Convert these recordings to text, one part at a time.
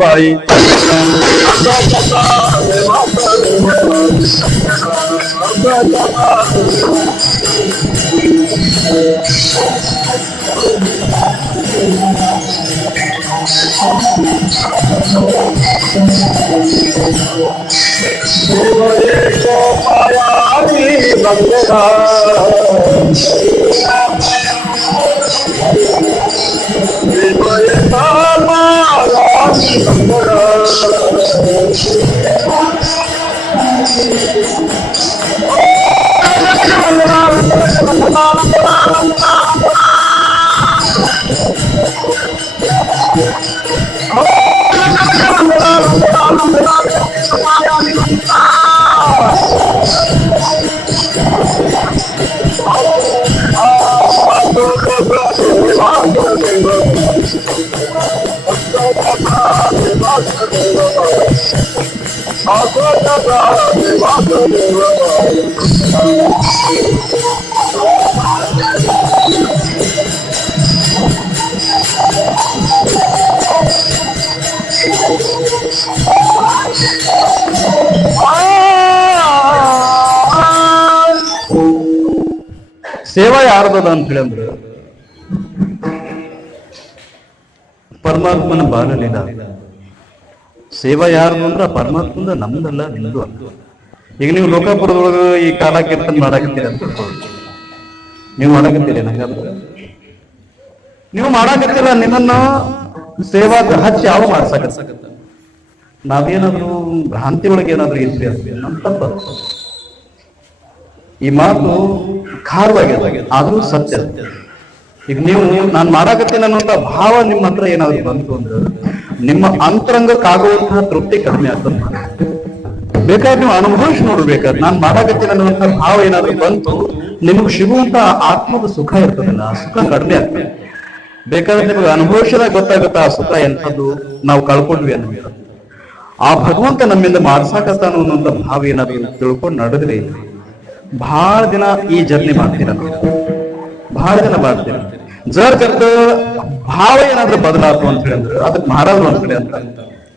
ಬಾಯಿ ಸೇವಾ ಯಾರ್ದದ ಅಂತ ಹೇಳಿದ್ರೆ ಪರಮಾತ್ಮನ ಬಾಲಲಿಲ್ಲ. ಸೇವಾ ಯಾರ್ದು ಅಂದ್ರ ಪರಮಾತ್ಮಂದ ನಮ್ದಲ್ಲ, ನಿಮ್ದು ಅಲ್ಲ. ಈಗ ನೀವು ಲೋಕಾಪುರದೊಳಗ ಈ ಕಾಲ ಕೀರ್ತನ ಮಾಡಾಕತ್ತೀರಿ ಅಂತ ನೀವು ಮಾಡಾಕತ್ತೀರಿ ನಂಗಂದ್ರೆ ನೀವು ಮಾಡಾಕತ್ತೀರ. ನಿಮ್ಮನ್ನ ಸೇವಾದ ಹಚ್ಚಿ ಯಾವ ಮಾಡ್ಸಕತ್ತ ನಾವೇನಾದ್ರು ಭ್ರಾಂತಿ ಒಳಗೆ ಏನಾದ್ರು ಇದ್ವಿ ಅಂತ ನಮ್ ತಪ್ಪ. ಈ ಮಾತು ಖಾರವಾಗ್ಯದ, ಆದ್ರೂ ಸತ್ಯ. ಈಗ ನೀವು ನಾನ್ ಮಾಡಾಕತ್ತೀನಿ ಅನ್ನೋಂತ ಭಾವ ನಿಮ್ಮ ಹತ್ರ ಏನಾದ್ರು ಬಂತು ಅಂದ್ರೆ ನಿಮ್ಮ ಅಂತರಂಗಕ್ಕಾಗುವಂತಹ ತೃಪ್ತಿ ಕಡಿಮೆ ಆಗ್ತದೆ. ಬೇಕಾದ್ರೆ ನೀವು ಅನುಭವಿಸಿ ನೋಡ್ಬೇಕಾದ್ರೆ ನಾನ್ ಮಾಡಾಕತ್ತೀನಿ ಅನ್ನುವಂತ ಭಾವ ಏನಾದ್ರು ಬಂತು, ನಿಮಗ್ ಸಿಗುವಂತ ಆತ್ಮದ ಸುಖ ಇರ್ತದಲ್ಲ, ಆ ಸುಖ ಕಡಿಮೆ ಆಗ್ತದೆ. ಬೇಕಾದ್ರೆ ನಿಮಗೆ ಅನುಭವಿಸಿದಾಗ ಗೊತ್ತಾಗುತ್ತೆ ಆ ಸುಖ ಎಂಥದ್ದು ನಾವು ಕಳ್ಕೊಂಡ್ವಿ ಅನ್ನೋದು. ಆ ಭಗವಂತ ನಮ್ಮಿಂದ ಮಾಡ್ಸಾಕತ್ತಾನ ಅನ್ನುವಂತ ಭಾವ ಏನಾದ್ರು ತಿಳ್ಕೊಂಡು ನಡೆದ್ರೆ ಬಹಳ ದಿನ ಈ ಜರ್ನಿ ಮಾಡ್ತೀರ, ಬಹಳ ದಿನ ಮಾಡ್ತೀರ. ಜರ್ ಕರ್ತ ಭಾವ ಏನಾದ್ರೂ ಬದಲಾತು ಅಂತ ಹೇಳಿದ್ರೆ ಅದಕ್ಕೆ ಮಹಾರಾಜರು ಅಂತ ಹೇಳಿ ಅಂತ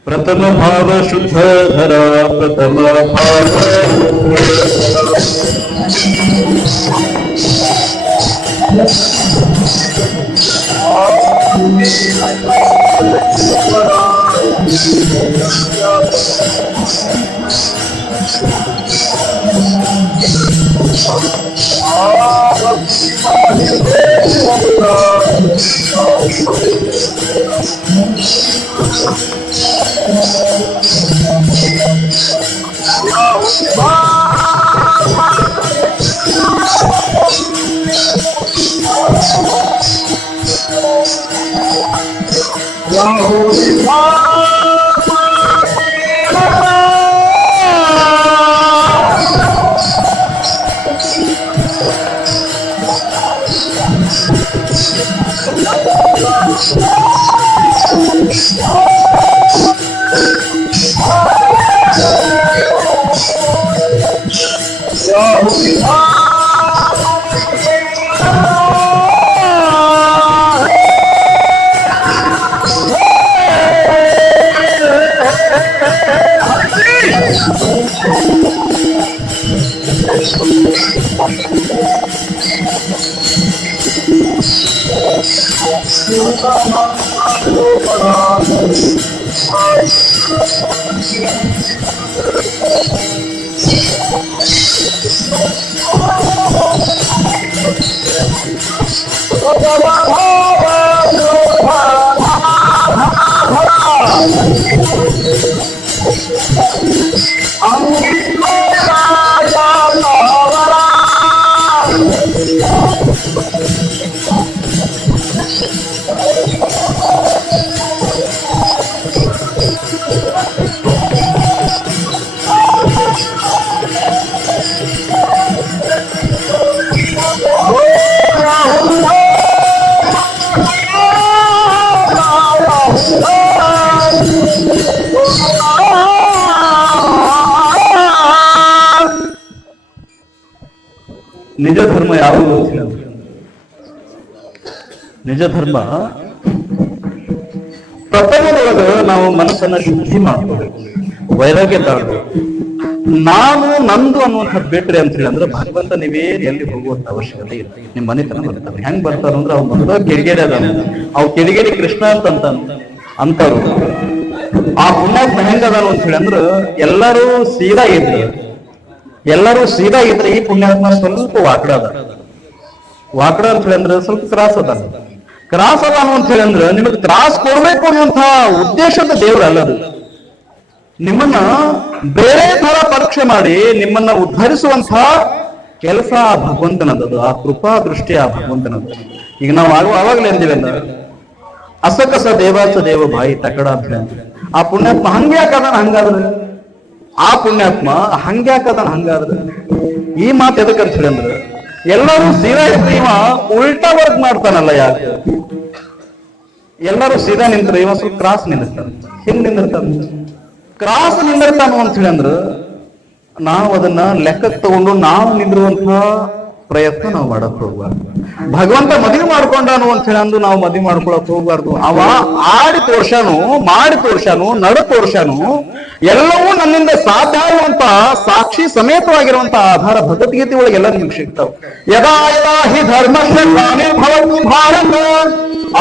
ಪ್ರಥಮ ಭಾವ ಶುದ್ಧ ಧರ ಪ್ರಥಮ ಭಾವ ನಿಜ ಧರ್ಮ ಯಾವುದು ಗೊತ್ತಿಲ್ಲ. ನಿಜ ಧರ್ಮ ಪ್ರಥಮದೊಳಗ ನಾವು ಮನಸ್ಸನ್ನ ಶುದ್ಧಿ ಮಾಡ್ಕೋಬೇಕು, ವೈರಾಗ್ಯ ತಾಳ್ಬೇಕು. ನಾನು ನಂದು ಅನ್ನುವಂಥದ್ದು ಬಿಟ್ರಿ ಅಂತ ಹೇಳಿ ಅಂದ್ರೆ ಭಗವಂತ ನೀವೇನ್ ಎಲ್ಲಿ ಹೋಗುವಂತ ಅವಶ್ಯಕತೆ ಇಲ್ಲ. ನಿಮ್ ಮನೆತನ ಬರ್ತಾನೆ. ಹೆಂಗ್ ಬರ್ತಾರ ಅಂದ್ರೆ ಅವ್ ಬಂದ ಕಿಡಿಗೇಡಿ ಅದ, ಅವ್ ಕಿಡಿಗೇಡಿ ಕೃಷ್ಣ ಅಂತಾರು. ಆ ಪುಣ್ಯಾತ್ಮ ಹೆಂಗ ಅದಾನು ಅಂತ ಹೇಳಿ ಅಂದ್ರ ಎಲ್ಲರೂ ಸೀದಾ ಇದ್ರು, ಈ ಪುಣ್ಯಾತ್ಮ ಸ್ವಲ್ಪ ವಾಕಡ ಅದ. ವಾಕಡ ಅಂತ ಹೇಳಿ ಅಂದ್ರೆ ಸ್ವಲ್ಪ ತ್ರಾಸ ಅದ ಅಂತ ಹೇಳಿ ಅಂದ್ರೆ ನಿಮಗೆ ತ್ರಾಸ ಕೊಡ್ಬೇಕು ಅನ್ನುವಂತ ಉದ್ದೇಶದ ದೇವ್ರ ಅಲ್ಲದು. ನಿಮ್ಮನ್ನ ಬೇರೆ ತರ ಪರೀಕ್ಷೆ ಮಾಡಿ ನಿಮ್ಮನ್ನ ಉದ್ಧರಿಸುವಂತ ಕೆಲಸ ಆ ಭಗವಂತನದ್ದು, ಆ ಕೃಪಾ ದೃಷ್ಟಿ ಆ ಭಗವಂತನದ್ದು. ಈಗ ನಾವು ಆವಾಗಲೇ ಅಂದಿವಿ ಅಂದ ಅಸಕಸ ದೇವಾಚ ದೇವ ಬಾಯಿ ತಕಡ ಅಂತ ಹೇಳಿ ಆ ಪುಣ್ಯಾತ್ಮ ಹಂಗ್ಯಾಕದಾನ ಹಂಗಾದ್ರೆ, ಆ ಪುಣ್ಯಾತ್ಮ ಹಂಗ್ಯಾಕದಾನ ಹಂಗಾದ್ರೆ. ಈ ಮಾತು ಎದಕ್ಕಂತ ಹೇಳಿ ಅಂದ್ರೆ ಎಲ್ಲರೂ ಸೀದಾ ಇವ ಉಲ್ಟಾ ವರ್ಕ್ ಮಾಡ್ತಾನಲ್ಲ. ಯಾಕೆ ಎಲ್ಲರೂ ಸೀದಾ ನಿಂತ್ರ ಇವ ಸ್ವಲ್ಪ ಕ್ರಾಸ್ ನಿಂದಿರ್ತಾನ. ಹಿಂಗ್ ನಿಂದಿರ್ತಾನ, ಕ್ರಾಸ್ ನಿಂದಿರ್ತಾನು ಅಂತ ಹೇಳಿ ಅಂದ್ರ ನಾವು ಅದನ್ನ ಲೆಕ್ಕಕ್ಕೆ ತಗೊಂಡು ನಾವು ನಿಂದಿರುವಂತ ಪ್ರಯತ್ನ ನಾವು ಮಾಡಕ್ ಹೋಗ್ಬಾರ್ದು. ಭಗವಂತ ಮದುವೆ ಮಾಡ್ಕೊಂಡಾನು ಅಂತ ಹೇಳಿ ಅಂದು ನಾವು ಮದುವೆ ಮಾಡ್ಕೊಳಕ್ ಹೋಗ್ಬಾರ್ದು. ಅವ ಆಡಿ ತೋರ್ಸಾನು, ಮಾಡಿ ತೋರ್ಸಾನು, ನಡು ತೋರ್ಸಾನು, ಎಲ್ಲವೂ ನನ್ನಿಂದ ಸಾಧ್ಯ ಆಗುವಂತ ಸಾಕ್ಷಿ ಸಮೇತವಾಗಿರುವಂತ ಆಧಾರ ಭಗವದ್ಗೀತೆ ಒಳಗೆಲ್ಲ ನಿಮ್ಗೆ ಸಿಗ್ತಾವ. ಯದಾ ಯದಾ ಹಿ ಧರ್ಮಸ್ಯ ಗ್ಲಾನಿರ್ಭವತಿ ಭಾರತ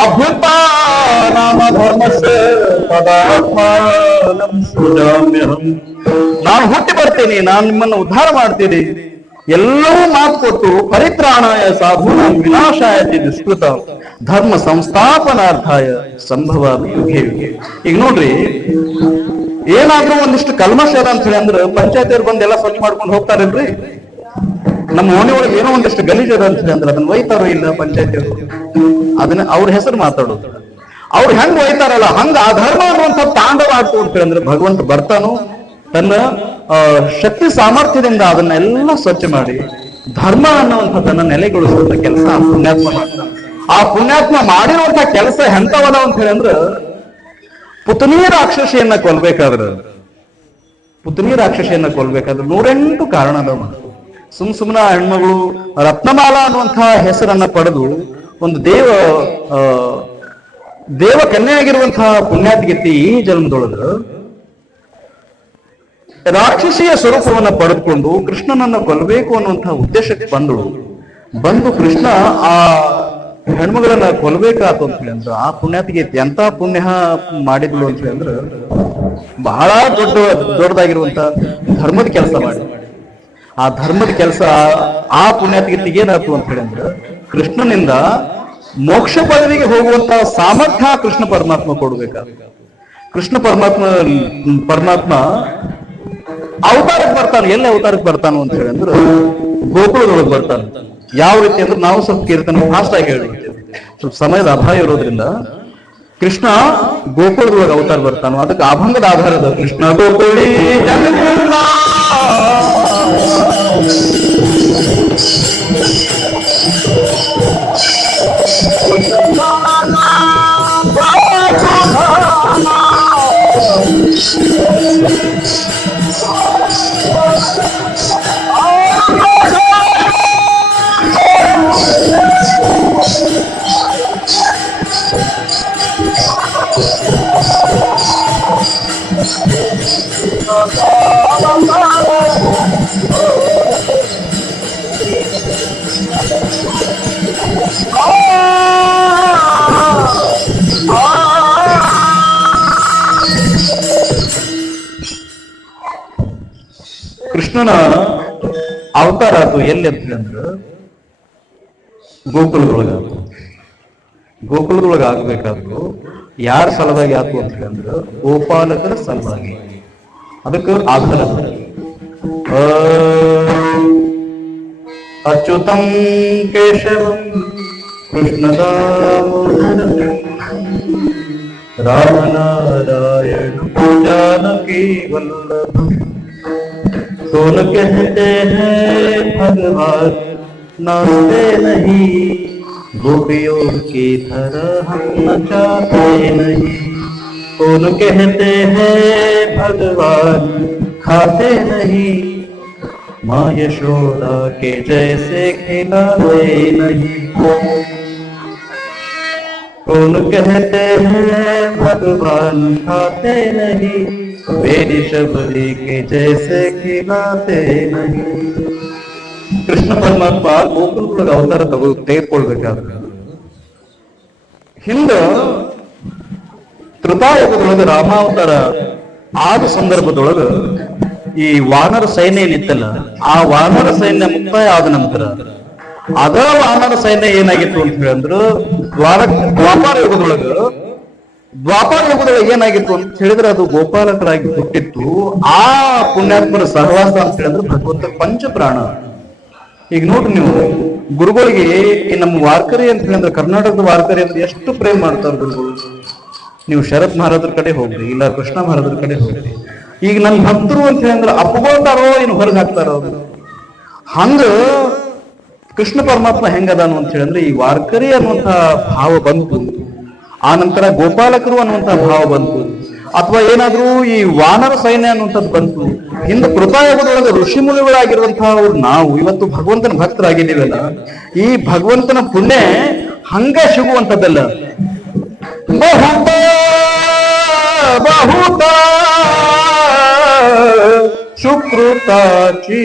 ಅಭ್ಯುತ್ಥಾನಾಮ ಧರ್ಮಸ್ಯ ತದಾತ್ಮಾನಂ ಸೃಜಾಮ್ಯಹಂ. ನಾನು ಹುಟ್ಟಿ ಬರ್ತೀನಿ, ನಾನು ನಿಮ್ಮನ್ನು ಉದ್ಧಾರ ಮಾಡ್ತೀನಿ, ಎಲ್ಲವೂ ಮಾತು ಕೊಟ್ಟು ಪರಿತ್ರಾಣಾಯ ಸಾಧೂನಾಂ ವಿನಾಶಾಯತಿ ದುಷ್ಕೃತ ಧರ್ಮ ಸಂಸ್ಥಾಪನಾರ್ಥಾಯ ಸಂಭವ ಯುಗೆ ಯುಗೆ. ಈಗ ನೋಡ್ರಿ, ಏನಾದ್ರೂ ಒಂದಿಷ್ಟು ಕಲ್ಮಶ ಅದ ಅಂತ ಹೇಳಿ ಅಂದ್ರೆ ಪಂಚಾಯತಿಯವ್ರು ಬಂದು ಎಲ್ಲ ಸ್ವಚ್ಛ ಮಾಡ್ಕೊಂಡು ಹೋಗ್ತಾರಲ್ರಿ. ನಮ್ಮ ಓಣಿ ಒಳಗೆ ಏನೋ ಒಂದಿಷ್ಟು ಗಲೀಜ್ ಅದ ಅಂತ ಹೇಳಿ ಅಂದ್ರೆ ಅದನ್ನ ಒಯ್ತಾರೋ ಇಲ್ಲ ಪಂಚಾಯತಿಯವರು, ಅದನ್ನ ಅವ್ರ ಹೆಸರು ಮಾತಾಡೋದು. ಅವ್ರು ಹೆಂಗ್ ಒಯ್ತಾರಲ್ಲ ಹಂಗ ಆ ಧರ್ಮ ಅನ್ನುವಂಥ ತಾಂಡವ ಆಡ್ತು ಅಂತ ಹೇಳಿದ್ರೆ ಭಗವಂತ ಬರ್ತಾನು ತನ್ನ ಶಕ್ತಿ ಸಾಮರ್ಥ್ಯದಿಂದ ಅದನ್ನೆಲ್ಲ ಸ್ವಚ್ಛ ಮಾಡಿ ಧರ್ಮ ಅನ್ನುವಂಥದ್ದನ್ನ ನೆಲೆಗೊಳಿಸುವಂತ ಕೆಲಸ ಆ ಪುಣ್ಯಾತ್ಮ ಮಾಡ್ತಾನೆ. ಆ ಪುಣ್ಯಾತ್ಮ ಮಾಡಿರುವಂತ ಕೆಲಸ ಎಂತವದ ಅಂತ ಹೇಳಿ ಅಂದ್ರ ಪುತನಿ ರಾಕ್ಷಸಿಯನ್ನ ಕೊಲ್ಬೇಕಾದ್ರೆ 108 ಕಾರಣ ಅದಾವ. ಸುಮ್ನ ಹೆಣ್ಮಗಳು ರತ್ನಮಾಲಾ ಅನ್ನುವಂತಹ ಹೆಸರನ್ನ ಪಡೆದು ಒಂದು ದೇವ ಕನ್ಯೆಯಾಗಿರುವಂತಹ ಪುಣ್ಯಾತ್ಗಿತ್ತಿ ಈ ಜನ್ಮದೊಳಗ ರಾಕ್ಷಸಿಯ ಸ್ವರೂಪವನ್ನ ಪಡೆದುಕೊಂಡು ಕೃಷ್ಣನನ್ನ ಕೊಲ್ಲಬೇಕು ಅನ್ನುವಂತಹ ಉದ್ದೇಶಕ್ಕೆ ಬಂದು ಕೃಷ್ಣ ಆ ಹೆಣ್ಮಗಳನ್ನ ಕೊಲ್ಬೇಕಾತು ಅಂತ ಹೇಳಿ ಅಂದ್ರೆ ಆ ಪುಣ್ಯಾತಿಗೆ ಎಂತ ಪುಣ್ಯ ಮಾಡಿದ್ಲು ಅಂತ ಹೇಳಿ ಅಂದ್ರೆ ಬಹಳ ದೊಡ್ಡದಾಗಿರುವಂತ ಧರ್ಮದ ಕೆಲಸ ಮಾಡಿ ಆ ಧರ್ಮದ ಕೆಲಸ ಆ ಪುಣ್ಯಾತಿಗೆ ಏನಾಯ್ತು ಅಂತ ಹೇಳಿ ಅಂದ್ರೆ ಕೃಷ್ಣನಿಂದ ಮೋಕ್ಷ ಪದವಿಗೆ ಹೋಗುವಂತ ಸಾಮರ್ಥ್ಯ ಕೃಷ್ಣ ಪರಮಾತ್ಮ ಕೊಡ್ಬೇಕಾಗುತ್ತೆ. ಕೃಷ್ಣ ಪರಮಾತ್ಮ ಅವತಾರಕ್ಕೆ ಬರ್ತಾನೆ. ಎಲ್ಲಿ ಅವತಾರಕ್ಕೆ ಬರ್ತಾನು ಅಂತ ಹೇಳಿ ಅಂದ್ರೆ ಗೋಕುಲದೊಳಗೆ ಬರ್ತಾನೆ. ಯಾವ ರೀತಿ ಅಂದ್ರೆ ನಾವು ಸ್ವಲ್ಪ ಕೀರ್ತನೆ ಫಾಸ್ಟ್ ಆಗಿ ಹೇಳಿರ್ತೇವೆ, ಸ್ವಲ್ಪ ಸಮಯದ ಅಭಾವ ಇರೋದ್ರಿಂದ ಕೃಷ್ಣ ಗೋಕುಲದೊಳಗೆ ಅವತಾರ ಬರ್ತಾನು. ಅದಕ್ಕೆ ಅಭಂಗದ ಆಧಾರದ ಕೃಷ್ಣ ಗೋಕುಳಿ ಕೃಷ್ಣನ ಅವತಾರ ಅದು ಎಲ್ಲಿ ಅಂತ ಅಂದ್ರೆ ಗೋಕುಲದೊಳಗ ಆಗ್ಬೇಕಾದ್ರು ಯಾರ ಸಲುವಾಗಿ ಆತು ಅಂತ ಹೇಳಿದ್ರೆ ಗೋಪಾಲಕರ ಸಲುವಾಗಿ. ಅದಕ್ಕೆ ಆಧಾರ ಅಚ್ಯುತಂ ಕೇಶವಂ ಕೃಷ್ಣದಾಮೋದರಂ रामनारायण जानकी वल्लभ सुन कहते हैं भगवान नाचते नहीं गोपियों की तरह हम नचाते नहीं। सुन कहते हैं भगवान खाते नहीं माँ यशोदा के जैसे खिलाते नहीं। कौन कहते हैं भगवान खाते नहीं, मेरी शबरी के जैसे खिलाते नहीं. ಕೃಷ್ಣ ಪರಮಾತ್ಮ ಗೋಕುಲದೊಳಗೆ ಅವತಾರ ತೆಗೆದುಕೊಳ್ಬೇಕಾದ್ರೆ ಹಿಂದ ತ್ರೇತಾಯುಗದೊಳಗೆ ರಾಮಾವತಾರ ಆದ ಸಂದರ್ಭದೊಳಗ ಈ ವಾನರ ಸೈನ್ಯ ಏನಿತ್ತಲ್ಲ, ಆ ವಾನರ ಸೈನ್ಯ ಮುಕ್ತಾಯ ಆದ ನಂತರ ಅದ ವಾನರ ಸೈನ್ಯ ಏನಾಗಿತ್ತು ಅಂತ ಹೇಳಿದ್ರು, ದ್ವಾಪಾರ ಯುಗದೊಳಗೆ ಏನಾಗಿತ್ತು ಅಂತ ಹೇಳಿದ್ರೆ ಅದು ಗೋಪಾಲಕರಾಗಿ ಹುಟ್ಟಿತ್ತು. ಆ ಪುಣ್ಯಾತ್ಮರ ಸಹವಾಸ ಅಂತ ಹೇಳಿದ್ರೆ ಭಗವಂತ ಪಂಚಪ್ರಾಣ. ಈಗ ನೋಡ್ರಿ, ನೀವು ಗುರುಗಳಿಗೆ ಈ ನಮ್ಮ ವಾರ್ಕರಿ ಅಂತ ಹೇಳಿದ್ರೆ, ಕರ್ನಾಟಕದ ವಾರ್ಕರಿ ಅಂತ ಎಷ್ಟು ಪ್ರೇಮ ಮಾಡ್ತಾರ ಗುರುಗಳು. ನೀವು ಶರತ್ ಮಹಾರಾಜರ ಕಡೆ ಹೋಗ್ರಿ, ಇಲ್ಲ ಕೃಷ್ಣ ಮಹಾರಾಜರ ಕಡೆ ಹೋಗ್ರಿ. ಈಗ ನನ್ನ ಭಕ್ತರು ಅಂತ ಹೇಳಿದ್ರೆ ಅಪ್ಕೊಳ್ತಾರೋ ಏನು ಹೊರಗೆ ಹಾಕ್ತಾರೋ. ಹಂಗ ಕೃಷ್ಣ ಪರಮಾತ್ಮ ಹೆಂಗದಾನು ಅಂತ ಹೇಳಿದ್ರೆ ಈ ವಾರ್ಕರಿ ಅನ್ನುವಂತಹ ಭಾವ ಬಂತು, ಆ ನಂತರ ಗೋಪಾಲಕರು ಅನ್ನುವಂತಹ ಭಾವ ಬಂತು, ಅಥವಾ ಏನಾದ್ರೂ ಈ ವಾನರ ಸೈನ್ಯ ಅನ್ನುವಂಥದ್ದು ಬಂತು. ಹಿಂದೆ ಕೃತಾಯುಗದೊಳಗೆ ಋಷಿ ಮುನಿಗಳಾಗಿರುವಂತಹ ನಾವು ಇವತ್ತು ಭಗವಂತನ ಭಕ್ತರಾಗಿದ್ದೀವಲ್ಲ, ಈ ಭಗವಂತನ ಪುಣ್ಯ ಹಂಗ ಸಿಗುವಂಥದ್ದಲ್ಲ. ಬಹುತ ಬಹುತ ಸುಕೃತಾಚಿ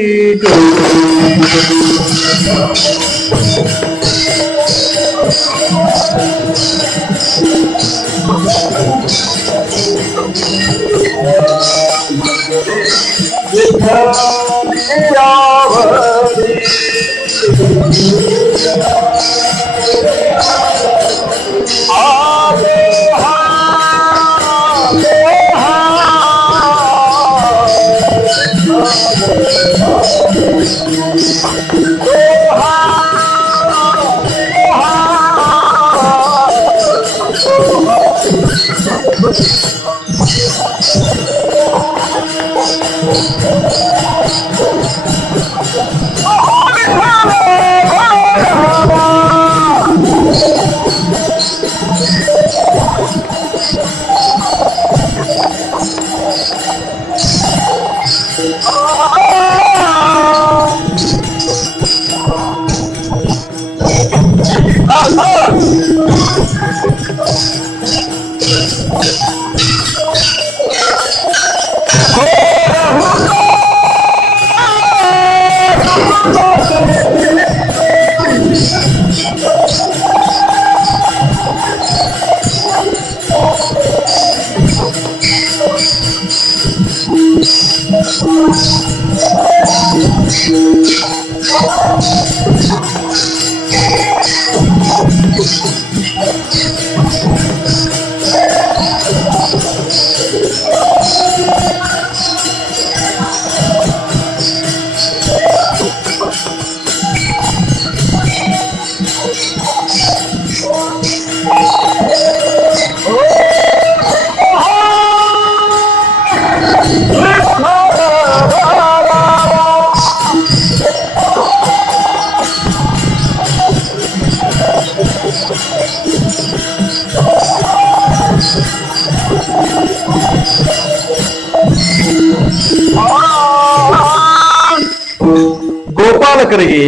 ಗೋಪಾಲಕರಿಗೆ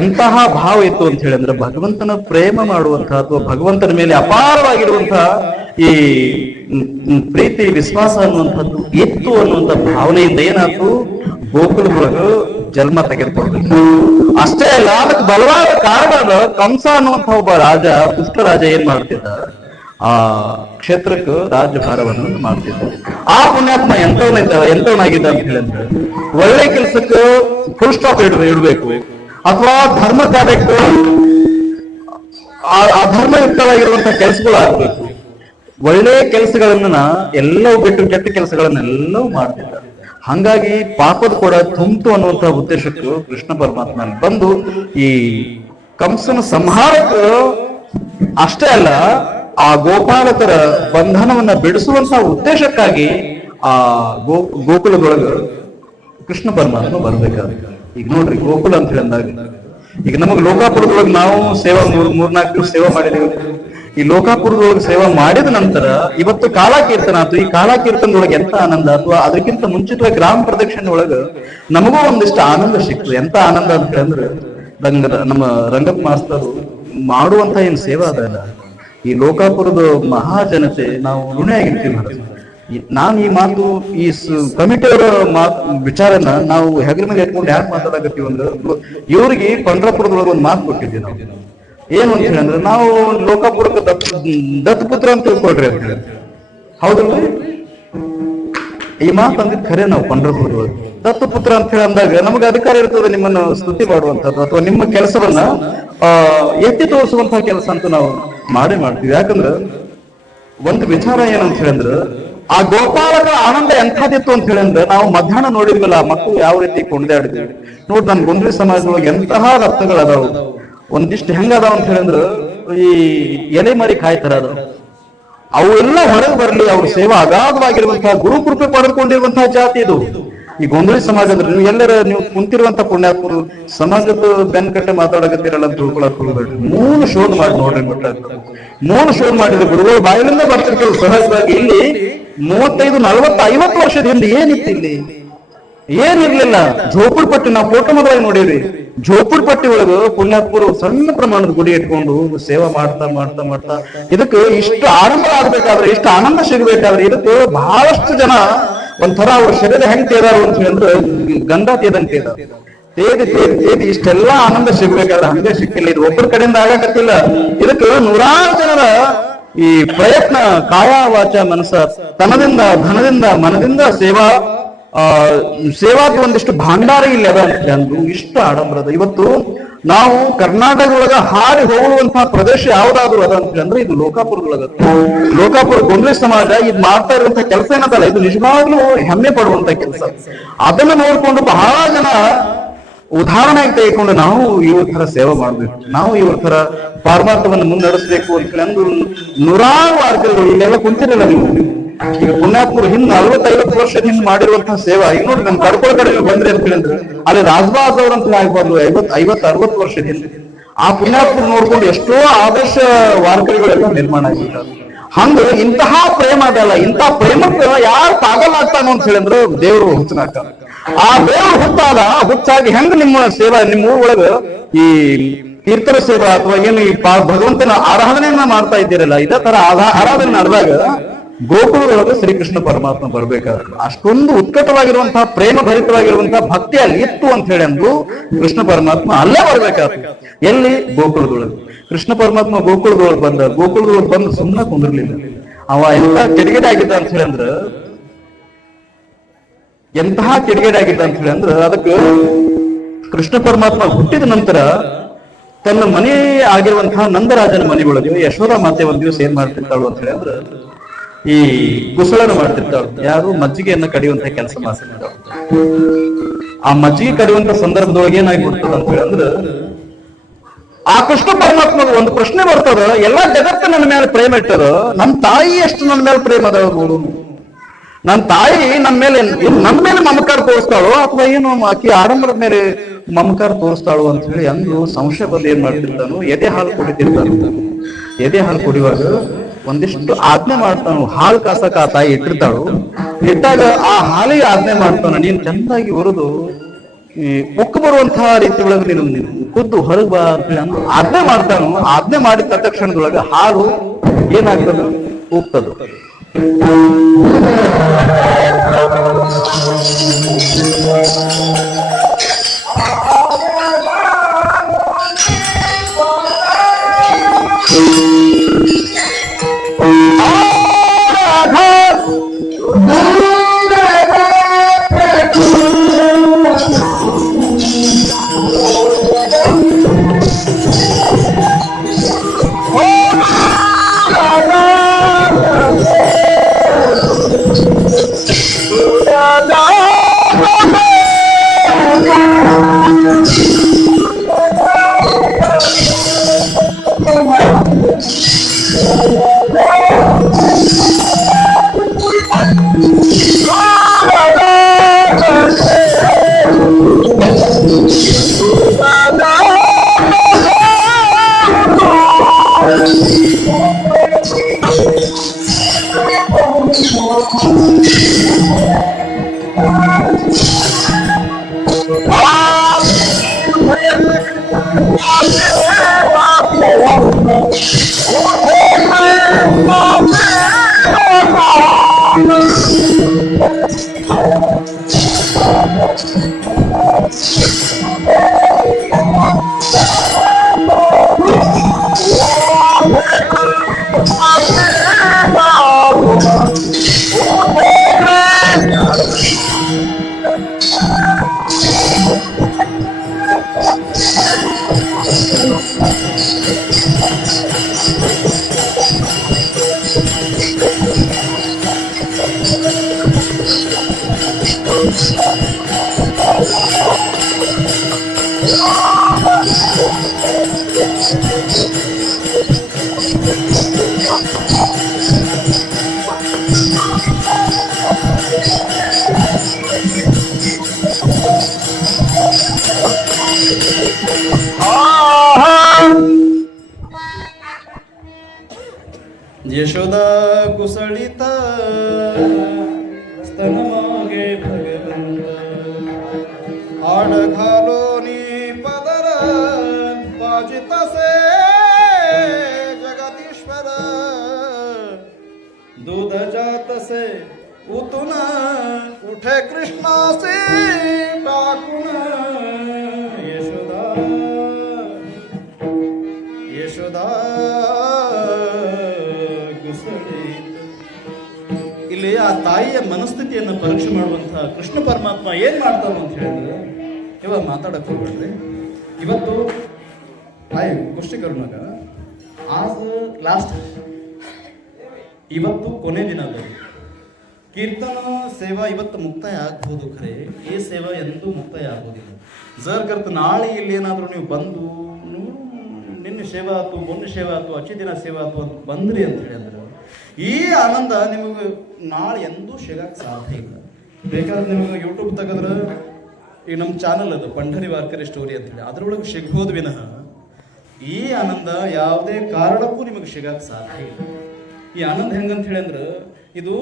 ಎಂತಹ ಭಾವ ಇತ್ತು ಅಂತ ಹೇಳಿದ್ರೆ ಭಗವಂತನ ಪ್ರೇಮ ಮಾಡುವಂತಹ ಅಥವಾ ಭಗವಂತನ ಮೇಲೆ ಅಪಾರವಾಗಿರುವಂತಹ ಈ ಪ್ರೀತಿ ವಿಶ್ವಾಸ ಅನ್ನುವಂಥದ್ದು ಇತ್ತು ಅನ್ನುವಂಥ ಭಾವನೆಯಿಂದ ಏನಾಯ್ತು, ಗೋಕುಲದೊಳಗ ಜನ್ಮ ತೆಗೆದುಕೊಳ್ಬೇಕು. ಅಷ್ಟೇ ಅಲ್ಲ, ಅದಕ್ಕೆ ಬಲವಾದ ಕಾರಣ ಕಂಸ ಅನ್ನುವಂಥ ಒಬ್ಬ ರಾಜ, ದುಷ್ಟ ರಾಜ ಏನ್ ಮಾಡ್ತಿದ್ದ, ಆ ಕ್ಷೇತ್ರಕ್ಕೆ ರಾಜ್ಯಭಾರವನ್ನು ಮಾಡ್ತಿದ್ದ. ಆ ಪುಣ್ಯಾತ್ಮ ಎಂತವನಾಗಿದ್ದ ಅಂತ ಹೇಳಿದ್ರೆ ಒಳ್ಳೆ ಕೆಲಸಕ್ಕೆ ಫುಲ್ ಸ್ಟಾಪ್ ಇಡಬೇಕು, ಅಥವಾ ಧರ್ಮ ಕಾರ್ಯಕ್ಕೆ ಅಧರ್ಮಯುಕ್ತವಾಗಿರುವಂತಹ ಕೆಲಸಗಳು ಆಗ್ಬೇಕು. ಒಳ್ಳೆ ಕೆಲಸಗಳನ್ನ ಎಲ್ಲವೂ ಬಿಟ್ಟು ಕೆಟ್ಟ ಕೆಲಸಗಳನ್ನೆಲ್ಲವೂ ಮಾಡ್ತಿದ್ದಾರೆ. ಹಂಗಾಗಿ ಪಾಪದ ಕೂಡ ತುಂಬಿತು ಅನ್ನುವಂತಹ ಉದ್ದೇಶಕ್ಕೂ ಕೃಷ್ಣ ಪರಮಾತ್ಮ ಬಂದು ಈ ಕಂಸನ ಸಂಹಾರಕ್ಕೆ ಅಷ್ಟೇ ಅಲ್ಲ, ಆ ಗೋಪಾಲಕರ ಬಂಧನವನ್ನ ಬಿಡಿಸುವಂತಹ ಉದ್ದೇಶಕ್ಕಾಗಿ ಆ ಗೋಕುಲದೊಳಗ ಕೃಷ್ಣ ಪರಮಾತ್ಮ ಬರ್ಬೇಕಾದ್ರೆ. ಈಗ ನೋಡ್ರಿ, ಗೋಕುಲ ಅಂತ ಹೇಳಿದಾಗ ಈಗ ನಮಗ್ ಲೋಕಾಪುರದೊಳಗೆ ನಾವು ಸೇವಾ ಮೂರ್ನಾಲ್ಕು ದಿವಸ ಸೇವಾ ಮಾಡಿದೀವಿ. ಈ ಲೋಕಾಪುರದೊಳಗೆ ಸೇವಾ ಮಾಡಿದ ನಂತರ ಇವತ್ತು ಕಾಲಕೀರ್ತನ ಆಯ್ತು. ಈ ಕಾಲಕೀರ್ತನದೊಳಗೆ ಎಂತ ಆನಂದ, ಅಥವಾ ಅದಕ್ಕಿಂತ ಮುಂಚಿತವಾಗಿ ಗ್ರಾಮ ಪ್ರದಕ್ಷಿಣೆ ಒಳಗ ನಮಗೂ ಒಂದಿಷ್ಟು ಆನಂದ ಸಿಕ್ತು. ಎಂತ ಆನಂದ ಅಂತ ಹೇಳಿದ್ರೆ ನಮ್ಮ ರಂಗಪ್ಪ ಮಾಸ್ತರು ಮಾಡುವಂತ ಏನ್ ಸೇವಾ ಅದಲ್ಲ, ಈ ಲೋಕಾಪುರದ ಮಹಾಜನತೆ ನಾವು ಋಣಿಯಾಗಿರ್ತೀವಿ ಮಹಾರಾಜ್. ನಾನು ಈ ಮಾತು ಈ ಕಮಿಟಿಯವರ ವಿಚಾರನ ನಾವು ಹೆಗಲ ಮೇಲೆ ಎತ್ಕೊಂಡು ಯಾಕೆ ಮಾತಾಡಕತ್ತೀವಿ ಅಂದ್ರೆ ಇವ್ರಿಗೆ ಪಂಡ್ರಾಪುರದೊಳಗೆ ಒಂದು ಮಾತು ಕೊಟ್ಟಿದ್ವಿ ನಾವು. ಏನು ಅಂತ ಹೇಳಿ ಅಂದ್ರೆ ನಾವು ಲೋಕಾಪುರಕ್ಕೆ ದತ್ತಪುತ್ರ ಅಂತ ತಿಳ್ಕೊಳ್ರಿ ಅಂತ ಹೇಳಿ. ಹೌದಲ್ರಿ? ಈ ಮಾತು ಅಂದಿದ್ ಖರೆ ನಾವು ಪಂಡ್ರಾಪುರದೊಳಗೆ ದತ್ತಪುತ್ರ ಅಂತ ಹೇಳಿ ಅಂದಾಗ ನಮಗೆ ಅಧಿಕಾರ ಇರ್ತದೆ ನಿಮ್ಮನ್ನು ಸ್ತುತಿ ಮಾಡುವಂಥದ್ದು ಅಥವಾ ನಿಮ್ಮ ಕೆಲಸವನ್ನ ಎತ್ತಿ ತೋರಿಸುವಂತಹ ಕೆಲಸ ಅಂತ ನಾವು ಮಾಡ್ತೀವಿ. ಯಾಕಂದ್ರೆ ಒಂದು ವಿಚಾರ ಏನಂತ ಹೇಳಿದ್ರೆ ಆ ಗೋಪಾಲಕರ ಆನಂದ ಎಂಥದಿತ್ತು ಅಂತ ಹೇಳಿದ್ರೆ ನಾವು ಮಧ್ಯಾಹ್ನ ನೋಡಿದ್ವಲ್ಲ ಮಕ್ಕಳು ಯಾವ ರೀತಿ ಕುಣಿದಾಡಿದ್ವಿ ನೋಡಿ. ನನ್ ಗೊಂದ್ರಿ ಸಮಾಜದೊಳಗೆ ಎಂತಹ ರತ್ನಗಳು ಅದಾವು. ಒಂದಿಷ್ಟು ಹೆಂಗದಾವ ಅಂತ ಹೇಳಿದ್ರೆ ಈ ಎಲೆ ಮರಿ ಕಾಯ್ತಾರ ಅದಾವ. ಅವು ಎಲ್ಲ ಹೊರಗೆ ಬರಲಿ, ಅವ್ರ ಸೇವಾ ಅಗಾಧವಾಗಿರುವಂತಹ ಗುರುಕೃಪೆ ಪಡೆದುಕೊಂಡಿರುವಂತಹ ಜಾತಿ ಇದು ಈ ಗೊಂದಳಿ ಸಮಾಜ. ಅಂದ್ರೆ ನೀವು ಎಲ್ಲರ ನೀವು ಕುಂತಿರುವಂತ ಪುಣ್ಯಾತ್ಮರು ಸಮಾಜದ ಬೆನ್ಕಟ್ಟೆ ಮಾತಾಡಕತ್ತೀರಲ್ಲ ಅಂತ ತಿಳ್ಕೊಳಕ್ ಹೋಗ್ಬೇಡ್ರಿ. ಮೂಲ ಶೋಧ ಮಾಡಿ ನೋಡ್ರಿ. ಮೂಲ ಶೋಧ ಮಾಡಿದ್ರೆ ಗುರುಗಳು ಬಾಯಿಲಿಂದ ಬರ್ತಿರ್ತಾರೆ ಸಹಜವಾಗಿ. ಇಲ್ಲಿ 35, 40, 50 ವರ್ಷದ ಹಿಂದೆ ಏನಿತ್ತು ಇಲ್ಲಿ? ಏನಿರ್ಲಿಲ್ಲ. ಝೋಪುಡ್ಪಟ್ಟಿ ನಾವು ಫೋಟೋ ಮೊದಲಾಗಿ ನೋಡೀವಿ. ಝೋಪುಡ್ಪಟ್ಟಿ ಒಳಗ ಪುಣ್ಯಾತ್ಮರು ಸಣ್ಣ ಪ್ರಮಾಣದ ಗುಡಿ ಇಟ್ಕೊಂಡು ಸೇವಾ ಮಾಡ್ತಾ ಮಾಡ್ತಾ ಮಾಡ್ತಾ ಇದಕ್ಕೆ ಇಷ್ಟು ಆರಂಭ ಆಗ್ಬೇಕಾದ್ರೆ, ಇಷ್ಟು ಆನಂದ ಸಿಗಬೇಕಾದ್ರೆ ಇದಕ್ಕೆ ಬಹಳಷ್ಟು ಜನ ಒಂಥರ ಅವ್ರ ಶರೀರ ಹೆಂಗ್ ತೇದಾರು ಅಂತ ಹೇಳಿದ್ರೆ ಗಂಧ ತೇದಂಗ್ ತೇದಿ ಇಷ್ಟೆಲ್ಲಾ ಆನಂದ ಸಿಗ್ಬೇಕಾದ್ರೆ ಹಂಗೆ ಸಿಕ್ಕಿಲ್ಲ. ಇದು ಒಬ್ಬರ ಕಡೆಯಿಂದ ಆಗಕತ್ತಿಲ್ಲ. ಇದಕ್ಕೆ ನೂರಾರು ಜನರ ಈ ಪ್ರಯತ್ನ, ಕಾಯ ವಾಚ ಮನಸ್ಸ, ತನದಿಂದ ಧನದಿಂದ ಮನದಿಂದ ಸೇವಾದ ಒಂದಿಷ್ಟು ಭಾಂಡಾರ ಇಲ್ಲಿ ಅದ ಅಂತ ಅಂದ್ರು. ಇಷ್ಟು ಆಡಂಬರದ ಇವತ್ತು ನಾವು ಕರ್ನಾಟಕದೊಳಗ ಹಾರಿ ಹೋಗುವಂತಹ ಪ್ರದೇಶ ಯಾವ್ದಾದ್ರು ಅದ ಅಂತ ಅಂದ್ರೆ ಇದು ಲೋಕಾಪುರದೊಳಗ. ಲೋಕಾಪುರ ಗೊಂದಳಿ ಸಮಾಜ ಇದು ಮಾಡ್ತಾ ಇರುವಂತಹ ಕೆಲಸ ಏನದಲ್ಲ, ಇದು ನಿಜವಾಗ್ಲೂ ಹೆಮ್ಮೆ ಪಡುವಂತ ಕೆಲಸ. ಅದನ್ನ ನೋಡ್ಕೊಂಡು ಬಹಳ ಜನ ಉದಾಹರಣೆಗೆ ತೆಗೆದುಕೊಂಡು ನಾವು ಇವ್ರ ತರ ಸೇವೆ ಮಾಡ್ಬೇಕು, ನಾವು ಇವ್ರ ತರ ಪಾರಮಾರ್ಥವನ್ನು ಮುನ್ನಡೆಸಬೇಕು ಅಂತ ಹೇಳಿ ಅಂದು ನೂರಾರು ವಾರ್ತೆಗಳು ಇಲ್ಲೆಲ್ಲ ಕುಂತಿರಲ್ಲ. ನೀವು ಈಗ ಪುಣ್ಯಾತ್ಮರು ಹಿಂದ್ 40-50 ವರ್ಷದ ಹಿಂದ್ ಮಾಡಿರುವಂತಹ ಸೇವಾ ಈಗ ನೋಡಿ ನಮ್ ಕರ್ಕೋಳ ಕಡೆ ಬಂದ್ರೆ ಅಂತ ಹೇಳಿದ್ರೆ ಅಲ್ಲಿ ರಾಜಬಾಸ್ ಅವ್ರಂತ ಆಗ್ಬಾರ್ದು 50-60 ವರ್ಷದ ಹಿಂದೆ ಆ ಪುಣ್ಯಾತ್ಮರು ನೋಡ್ಕೊಂಡು ಎಷ್ಟೋ ಆದರ್ಶ ವಾರ್ತೆಗಳೆಲ್ಲ ನಿರ್ಮಾಣ ಆಗಿದ್ದಾರೆ. ಹಂಗ ಇಂತಹ ಪ್ರೇಮ ಅದಲ್ಲ, ಇಂತಹ ಪ್ರೇಮಕ್ಕೆ ಯಾರು ಪಾಗಲಾಗ್ತಾನೋ ಅಂತ ಹೇಳಿದ್ರೆ ದೇವರು ಹುಚ್ಚನಾಕ. ಆ ದೇವರು ಹುಟ್ಟಾದ ಹುಚ್ಚಾಗಿ ಹೆಂಗ ನಿಮ್ಮ ಸೇವಾ ನಿಮ್ಮ ಊರೊಳಗ ಈ ತೀರ್ಥರ ಸೇವಾ ಅಥವಾ ಏನು ಈ ಭಗವಂತನ ಆರಾಧನೆಯನ್ನ ಮಾಡ್ತಾ ಇದ್ದೀರಲ್ಲ, ಇದೇ ತರ ಆರಾಧನೆ ನಡೆದಾಗ ಗೋಕುಲದೊಳಗೆ ಶ್ರೀಕೃಷ್ಣ ಪರಮಾತ್ಮ ಬರ್ಬೇಕಾದ್ರೆ ಅಷ್ಟೊಂದು ಉತ್ಕಟವಾಗಿರುವಂತಹ ಪ್ರೇಮ ಭರಿತವಾಗಿರುವಂತಹ ಭಕ್ತಿ ಅಲ್ಲಿ ಇತ್ತು ಅಂತ ಹೇಳಿ ಅಂದ್ರು ಕೃಷ್ಣ ಪರಮಾತ್ಮ ಅಲ್ಲೇ ಬರ್ಬೇಕಾಗ್ತದೆ. ಎಲ್ಲಿ? ಗೋಕುಲದೊಳಗೆ. ಕೃಷ್ಣ ಪರಮಾತ್ಮ ಗೋಕುಲದೊಳಗೆ ಬಂದು ಸುಮ್ಮನೆ ಕುಂದಿರ್ಲಿಲ್ಲ. ಅವ ಎಂತ ಕೆಡಿಗಡೆ ಆಗಿದ್ದ ಅಂತ ಹೇಳಿ ಅಂದ್ರ ಎಂತಹ ಕೆಡಿಗಡೆ ಆಗಿದ್ದ ಅಂತ ಹೇಳಿ ಅಂದ್ರ ಅದಕ್ಕೆ ಕೃಷ್ಣ ಪರಮಾತ್ಮ ಹುಟ್ಟಿದ ನಂತರ ತನ್ನ ಮನೆ ಆಗಿರುವಂತಹ ನಂದರಾಜನ ಮನೆ ಒಳಗೆ ಯಶೋಧ ಮಾತೆ ಒಂದ್ ದಿವಸ ಏನ್ ಮಾಡ್ತಿರ್ತಾಳು ಅಂತ ಹೇಳಿ ಅಂದ್ರ ಈ ಕುಸಳನ ಮಾಡ್ತಿರ್ತಾಳು. ಯಾರು? ಮಜ್ಜಿಗೆಯನ್ನ ಕಡಿಯುವಂತ ಕೆಲಸ ಮಾಡ್ತಿರ್ತಾಳು. ಆ ಮಜ್ಜಿಗೆ ಕಡಿಯುವಂತ ಸಂದರ್ಭದೊಳಗೆ ಏನಾಗ್ಬಿಡ್ತದ ಅಂತ ಹೇಳಿ ಅಂದ್ರ ಆ ಕೃಷ್ಣ ಪರಮಾತ್ಮ ಒಂದು ಪ್ರಶ್ನೆ ಬರ್ತದ, ಎಲ್ಲಾ ಜಗತ್ತು ನನ್ನ ಮೇಲೆ ಪ್ರೇಮ ಇಟ್ಟದ, ನನ್ನ ತಾಯಿ ಎಷ್ಟು ನನ್ನ ಮೇಲೆ ಪ್ರೇಮ ಅದ? ನನ್ನ ತಾಯಿ ನನ್ನ ಮೇಲೆ ಮಮಕಾರ ತೋರಿಸ್ತಾಳು ಅಥವಾ ಏನು ಆಕಿ ಆಡಂಬರದ ಮೇಲೆ ಮಮಕಾರ ತೋರಿಸ್ತಾಳು ಅಂತ ಹೇಳಿ ಅಂದು ಸಂಶಯ ಬಂದು ಏನ್ ಮಾಡ್ತಿರ್ತಾನು, ಎದೆ ಹಾಲು ಕುಡಿತಿರ್ತಾನು. ಎದೆ ಹಾಲು ಕುಡಿಯುವಾಗ ಒಂದಿಷ್ಟು ಆಜ್ಞೆ ಮಾಡ್ತಾನು. ಹಾಲು ಕಾಸಕ ಆ ತಾಯಿ ಇಟ್ಟಿರ್ತಾಳು. ಇಟ್ಟಾಗ ಆ ಹಾಲಿಗೆ ಆಜ್ಞೆ ಮಾಡ್ತಾನ, ನೀನ್ ಚಂದಾಗಿ ಹುರಿದು ಉಕ್ಕು ಬರುವಂತಹ ರೀತಿ ಒಳಗೆ ನೀನು ಖುದ್ದು ಹೊರಗೆ ಬಾ ಅಂತ ಹೇಳಿ ಅಂದು ಆಜ್ಞೆ ಮಾಡ್ತಾನು. ಆಜ್ಞೆ ಮಾಡಿದ ತಕ್ಷಣದೊಳಗೆ ಹಾಲು ಏನಾಗ್ತದ? ಉಕ್ತದ. Oh, ಯಶೋದಾ ಕುಸಳಿತ ಸ್ತನ ಮಾಗೆ ಭಗವಂತ ಆಡ घालो नी पदर वाजित से जगदीश्वर दूध जात से उतुन उठे कृष्णा से डाकुन यशोदा यशोदा ಇಲ್ಲಿ ಆ ತಾಯಿಯ ಮನಸ್ಥಿತಿಯನ್ನು ಪರೀಕ್ಷೆ ಮಾಡುವಂತಹ ಕೃಷ್ಣ ಪರಮಾತ್ಮ ಏನ್ ಮಾಡ್ತಾನ ಅಂತ ಹೇಳಿದ್ರೆ, ಇವಾಗ ಮಾತಾಡಕ್ ಹೋಗ್ಬೇಡ್ರಿ. ಇವತ್ತು ಕುಷ್ಟಿಕರ್ನಾಗ ಲಾಸ್ಟ್ ಇವತ್ತು ಕೊನೆ ದಿನ ಅದ. ಕೀರ್ತನ ಸೇವಾ ಇವತ್ತು ಮುಕ್ತಾಯ ಆಗ್ಬೋದು, ಖರೆ ಈ ಸೇವಾ ಎಂದೂ ಮುಕ್ತಾಯ ಆಗೋದಿಲ್ಲ. ಜರ್ ಕರ್ತ ನಾಳೆ ಇಲ್ಲಿ ಏನಾದರೂ ನೀವು ಬಂದು ನಿನ್ನೆ ಸೇವಾ ಆಯ್ತು, ಮೊನ್ನೆ ಸೇವಾ ಆಯ್ತು, ಅಚ್ಚಿ ದಿನ ಸೇವಾ ಆಯ್ತು ಅಂತ ಬಂದ್ರಿ ಅಂತ ಹೇಳಿದ್ರೆ ಈ ಆನಂದ ನಿಮಗೆ ನಾಳೆ ಎಂದೂ ಸಿಗಕ್ಕೆ ಸಾಧ್ಯ ಇಲ್ಲ. ಬೇಕಾದ್ರೆ ನಿಮಗೆ ಯೂಟ್ಯೂಬ್ ತೆಗೆದ್ರೆ ಈಗ ನಮ್ಮ ಚಾನಲ್ ಅದು ಪಂಢರಿ ವಾರ್ಕರಿ ಸ್ಟೋರಿ ಅಂತ ಹೇಳಿ ಅದರೊಳಗೆ ಸಿಗ್ಬೋದು ವಿನಃ ಈ ಆನಂದ ಯಾವುದೇ ಕಾರಣಕ್ಕೂ ನಿಮಗೆ ಸಿಗಕ್ಕೆ ಸಾಧ್ಯ ಇಲ್ಲ. ಈ ಆನಂದ ಹೆಂಗಂತ ಹೇಳಿ ಅಂದ್ರೆ, ಇದು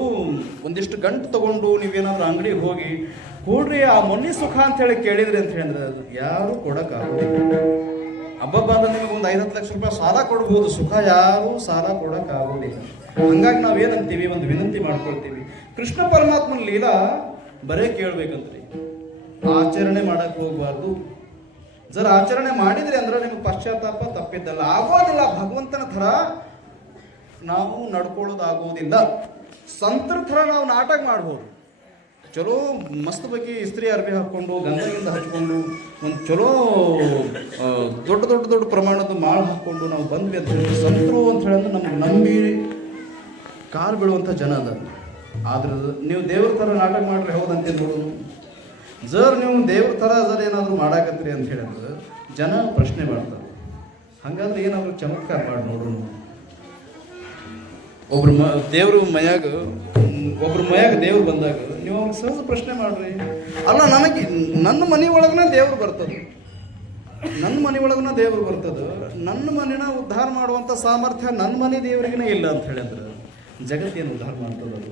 ಒಂದಿಷ್ಟು ಗಂಟು ತಗೊಂಡು ನೀವೇನಾದ್ರೂ ಅಂಗಡಿಗೆ ಹೋಗಿ ಕೊಡ್ರಿ ಆ ಮೊನ್ನೆ ಸುಖ ಅಂತ ಹೇಳಿ ಕೇಳಿದ್ರಿ ಅಂತ ಹೇಳಿದ್ರೆ ಅದು ಯಾರು ಕೊಡೋಕ್ಕಾಗೋದಿಲ್ಲ. ಹಬ್ಬಬ್ಬ ಅಂದ್ರೆ ನಿಮಗೆ ಒಂದು 5-10 ಲಕ್ಷ ರೂಪಾಯಿ ಸಾಲ ಕೊಡ್ಬೋದು, ಸುಖ ಯಾರು ಸಾಲ ಕೊಡೋಕ್ಕಾಗೋದಿಲ್ಲ. ಹಂಗಾಗಿ ನಾವೇನಂತೀವಿ, ಒಂದು ವಿನಂತಿ ಮಾಡ್ಕೊಳ್ತೀವಿ, ಕೃಷ್ಣ ಪರಮಾತ್ಮನ ಲೀಲಾ ಬರೇ ಕೇಳ್ಬೇಕಂತ್ರಿ, ಆಚರಣೆ ಮಾಡಕ್ ಹೋಗ್ಬಾರ್ದು. ಜರ ಆಚರಣೆ ಮಾಡಿದ್ರಿ ಅಂದ್ರೆ ನಿಮ್ಗೆ ಪಶ್ಚಾತ್ತಾಪ ತಪ್ಪಿದ್ದಲ್ಲ, ಆಗೋದಿಲ್ಲ. ಭಗವಂತನ ಥರ ನಾವು ನಡ್ಕೊಳ್ಳೋದಾಗೋದಿಲ್ಲ. ಸಂತರ ಥರ ನಾವು ನಾಟಕ ಮಾಡ್ಬೋದು. ಚಲೋ ಮಸ್ತ್ ಬಗ್ಗೆ ಇಸ್ತ್ರಿ ಅರ್ಬಿ ಹಾಕ್ಕೊಂಡು ಗಂಧದಿಂದ ಹಚ್ಕೊಂಡು ಒಂದು ಚಲೋ ದೊಡ್ಡ ಪ್ರಮಾಣದ ಮಾಳು ಹಾಕ್ಕೊಂಡು ನಾವು ಬಂದ್ವಿ ಅಂತ ಹೇಳಿ ಸಂತರು ಅಂತ ಹೇಳಿದ್ರೆ ನಮ್ಗೆ ನಂಬಿ ಕಾಲು ಬೀಳುವಂಥ ಜನ ಅದ. ಆದ್ರೆ ನೀವು ದೇವ್ರ ಥರ ನಾಟಕ ಮಾಡ್ರಿ ಹೌದಂತೆ ನೋಡು. ಜರ್ ನೀವು ದೇವ್ರ ಥರ ಜರ್ ಏನಾದರೂ ಮಾಡಾಕತ್ರಿ ಅಂತ ಹೇಳಿದ್ರೆ ಜನ ಪ್ರಶ್ನೆ ಮಾಡ್ತಾರೆ. ಹಾಗಾದ್ರೆ ಏನಾದರೂ ಚಮತ್ಕಾರ ಮಾಡಿ ನೋಡ್ರು. ಒಬ್ರು ದೇವ್ರ ಮನ್ಯಾಗ ದೇವ್ರು ಬಂದಾಗ ನೀವು ಅವ್ರಿಗೆ ಸಹಜ ಪ್ರಶ್ನೆ ಮಾಡ್ರಿ, ಅಲ್ಲ ನನಗೆ ನನ್ನ ಮನೆ ಒಳಗನ ದೇವ್ರು ಬರ್ತದೆ, ನನ್ನ ಮನೆ ಒಳಗನ ದೇವ್ರು ಬರ್ತದೆ, ನನ್ನ ಮನೆನ ಉದ್ಧಾರ ಮಾಡುವಂಥ ಸಾಮರ್ಥ್ಯ ನನ್ನ ಮನೆ ದೇವರಿಗೇ ಇಲ್ಲ ಅಂತ ಹೇಳಿದ್ರೆ ಜಗತ್ತೇನು ಉದ್ಧಾರ ಮಾಡ್ತದದು?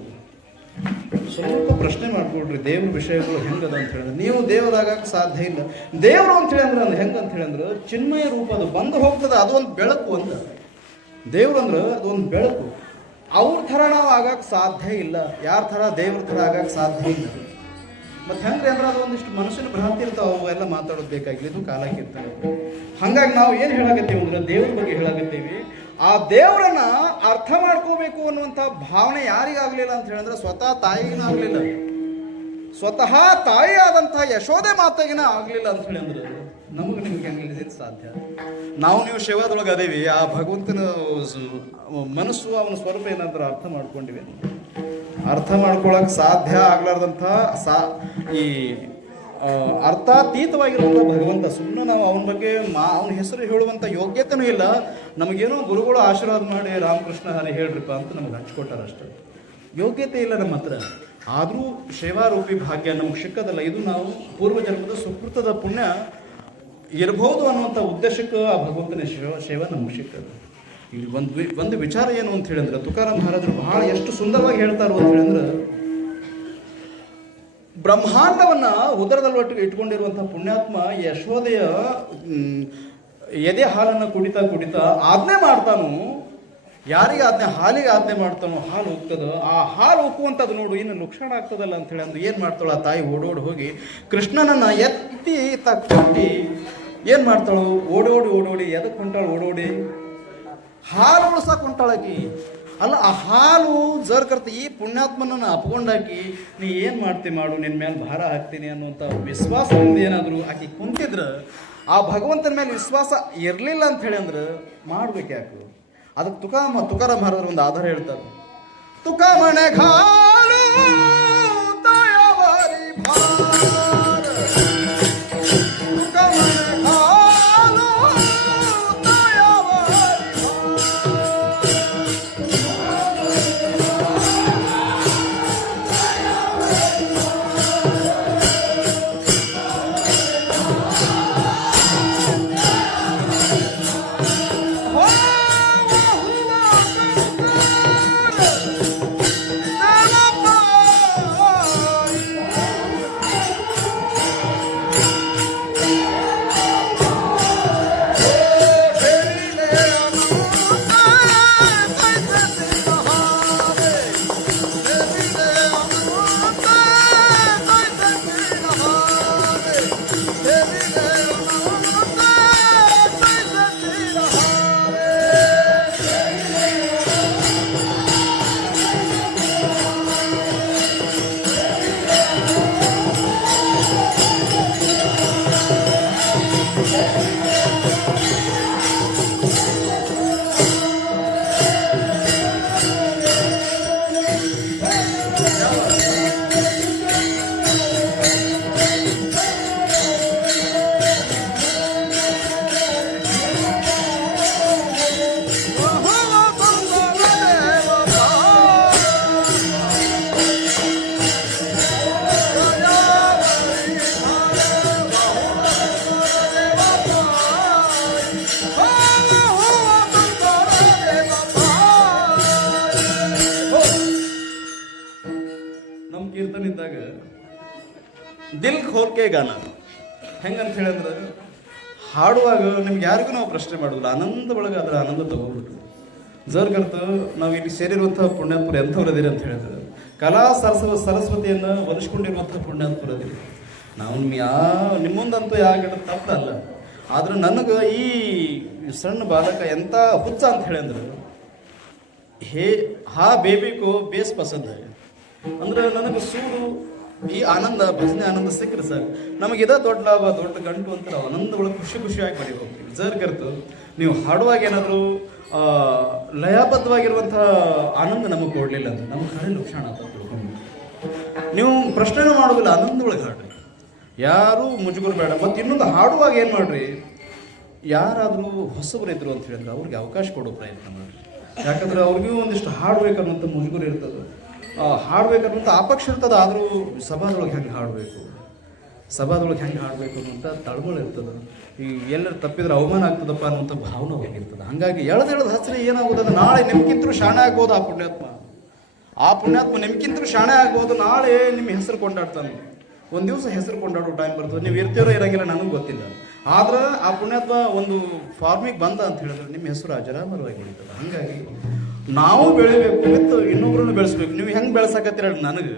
ಸ್ವಲ್ಪ ಪ್ರಶ್ನೆ ಮಾಡ್ಕೊಡ್ರಿ. ದೇವ್ರ ವಿಷಯಗಳು ಹೆಂಗದ ಅಂತ ಹೇಳಿದ್ರೆ ನೀವು ದೇವರಾಗಕ್ಕೆ ಸಾಧ್ಯ ಇಲ್ಲ. ದೇವರು ಅಂತ ಹೇಳಿದ್ರೆ ಅದು ಹೆಂಗಂತ ಹೇಳಿದ್ರೆ ಚಿನ್ಮಯ ರೂಪ, ಅದು ಬಂದು ಹೋಗ್ತದೆ, ಅದು ಒಂದು ಬೆಳಕು ಅಂತ. ದೇವ್ರು ಅಂದ್ರೆ ಅದೊಂದು ಬೆಳಕು. ಅವ್ರ ಥರ ನಾವು ಆಗಕ್ಕೆ ಸಾಧ್ಯ ಇಲ್ಲ. ಯಾರ ಥರ ದೇವ್ರ ಥರ ಆಗಕ್ಕೆ ಸಾಧ್ಯ ಇಲ್ಲ. ಮತ್ತು ಹೆಂಗ್ರಿ ಅಂದ್ರೆ ಅದು ಒಂದಿಷ್ಟು ಮನುಷ್ಯನ ಭ್ರಾಂತಿ ಇರ್ತಾವೆ, ಅವು ಎಲ್ಲ ಮಾತಾಡೋದು ಬೇಕಾಗಿಲ್ಲ, ಇದು ಕಾಲಕ್ಕಿರ್ತಾವೆ. ಹಾಗಾಗಿ ನಾವು ಏನು ಹೇಳಾಕತ್ತೀವಿ ಅಂದ್ರೆ ದೇವ್ರ ಬಗ್ಗೆ ಹೇಳಾಕತ್ತೀವಿ. ಆ ದೇವರನ್ನ ಅರ್ಥ ಮಾಡ್ಕೋಬೇಕು ಅನ್ನುವಂಥ ಭಾವನೆ ಯಾರಿಗಾಗಲಿಲ್ಲ ಅಂತ ಹೇಳಿದ್ರೆ ಸ್ವತಃ ತಾಯಿಗಿನ ಆಗಲಿಲ್ಲ, ಸ್ವತಃ ತಾಯಿ ಆದಂಥ ಯಶೋದೆ ಮಾತೆಗಿನ ಆಗಲಿಲ್ಲ ಅಂತ ಹೇಳಿದ್ರೆ ನಮಗೆ ನಿಮ್ಗೆ ಹೆಂಗೆ ಸಾಧ್ಯ? ನಾವು ನೀವು ಶಿವದೊಳಗೆ ಅದೇವಿ, ಆ ಭಗವಂತನ ಮನಸ್ಸು ಅವನ ಸ್ವರೂಪ ಏನಾದ್ರೂ ಅರ್ಥ ಮಾಡ್ಕೊಂಡಿವಿ? ಅರ್ಥ ಮಾಡ್ಕೊಳಕ್ ಸಾಧ್ಯ ಆಗ್ಲಾರ್ದಂಥ ಈ ಅರ್ಥಾತೀತವಾಗಿರುವಂಥ ಭಗವಂತ. ಸುಮ್ಮನೆ ನಾವು ಅವನ ಬಗ್ಗೆ ಅವನ ಹೆಸರು ಹೇಳುವಂಥ ಯೋಗ್ಯತೆನೂ ಇಲ್ಲ. ನಮಗೇನೋ ಗುರುಗಳು ಆಶೀರ್ವಾದ ಮಾಡಿ ರಾಮಕೃಷ್ಣ ಹರಿ ಹೇಳ್ರಿಪ್ಪ ಅಂತ ನಮ್ಗೆ ಹಂಚ್ಕೊಟ್ಟಾರ ಅಷ್ಟೇ. ಯೋಗ್ಯತೆ ಇಲ್ಲ ನಮ್ಮ ಹತ್ರ. ಆದರೂ ಸೇವಾರೂಪಿ ಭಾಗ್ಯ ನಮ್ಗೆ ಸಿಕ್ಕದಲ್ಲ. ಇದು ನಾವು ಪೂರ್ವಜನ್ಮದ ಸುಕೃತದ ಪುಣ್ಯ ಇರಬಹುದು ಅನ್ನುವಂಥ ಉದ್ದೇಶಕ್ಕೆ ಆ ಭಗವಂತನ ಸೇವೆ ನಮ್ಗೆ ಸಿಕ್ಕದು. ಇಲ್ಲಿ ಒಂದು ವಿಚಾರ ಏನು ಅಂತ ಹೇಳಿದ್ರೆ, ತುಕಾರಾಮ್ ಮಹಾರಾಜರು ಬಹಳ ಎಷ್ಟು ಸುಂದರವಾಗಿ ಹೇಳ್ತಾರೋ ಅಂತ ಹೇಳಿದ್ರೆ, ಬ್ರಹ್ಮಾಂಡವನ್ನ ಉದರದಲ್ಲಿ ಒಟ್ಟಿಗೆ ಇಟ್ಕೊಂಡಿರುವಂಥ ಪುಣ್ಯಾತ್ಮ ಯಶೋದೆಯ ಎದೆ ಹಾಲನ್ನು ಕುಡಿತಾ ಆಜ್ಞೆ ಮಾಡ್ತಾನು, ಯಾರಿಗೆ ಆಜ್ಞೆ ಹಾಲಿಗೆ ಆಜ್ಞೆ ಮಾಡ್ತಾನೋ ಹಾಲು ಉಕ್ತದೋ ಆ ಹಾಲು ಉಕ್ಕುವಂಥದ್ದು ನೋಡು ಇನ್ನು ಲುಕ್ಷಣ ಆಗ್ತದಲ್ಲ ಅಂತೇಳಿ ಅಂದು ಏನು ಮಾಡ್ತಾಳು ಆ ತಾಯಿ ಓಡೋಡಿ ಹೋಗಿ ಕೃಷ್ಣನನ್ನು ಎತ್ತಿ ತಕ್ಕಿ ಏನು ಮಾಡ್ತಾಳು ಓಡೋಡಿ ಎದಕ್ಕೆ ಹೊಂಟಾಳು ಓಡೋಡಿ ಹಾಲು ಉಳ್ಸಕ್ಕೆ ಹೊಂಟಾಳಾಕಿ. ಅಲ್ಲ ಆ ಹಾಲು ಜರ್ಕರ್ತ ಈ ಪುಣ್ಯಾತ್ಮನನ್ನು ಅಪ್ಕೊಂಡಾಕಿ ನೀ ಏನು ಮಾಡ್ತಿ ಮಾಡು, ನಿನ್ನ ಮೇಲೆ ಭಾರ ಹಾಕ್ತೀನಿ ಅನ್ನುವಂಥ ವಿಶ್ವಾಸದಿಂದ ಏನಾದರೂ ಆಕಿ ಕುಂತಿದ್ರೆ ಆ ಭಗವಂತನ ಮೇಲೆ ವಿಶ್ವಾಸ ಇರಲಿಲ್ಲ ಅಂತ ಹೇಳಿ ಅಂದ್ರೆ ಮಾಡ್ಬೇಕು ಯಾಕೆ. ಅದಕ್ಕೆ ತುಕಾರಾಮ್ ಮಹಾರಾಜರು ಒಂದು ಆಧಾರ ಹೇಳ್ತಾರೆ. ತುಕಾಮಣೆ ಘಾಲು ದಯಾವರಿ ಭಾರ, ತುಕಾಮಣೆ ಘಾಲು ದಯಾವರಿ ಕೀರ್ತನಿದ್ದಾಗ ದಿಲ್ ಖೋಲ್ಕೆ ಗಾನ ಹೆಂಗಂತ ಹೇಳಿದ್ರೆ ಹಾಡುವಾಗ ನಿಮ್ಗೆ ಯಾರಿಗೂ ನಾವು ಪ್ರಶ್ನೆ ಮಾಡೋದಿಲ್ಲ, ಆನಂದ ಒಳಗೆ ಅದರ ಆನಂದ ತಗೋಬಿಟ್ಟು ಜರ್ಗರ್ತ ನಾವು ಇಲ್ಲಿ ಸೇರಿರುವಂತಹ ಪುಣ್ಯಾತ್ಮರು ಎಂಥವ್ರದಿರಿ ಅಂತ ಹೇಳಿದ್ರೆ ಕಲಾ ಸರಸ್ವತಿಯನ್ನು ಒಲಿಸ್ಕೊಂಡಿರುವಂಥ ಪುಣ್ಯಾತ್ಮರದಿರಿ. ನಾವು ನಿಮ್ಮೊಂದಂತೂ ಯಾಕೆ ತಪ್ಪಲ್ಲ, ಆದ್ರೆ ನನಗೆ ಈ ಸಣ್ಣ ಬಾಲಕ ಎಂಥ ಹುಚ್ಚ ಅಂತ ಹೇಳಿದ್ರೆ ಹಾ ಬೇಬಿಕೋ ಬೇಸ್ ಪಸಂದ್ ಅಂದ್ರೆ ನನಗೆ ಸೂಡು ಈ ಆನಂದ ಭಜನೆ ಆನಂದ ಸಿಕ್ಕರೆ ಸರ್ ನಮಗಿದ ದೊಡ್ಡ ಲಾಭ ದೊಡ್ಡ ಗಂಟು ಅಂತ ನಾವು ಆನಂದ ಒಳಗೆ ಖುಷಿಯಾಗಿ ಬರೀ ಹೋಗ್ತೀವಿ. ಜರ್ಗರ್ತು ನೀವು ಹಾಡುವಾಗ ಏನಾದರೂ ಲಯಬದ್ಧವಾಗಿರುವಂಥ ಆನಂದ ನಮಗೆ ಕೊಡಲಿಲ್ಲ ಅಂತ ನಮಗೆ ಕಡೆ ಲಕ್ಷಣ ಅಂತ ತಿಳ್ಕೊಂಡು ನೀವು ಪ್ರಶ್ನೆ ಮಾಡೋದಿಲ್ಲ, ಆನಂದ ಒಳಗೆ ಹಾಡ್ರಿ, ಯಾರೂ ಮುಜುಗರು ಬೇಡ. ಮತ್ತು ಇನ್ನೊಂದು ಹಾಡುವಾಗ ಏನು ಮಾಡ್ರಿ, ಯಾರಾದರೂ ಹೊಸಬರು ಇದ್ರು ಅಂತ ಹೇಳಿದ್ರೆ ಅವ್ರಿಗೆ ಅವಕಾಶ ಕೊಡೋ ಪ್ರಯತ್ನ ಮಾಡಿರಿ. ಯಾಕಂದ್ರೆ ಅವ್ರಿಗೂ ಒಂದಿಷ್ಟು ಹಾಡ್ಬೇಕನ್ನುವಂಥ ಮುಜುಗರು ಇರ್ತದೆ, ಹಾಡ್ಬೇಕನ್ನುವಂಥ ಆಪಕ್ಷ ಇರ್ತದೆ. ಆದರೂ ಸಭಾದೊಳಗೆ ಹೆಂಗೆ ಹಾಡಬೇಕು, ಸಭಾದೊಳಗೆ ಹೆಂಗೆ ಹಾಡಬೇಕು ಅನ್ನುವಂಥ ತಳಮಳ ಇರ್ತದೆ. ಈ ಎಲ್ಲರೂ ತಪ್ಪಿದ್ರೆ ಅವಮಾನ ಆಗ್ತದಪ್ಪ ಅನ್ನುವಂಥ ಭಾವನೆ ಹೋಗಿರ್ತದೆ. ಹಾಗಾಗಿ ಎಳೆದು ಹಸಿರು ಏನಾಗೋದು, ನಾಳೆ ನಿಮ್ಗಿಂತರೂ ಶಾಣೆ ಆಗ್ಬೋದು ಆ ಪುಣ್ಯಾತ್ಮ ನಿಮ್ಗಿಂತರೂ ಶಾಣೆ ಆಗ್ಬೋದು. ನಾಳೆ ನಿಮ್ಮ ಹೆಸರು ಕೊಂಡಾಡ್ತಾನೆ, ಒಂದು ದಿವಸ ಹೆಸರು ಕೊಂಡಾಡೋ ಟೈಮ್ ಬರ್ತದೆ. ನೀವು ಇರ್ತೀರೋ ಇರಂಗಿಲ್ಲ ನನಗೆ ಗೊತ್ತಿಲ್ಲ, ಆದ್ರೆ ಆ ಪುಣ್ಯಾತ್ಮ ಒಂದು ಫಾರ್ಮಿಗೆ ಬಂದ ಅಂತ ಹೇಳಿದ್ರೆ ನಿಮ್ಮ ಹೆಸರು ಅಜರಾಮರವಾಗಿ ಉಳಿತದೆ. ಹಾಗಾಗಿ ನಾವು ಬೆಳಿಬೇಕು ಮತ್ತು ಇನ್ನೊಬ್ರನ್ನ ಬೆಳೆಸ್ಬೇಕು. ನೀವು ಹೆಂಗೆ ಬೆಳೆಸಕತ್ತೀರ ನನಗೆ,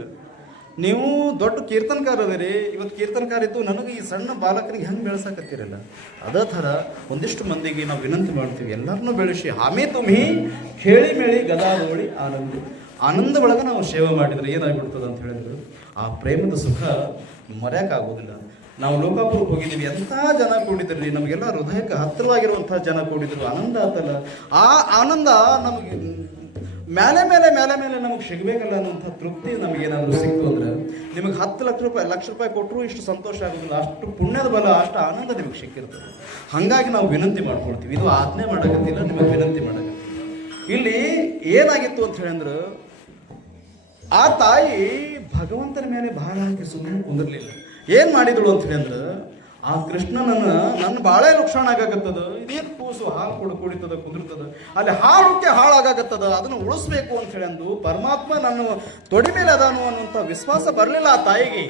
ನೀವು ದೊಡ್ಡ ಕೀರ್ತನಕಾರ ಅದೀರಿ, ಇವತ್ತು ಕೀರ್ತನಕಾರ ಇದ್ದು ನನಗೆ ಈ ಸಣ್ಣ ಬಾಲಕರಿಗೆ ಹೆಂಗೆ ಬೆಳೆಸಕತ್ತೀರಲ್ಲ, ಅದೇ ಥರ ಒಂದಿಷ್ಟು ಮಂದಿಗೆ ನಾವು ವಿನಂತಿ ಮಾಡ್ತೀವಿ, ಎಲ್ಲರನ್ನೂ ಬೆಳೆಸಿ ಹಾಮಿ ತುಮಿ ಹೇಳಿ ಮೇಳಿ ಗದಾದೋಳಿ ಆನಂದ ಒಳಗೆ ನಾವು ಸೇವೆ ಮಾಡಿದರೆ ಏನಾಗ್ಬಿಡ್ತದೆ ಅಂತ ಹೇಳಿದ್ರು ಆ ಪ್ರೇಮದ ಸುಖ ಮರೆಯೋಕ್ಕಾಗೋದಿಲ್ಲ. ನಾವು ಲೋಕಾಪುರಕ್ಕೆ ಹೋಗಿದ್ದೀವಿ, ಎಂಥ ಜನ ಕೂಡಿದ್ರಿ, ನಮಗೆಲ್ಲ ಹೃದಯಕ್ಕೆ ಹತ್ತಿರವಾಗಿರುವಂಥ ಜನ ಕೂಡಿದ್ರು, ಆನಂದ ಆತಲ್ಲ. ಆ ಆನಂದ ನಮಗೆ ಮೇಲೆ ನಮಗೆ ಸಿಗಬೇಕಲ್ಲ ಅನ್ನೋಂಥ ತೃಪ್ತಿ ನಮಗೇನಾದರೂ ಸಿಕ್ತು ಅಂದ್ರೆ ನಿಮಗೆ 10 ಲಕ್ಷ ರೂಪಾಯಿ ಕೊಟ್ಟರು ಇಷ್ಟು ಸಂತೋಷ ಆಗೋದಿಲ್ಲ. ಅಷ್ಟು ಪುಣ್ಯದ ಬಲ, ಅಷ್ಟು ಆನಂದ ನಿಮಗೆ ಸಿಕ್ಕಿರ್ತದೆ. ಹಾಗಾಗಿ ನಾವು ವಿನಂತಿ ಮಾಡ್ಕೊಳ್ತೀವಿ, ಇದು ಆಜ್ಞೆ ಮಾಡೋಕತ್ತಿಲ್ಲ, ನಿಮಗೆ ವಿನಂತಿ ಮಾಡೋಕತ್ತೀವಿ. ಇಲ್ಲಿ ಏನಾಗಿತ್ತು ಅಂತ ಹೇಳಿದ್ರೆ ಆ ತಾಯಿ ಭಗವಂತನ ಮೇಲೆ ಭಾರ ಹಾಕಿ ಸುಮ್ಮನೆ ಕುಂದಿರ್ಲಿಲ್ಲ. ಏನು ಮಾಡಿದಳು ಅಂತ ಹೇಳಿದ್ರೆ ಆ ಕೃಷ್ಣನನ್ನು ನನ್ನ ಬಾಳೆ ಲಕ್ಷಣ ಆಗಾಕತ್ತದ, ಇದೇನು ಕೂಸು ಹಾಲು ಕುಡಿತದ ಕುದಿರ್ತದ, ಅಲ್ಲಿ ಹಾಳುಕ್ಕೆ ಹಾಳಾಗತ್ತದ, ಅದನ್ನು ಉಳಿಸ್ಬೇಕು ಅಂತ ಹೇಳಿ ಅಂದು ಪರಮಾತ್ಮ ನನ್ನ ತೊಡಿ ಮೇಲೆ ಅದಾನು ಅನ್ನುವಂಥ ವಿಶ್ವಾಸ ಬರಲಿಲ್ಲ ಆ ತಾಯಿಗೆ.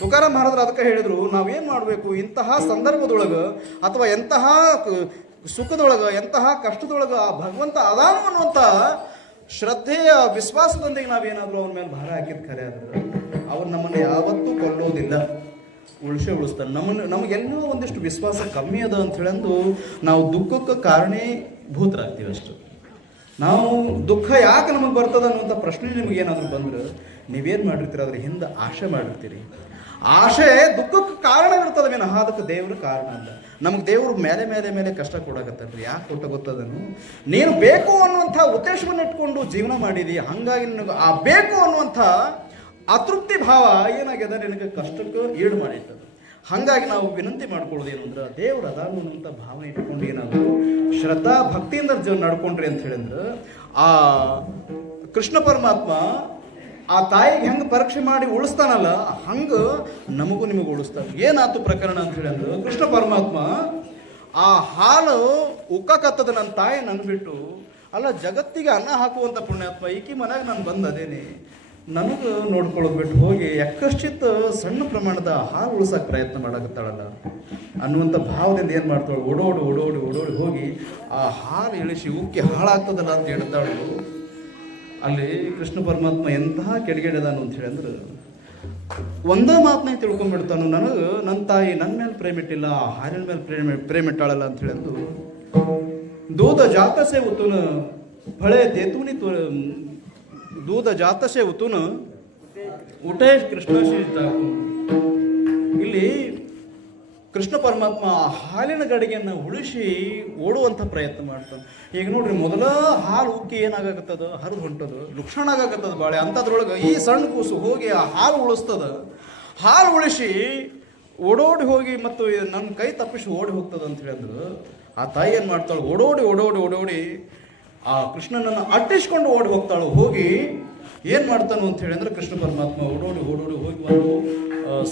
ತುಕಾರಾಮ್ ಮಹಾರಾಜರು ಅದಕ್ಕೆ ಹೇಳಿದ್ರು, ನಾವೇನು ಮಾಡಬೇಕು ಇಂತಹ ಸಂದರ್ಭದೊಳಗೆ ಅಥವಾ ಎಂತಹ ಸುಖದೊಳಗ ಎಂತಹ ಕಷ್ಟದೊಳಗ ಆ ಭಗವಂತ ಅದಾನು ಅನ್ನುವಂಥ ಶ್ರದ್ಧೆಯ ವಿಶ್ವಾಸದೊಂದಿಗೆ ನಾವೇನಾದರೂ ಅವನ ಮೇಲೆ ಭಾರ ಹಾಕಿದ ಖರೆ ಆದ್ರೆ ಅವ್ರು ನಮ್ಮನ್ನು ಯಾವತ್ತೂ ಕೊಲ್ಲೋದಿಲ್ಲ, ಉಳಿಸ್ತಾನೆ. ನಮಗೆಲ್ಲೋ ಒಂದಿಷ್ಟು ವಿಶ್ವಾಸ ಕಮ್ಮಿ ಅದ ಅಂತ ಹೇಳಂದು ನಾವು ದುಃಖಕ್ಕೆ ಕಾರಣೀಭೂತರಾಗ್ತೀವಿ ಅಷ್ಟು. ನಾವು ದುಃಖ ಯಾಕೆ ನಮಗೆ ಬರ್ತದ ಅನ್ನುವಂಥ ಪ್ರಶ್ನೆ ನಿಮಗೇನಾದರೂ ಬಂದ್ರೆ ನೀವೇನು ಮಾಡಿರ್ತೀರ, ಅದ್ರ ಹಿಂದೆ ಆಶೆ ಮಾಡಿರ್ತೀರಿ. ಆಶೆ ದುಃಖಕ್ಕೆ ಕಾರಣ ಇರ್ತದೆ ವಿನಃ ಅದಕ್ಕೆ ದೇವ್ರ ಕಾರಣ ಅಲ್ಲ. ನಮಗೆ ದೇವ್ರು ಮೇಲೆ ಮೇಲೆ ಮೇಲೆ ಕಷ್ಟ ಕೊಡಾಕತ್ತಲ್ರಿ, ಯಾಕೆ ಕೊಟ್ಟ ಗೊತ್ತದನು? ನೀನು ಬೇಕು ಅನ್ನುವಂಥ ಉದ್ದೇಶವನ್ನು ಇಟ್ಕೊಂಡು ಜೀವನ ಮಾಡಿದಿ, ಹಾಗಾಗಿ ನಿನಗೆ ಆ ಬೇಕು ಅನ್ನುವಂಥ ಅತೃಪ್ತಿ ಭಾವ ಏನಾಗ್ಯದ ನಿನಗೆ ಕಷ್ಟಕ್ಕೆ ಈಡು ಮಾಡಿರ್ತದೆ. ಹಾಗಾಗಿ ನಾವು ವಿನಂತಿ ಮಾಡ್ಕೊಳ್ಳೋದು ಏನು ಅಂದ್ರೆ ದೇವ್ರ ಅದಾನು ಅನ್ನುವಂಥ ಭಾವನೆ ಇಟ್ಕೊಂಡು ಏನಾದರೂ ಶ್ರದ್ಧಾ ಭಕ್ತಿಯಿಂದ ನಡ್ಕೊಂಡ್ರಿ ಅಂತ ಹೇಳಿದ್ರೆ ಆ ಕೃಷ್ಣ ಪರಮಾತ್ಮ ಆ ತಾಯಿಗೆ ಹೆಂಗೆ ಪರೀಕ್ಷೆ ಮಾಡಿ ಉಳಿಸ್ತಾನಲ್ಲ ಹಂಗೆ ನಮಗೂ ನಿಮಗೆ ಉಳಿಸ್ತಾನೆ. ಏನಾಯ್ತು ಪ್ರಕರಣ ಅಂತ ಹೇಳಿದ್ರೆ ಕೃಷ್ಣ ಪರಮಾತ್ಮ ಆ ಹಾಲು ಉಕ್ಕಕತ್ತದ ನನ್ನ ತಾಯಿ ನನ್ನ ಬಿಟ್ಟು, ಅಲ್ಲ ಜಗತ್ತಿಗೆ ಅನ್ನ ಹಾಕುವಂಥ ಪುಣ್ಯಾತ್ಮ ಈಕಿ ಮನೆಗೆ ನಾನು ಬಂದು ಅದೇನೆ ನನಗೆ ನೋಡ್ಕೊಳ್ಳೋದು ಬಿಟ್ಟು ಹೋಗಿ ಯಾಕಷ್ಟಿತ್ತು ಸಣ್ಣ ಪ್ರಮಾಣದ ಹಾಲು ಉಳಿಸೋಕೆ ಪ್ರಯತ್ನ ಮಾಡಕತ್ತಾಳಲ್ಲ ಅನ್ನುವಂಥ ಭಾವದಿಂದ ಏನು ಮಾಡ್ತಾಳು, ಓಡೋಡಿ ಹೋಗಿ ಆ ಹಾಲು ಇಳಿಸಿ ಉಕ್ಕಿ ಹಾಳಾಗ್ತದಲ್ಲ ಅಂತ ಹೇಳ್ತಾಳು. ಅಲ್ಲಿ ಕೃಷ್ಣ ಪರಮಾತ್ಮ ಎಂತಹ ಕೆಳಗೆಡದಾನು ಅಂತ ಹೇಳಿ ಅಂದ್ರೆ ಒಂದೇ ಮಾತನ್ನ ತಿಳ್ಕೊಂಡ್ಬಿಡ್ತಾನು, ನನಗೆ ನನ್ನ ತಾಯಿ ನನ್ನ ಮೇಲೆ ಪ್ರೇಮ ಇಟ್ಟಿಲ್ಲ, ಆ ಹಾಲಿನ ಮೇಲೆ ಪ್ರೇಮ ಇಟ್ಟಾಳಲ್ಲ ಅಂತ ಹೇಳಿದ್ದು. दूध जात से उतून फळे देतूनी दूध जात से उतून उठे कृष्णाशी ಇಲ್ಲಿ ಕೃಷ್ಣ ಪರಮಾತ್ಮ ಹಾಲಿನ ಗಡಿಗೆಯನ್ನು ಉಳಿಸಿ ಓಡುವಂಥ ಪ್ರಯತ್ನ ಮಾಡ್ತಾನೆ. ಈಗ ನೋಡ್ರಿ, ಮೊದಲ ಹಾಲು ಉಕ್ಕಿ ಏನಾಗತ್ತದ, ಹರಿದು ಹೊಂಟದು, ಲುಕ್ಷಣ ಆಗಾಕತ್ತದ ಬಾಳೆ. ಅಂಥದ್ರೊಳಗೆ ಈ ಸಣ್ಣ ಕೂಸು ಹೋಗಿ ಆ ಹಾಲು ಉಳಿಸ್ತದ. ಹಾಲು ಉಳಿಸಿ ಓಡೋಡಿ ಹೋಗಿ ಮತ್ತು ನನ್ನ ಕೈ ತಪ್ಪಿಸಿ ಓಡಿ ಹೋಗ್ತದ ಅಂತ ಹೇಳಿದ್ರು. ಆ ತಾಯಿ ಏನು ಮಾಡ್ತಾಳು, ಓಡೋಡಿ ಆ ಕೃಷ್ಣನನ್ನು ಅಟ್ಟಿಸ್ಕೊಂಡು ಓಡಿ ಹೋಗ್ತಾಳು. ಹೋಗಿ ಏನು ಮಾಡ್ತಾನು ಅಂತ ಹೇಳಿ ಅಂದ್ರೆ ಕೃಷ್ಣ ಪರಮಾತ್ಮ ಓಡೋಡಿ ಹೋಗಿ ಒಂದು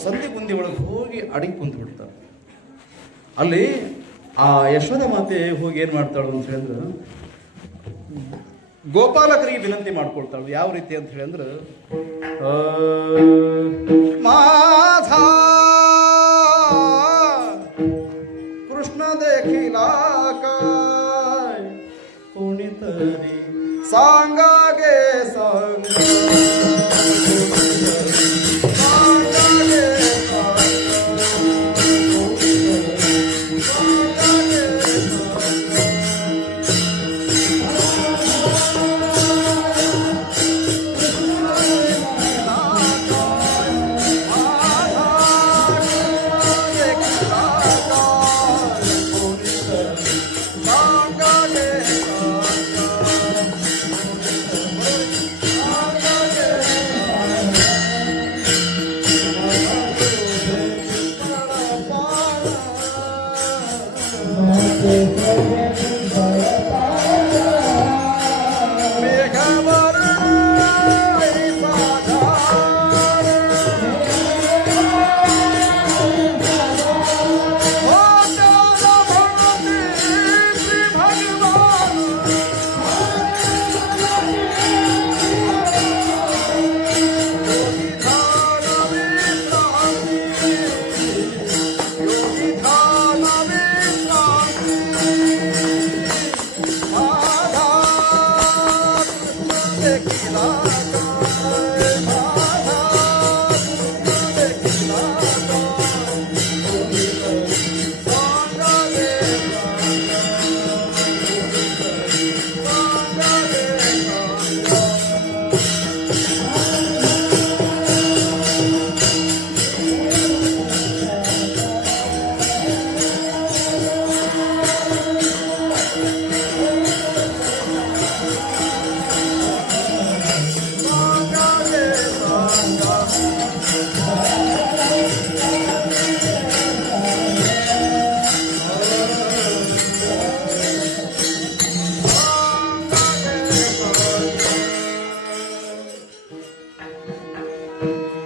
ಸಂಧಿ ಗುಂದಿ ಒಳಗೆ ಹೋಗಿ ಅಡಿಗೆ ಕುಂತು ಬಿಡ್ತಾಳೆ. ಅಲ್ಲಿ ಆ ಯಶೋಧ ಮಾತೆ ಹೋಗಿ ಏನು ಮಾಡ್ತಾಳು ಅಂತ ಹೇಳಿದ್ರೆ ಗೋಪಾಲಕರಿಗೆ ವಿನಂತಿ ಮಾಡ್ಕೊಳ್ತಾಳು. ಯಾವ ರೀತಿ ಅಂತ ಹೇಳಿ ಅಂದ್ರೆ ಮಾಧಾ ಕೃಷ್ಣ ದೇಖಿಲಾ ಕಾಯ್ ಕುಣಿತರಿ ಸಾಂಗಾಗೆ ಸಾಂಗ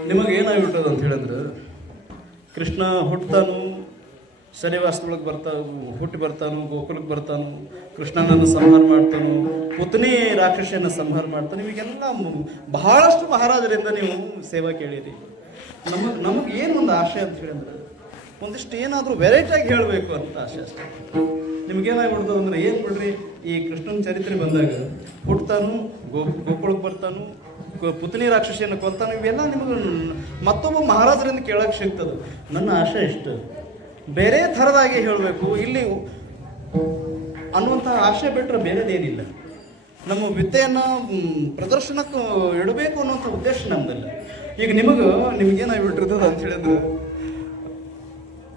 ನಿಮಗೇನಾಗ್ಬಿಟ್ಟದ ಅಂತ ಹೇಳಿದ್ರೆ ಕೃಷ್ಣ ಹುಟ್ಟತಾನು, ಶನಿವಾಸದೊಳಗೆ ಹುಟ್ಟಿ ಬರ್ತಾನು, ಗೋಕುಲಕ್ಕೆ ಬರ್ತಾನು, ಕೃಷ್ಣನನ್ನು ಸಂಹಾರ ಮಾಡ್ತಾನು, ಪುತ್ನಿ ರಾಕ್ಷಸಿಯನ್ನು ಸಂಹಾರ ಮಾಡ್ತಾನೆ. ನಿಮಗೆಲ್ಲ ಬಹಳಷ್ಟು ಮಹಾರಾಜರಿಂದ ನೀವು ಸೇವಾ ಕೇಳಿರಿ. ನಮಗೆ ಏನು ಒಂದು ಆಶೆ ಅಂತ ಹೇಳಿದ್ರೆ ಒಂದಿಷ್ಟು ಏನಾದರೂ ವೆರೈಟಿಯಾಗಿ ಹೇಳಬೇಕು ಅಂತ ಆಶೆ ಅಷ್ಟೇ. ನಿಮ್ಗೇನಾಗ್ಬಿಡ್ತದೆ ಅಂದ್ರೆ ಏನು ಬಿಡ್ರಿ, ಈ ಕೃಷ್ಣನ ಚರಿತ್ರೆ ಬಂದಾಗ ಹುಟ್ತಾನು, ಗೋಕುಳಕ್ಕೆ ಬರ್ತಾನು, ಪುತ್ನಿ ರಾಕ್ಷಸಿಯನ್ನು ಕೊಲ್ತಾನು, ಇವೆಲ್ಲ ನಿಮಗೆ ಮತ್ತೊಬ್ಬ ಮಹಾರಾಜರಿಂದ ಕೇಳಕ್ಕೆ ಸಿಗ್ತದೆ. ನನ್ನ ಆಶೆ ಇಷ್ಟು, ಬೇರೆ ಥರದಾಗಿ ಹೇಳಬೇಕು ಇಲ್ಲಿ ಅನ್ನುವಂಥ ಆಶೆ ಬಿಟ್ಟರೆ ಬೇರೆದೇನಿಲ್ಲ. ನಮ್ಮ ವಿದ್ಯೆಯನ್ನು ಪ್ರದರ್ಶನಕ್ಕೆ ಇಡಬೇಕು ಅನ್ನೋಂಥ ಉದ್ದೇಶ ನಮ್ದಲ್ಲ. ಈಗ ನಿಮಗೇನಾಗ್ಬಿಟ್ಟಿರ್ತದೆ ಅಂತ ಹೇಳಿದ್ರೆ,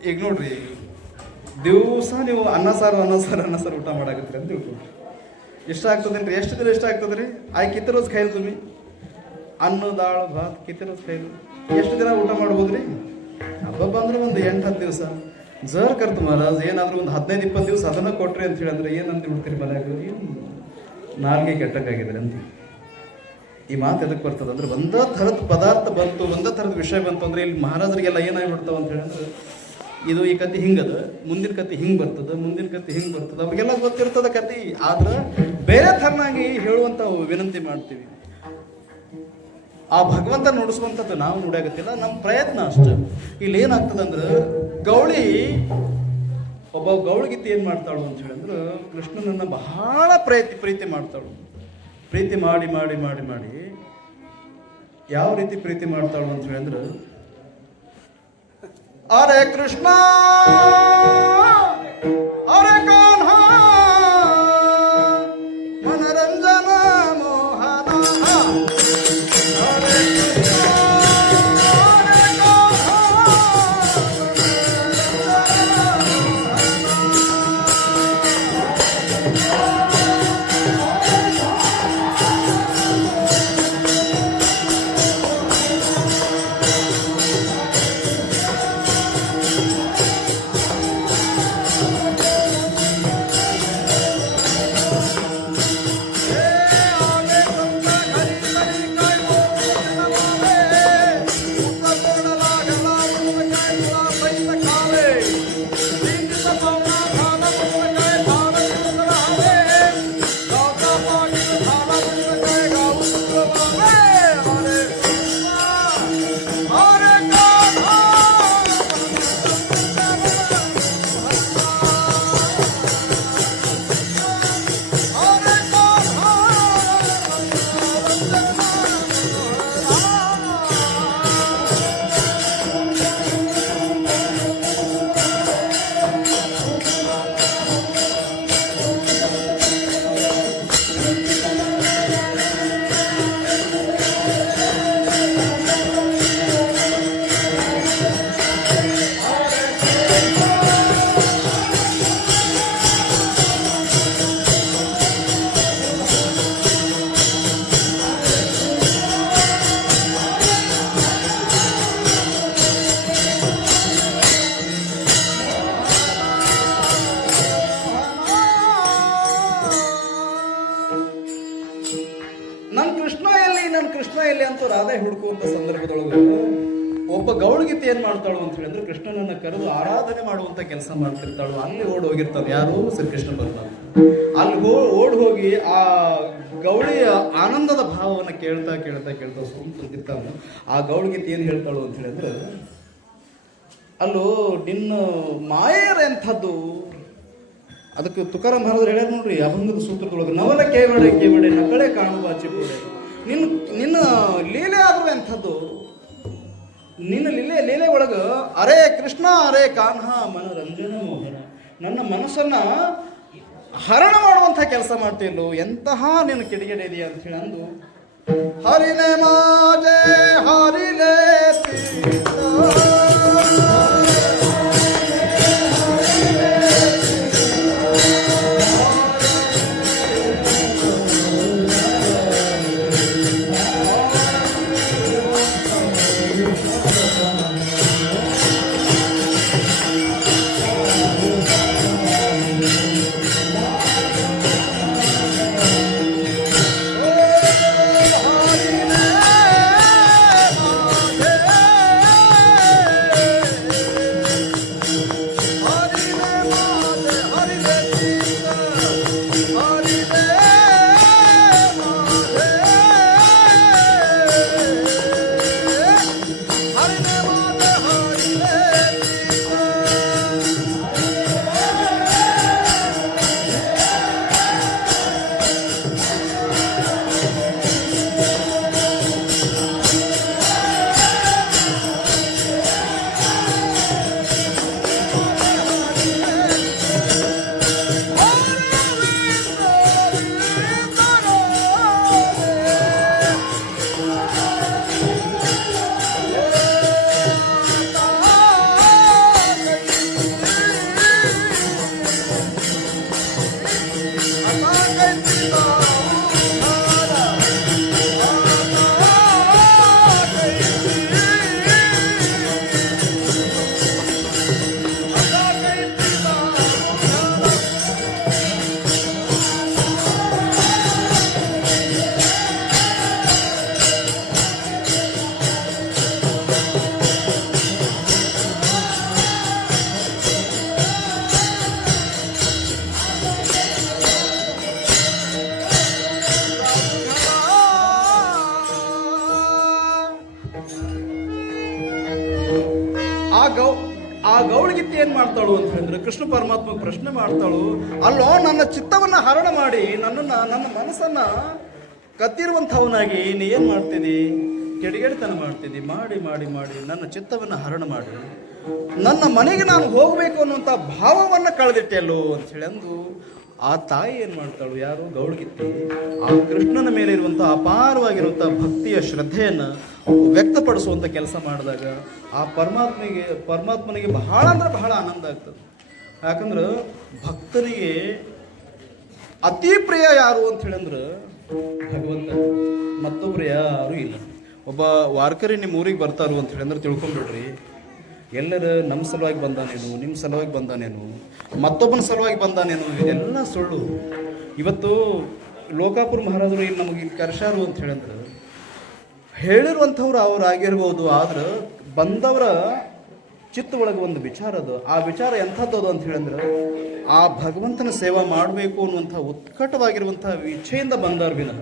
ಈಗ ನೋಡ್ರಿ, ದಿವಸ ನೀವು ಅನ್ನ ಸಾರು ಊಟ ಮಾಡಾಕತ್ರಿ ಅಂತ ತಿಳ್ಕೊಳ್ರಿ. ಇಷ್ಟ ಆಗ್ತದೇನ್ರಿ? ಎಷ್ಟು ದಿನ ಇಷ್ಟ ಆಗ್ತದ್ರಿ? ಆಯ್ ಕಿತ್ತ ರೋಜ್ ಖಾಯಿಲ್ तुम्ही ಅನ್ನ ದಾಳು ಭಾತ್ ಕಿತ್ತ ರೋಜ್ ಖಾಯಿಲ್ ಎಷ್ಟು ದಿನ ಊಟ ಮಾಡ್ಬೋದ್ರಿ? ಹಬ್ಬ ಬಂದ್ರೆ ಒಂದು 8-10 ದಿವಸ ಜರ್ ಕರ್ತ ಮಹಾರಾಜ್, ಏನಾದರೂ ಒಂದು 15-20 ದಿವಸ ಅದನ್ನ ಕೊಟ್ರಿ ಅಂತ ಹೇಳಿದ್ರೆ ಏನಂತ ಬಿಡ್ತೀರಿ ಮನ್ಯಾಗ? ನಾಲ್ಗೆ ಕೆಟ್ಟಕ್ಕಾಗಿದ್ರೆ ಅಂತ. ಈ ಮಾತು ಎದಕ್ಕೆ ಬರ್ತದೆ ಅಂದ್ರೆ, ಒಂದೇ ಥರದ ಪದಾರ್ಥ ಬಂತು, ಒಂದೇ ಥರದ ವಿಷಯ ಬಂತು ಅಂದ್ರೆ ಇಲ್ಲಿ ಮಹಾರಾಜರಿಗೆಲ್ಲ ಏನಾಗ್ಬಿಡ್ತಾವ ಅಂತ ಹೇಳಿದ್ರೆ, ಇದು ಈ ಕತೆ ಹಿಂಗದ, ಮುಂದಿನ ಕತೆ ಹಿಂಗೆ ಬರ್ತದೆ, ಮುಂದಿನ ಕತೆ ಹಿಂಗೆ ಬರ್ತದೆ, ಅವ್ರಿಗೆಲ್ಲ ಗೊತ್ತಿರ್ತದ ಕತೆ. ಆದ್ರೆ ಬೇರೆ ಥರನಾಗಿ ಹೇಳುವಂತ ವಿನಂತಿ ಮಾಡ್ತೀವಿ. ಆ ಭಗವಂತ ನುಡಿಸುವಂಥದ್ದು ನಾವು ನುಡಿಯಾಗತ್ತಿಲ್ಲ, ನಮ್ಮ ಪ್ರಯತ್ನ ಅಷ್ಟೆ. ಇಲ್ಲಿ ಏನಾಗ್ತದೆ ಅಂದ್ರೆ, ಒಬ್ಬ ಗೌಳಿಗೀತೆ ಏನು ಮಾಡ್ತಾಳು ಅಂತ ಹೇಳಿದ್ರೆ, ಕೃಷ್ಣನನ್ನ ಬಹಳ ಪ್ರೀತಿ ಮಾಡ್ತಾಳು. ಪ್ರೀತಿ ಮಾಡಿ ಮಾಡಿ ಮಾಡಿ ಮಾಡಿ ಯಾವ ರೀತಿ ಪ್ರೀತಿ ಮಾಡ್ತಾಳು ಅಂತ ಹೇಳಿದ್ರೆ, ಅರೆ ಕೃಷ್ಣ ಅರೆ ಕಾನ್ಹಾ ಮನರಂಜನ ಮೋಹನ, ಅರೆ ಕೃಷ್ಣ ಅರೆ ಕಾನ್ಹಾ ಕೃಷ್ಣ ಎಲ್ಲಿ ಅಂತೂ ರಾಧೆ ಹುಡುಕುವಂತ ಸಂದರ್ಭದೊಳಗೆ ಒಬ್ಬ ಗೌಳಿಗೀತೆ ಏನ್ ಮಾಡ್ತಾಳು ಅಂತ ಹೇಳಿದ್ರೆ, ಕೃಷ್ಣನನ್ನ ಕರೆದು ಆರಾಧನೆ ಮಾಡುವಂತ ಕೆಲಸ ಮಾಡ್ತಿರ್ತಾಳು. ಅಲ್ಲಿ ಓಡ್ ಹೋಗಿರ್ತಾಳೆ ಯಾರು? ಶ್ರೀಕೃಷ್ಣ ಪರಮಾತ್ಮ. ಅಲ್ಲಿ ಓಡ್ ಹೋಗಿ ಆ ಗೌಳಿಯ ಆನಂದದ ಭಾವವನ್ನು ಕೇಳ್ತಾ ಕೇಳ್ತಾ ಕೇಳ್ತಾ ಸುಮ್ತಿರ್ತಾನು. ಆ ಗೌಳಿಗೀತೆ ಏನ್ ಹೇಳ್ತಾಳು ಅಂತ ಹೇಳಿದ್ರೆ, ಅಲ್ಲೋ ನಿನ್ನ ಮಾಯರ ಎಂಥದ್ದು. ಅದಕ್ಕೆ ತುಕಾರಾಮ್ ಮಹಾರಾಜರು ಹೇಳ್ಯಾರ ನೋಡ್ರಿ, ಅಭಂಗದ ಸೂತ್ರದೊಳಗೆ, ನವಲ ಕೇವಡೆ ಕೇವಡೆ ನಕಳೆ ಕಾಣುವ ಚಿಪ್ಪುಡೆ. ನಿನ್ನ ಲೀಲೆ ಆದ್ರೂ ಎಂಥದ್ದು. ನಿನ್ನ ಲೀಲೆ ಒಳಗ ಅರೇ ಕೃಷ್ಣ ಅರೇ ಕಾನ್ಹ ಮನರಂಜನ ಮೋಹನ, ನನ್ನ ಮನಸ್ಸನ್ನ ಹರಣ ಮಾಡುವಂಥ ಕೆಲಸ ಮಾಡ್ತಿಲ್ಲೋ, ಎಂತಹ ನಿನ್ನ ಕಿಡಿಗಡೆ ಇದೆಯಾ ಅಂತ ಹೇಳಿ ಅಂದು ಹರಿನೆ ಮಾಜೆ ಹರಿಲೆ ಆ ಗೌಳಗಿತ್ತಿ ಏನ್ ಮಾಡ್ತಾಳು ಅಂತ ಹೇಳಿದ್ರೆ ಕೃಷ್ಣ ಪರಮಾತ್ಮ ಪ್ರಶ್ನೆ ಮಾಡ್ತಾಳು, ಅಲ್ಲೋ ನನ್ನ ಚಿತ್ತವನ್ನ ಹರಣ ಮಾಡಿ ನನ್ನ ಮನಸ್ಸನ್ನ ಕತ್ತಿರುವಂಥವನಾಗಿ ನೀ ಏನ್ ಮಾಡ್ತಿದ್ದಿ, ಕೆಡಿಗೆಡಿತನ ಮಾಡ್ತಿದ್ದಿ, ಮಾಡಿ ಮಾಡಿ ಮಾಡಿ ನನ್ನ ಚಿತ್ತವನ್ನ ಹರಣ ಮಾಡಿ ನನ್ನ ಮನೆಗೆ ನಾನು ಹೋಗಬೇಕು ಅನ್ನುವಂಥ ಭಾವವನ್ನ ಕಳೆದಿಟ್ಟೆಲ್ಲೋ ಅಂತ ಹೇಳಿ ಅಂದು ಆ ತಾಯಿ ಏನ್ ಮಾಡ್ತಾಳು, ಯಾರು ಗೌಳಗಿತ್ತಿ, ಆ ಕೃಷ್ಣನ ಮೇಲೆ ಇರುವಂಥ ಅಪಾರವಾಗಿರುವಂಥ ಭಕ್ತಿಯ ಶ್ರದ್ಧೆಯನ್ನ ವ್ಯಕ್ತಪಡಿಸುವಂಥ ಕೆಲಸ ಮಾಡಿದಾಗ ಆ ಪರಮಾತ್ಮನಿಗೆ ಬಹಳ ಅಂದ್ರೆ ಬಹಳ ಆನಂದ ಆಗ್ತದೆ. ಯಾಕಂದ್ರೆ ಭಕ್ತನಿಗೆ ಅತಿ ಪ್ರಿಯ ಯಾರು ಅಂತ ಹೇಳಂದ್ರೆ ಭಗವಂತ, ಮತ್ತೊಬ್ರು ಯಾರು ಇಲ್ಲ. ಒಬ್ಬ ವಾರ್ಕರಿ ನಿಮ್ಮ ಊರಿಗೆ ಬರ್ತಾರು ಅಂತ ಹೇಳಿ ಅಂದ್ರೆ ತಿಳ್ಕೊಂಡ್ಬಿಡ್ರಿ, ಎಲ್ಲರ ನಮ್ಮ ಸಲುವಾಗಿ ಬಂದಾನೇನು, ನಿಮ್ಮ ಸಲುವಾಗಿ ಬಂದಾನೇನು, ಮತ್ತೊಬ್ಬನ ಸಲುವಾಗಿ ಬಂದಾನೇನು, ಇದೆಲ್ಲ ಸುಳ್ಳು. ಇವತ್ತು ಲೋಕಾಪುರ ಮಹಾರಾಜರು ಇಲ್ಲಿ ನಮಗೆ ಇಲ್ಲಿ ಕರ್ಷಾರು ಅಂತ ಹೇಳಂದ್ರೆ ಹೇಳಿರುವಂಥವ್ರು ಅವ್ರು ಆಗಿರ್ಬೋದು, ಆದ್ರೆ ಬಂದವರ ಚಿತ್ತ ಒಳಗೆ ಒಂದು ವಿಚಾರ ಅದು. ಆ ವಿಚಾರ ಎಂಥದ್ದು ಅಂತ ಹೇಳಂದ್ರೆ ಆ ಭಗವಂತನ ಸೇವಾ ಮಾಡಬೇಕು ಅನ್ನುವಂಥ ಉತ್ಕಟವಾಗಿರುವಂಥ ಇಚ್ಛೆಯಿಂದ ಬಂದಾರು ವಿನಃ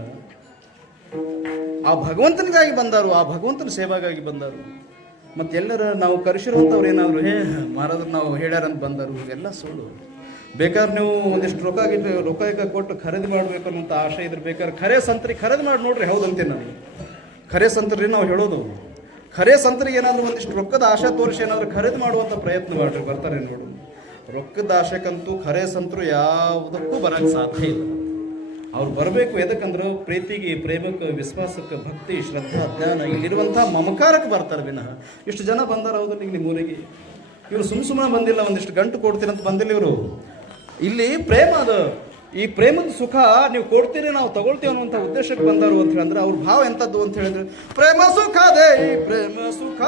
ಆ ಭಗವಂತನಿಗಾಗಿ ಬಂದಾರು, ಆ ಭಗವಂತನ ಸೇವಾಗಾಗಿ ಬಂದಾರು. ಮತ್ತೆಲ್ಲರ ನಾವು ಕರೆಸಿರುವಂಥವ್ರು ಏನಾದ್ರು ಮಹಾರಾಜರು ನಾವು ಹೇಳ್ಯಾರಂತ ಬಂದರು, ಎಲ್ಲ ಸುಳ್ಳು. ಬೇಕಾದ್ರೆ ನೀವು ಒಂದಿಷ್ಟು ರೊಕ್ಕ ಕೊಟ್ಟು ಖರೀದಿ ಮಾಡಬೇಕು ಅನ್ನೋಂಥ ಆಶೆ ಇದ್ರೆ ಬೇಕಾದ್ರೆ ಖರೆ ಸಂತರಿಗೆ ಖರೀದಿ ಮಾಡಿ ನೋಡ್ರಿ, ಹೌದಂತೀನಿ ನಾನು. ಖರೆ ಸಂತರಿ ನಾವು ಹೇಳೋದು, ಖರೆ ಸಂತರಿಗೆ ಏನಾದರೂ ಒಂದಿಷ್ಟು ರೊಕ್ಕದ ಆಶೆ ತೋರಿಸಿ ಏನಾದರೂ ಖರೀದಿ ಮಾಡುವಂಥ ಪ್ರಯತ್ನ ಮಾಡ್ರಿ, ಬರ್ತಾರೆ ನೋಡು. ರೊಕ್ಕದ ಆಶೆಕ್ಕಂತೂ ಖರೆ ಸಂತರು ಯಾವುದಕ್ಕೂ ಬರೋಕ್ಕೆ ಸಾಧ್ಯ ಇಲ್ಲ. ಅವ್ರು ಬರಬೇಕು ಎದಕ್ಕಂದ್ರೆ ಪ್ರೀತಿಗೆ, ಪ್ರೇಮಕ್ಕೆ, ವಿಶ್ವಾಸಕ್ಕೆ, ಭಕ್ತಿ, ಶ್ರದ್ಧಾ, ಜ್ಞಾನ ಇಲ್ಲಿರುವಂಥ ಮಮಕಾರಕ್ಕೆ ಬರ್ತಾರೆ ವಿನಃ. ಇಷ್ಟು ಜನ ಬಂದಾರ ಹೌದಲ್ಲ ಈಗ ನಿಮ್ಮ ಊರಿಗೆ, ಇವರು ಸುಮ್ಮನೆ ಬಂದಿಲ್ಲ, ಒಂದಿಷ್ಟು ಗಂಟು ಕೊಡ್ತೀರಂತ ಬಂದಿಲ್ಲ ಇವರು. ಇಲ್ಲಿ ಪ್ರೇಮ ಅದು, ಈ ಪ್ರೇಮದ ಸುಖ ನೀವು ಕೊಡ್ತೀರಿ, ನಾವು ತಗೊಳ್ತೀವಿ ಅನ್ನುವಂಥ ಉದ್ದೇಶಕ್ಕೆ ಬಂದರು ಅಂತ ಹೇಳಿದ್ರೆ ಅವ್ರ ಭಾವ ಎಂಥದ್ದು ಅಂತ ಹೇಳಿದ್ರೆ ಪ್ರೇಮ ಸುಖ ದೇ, ಪ್ರೇಮ ಸುಖ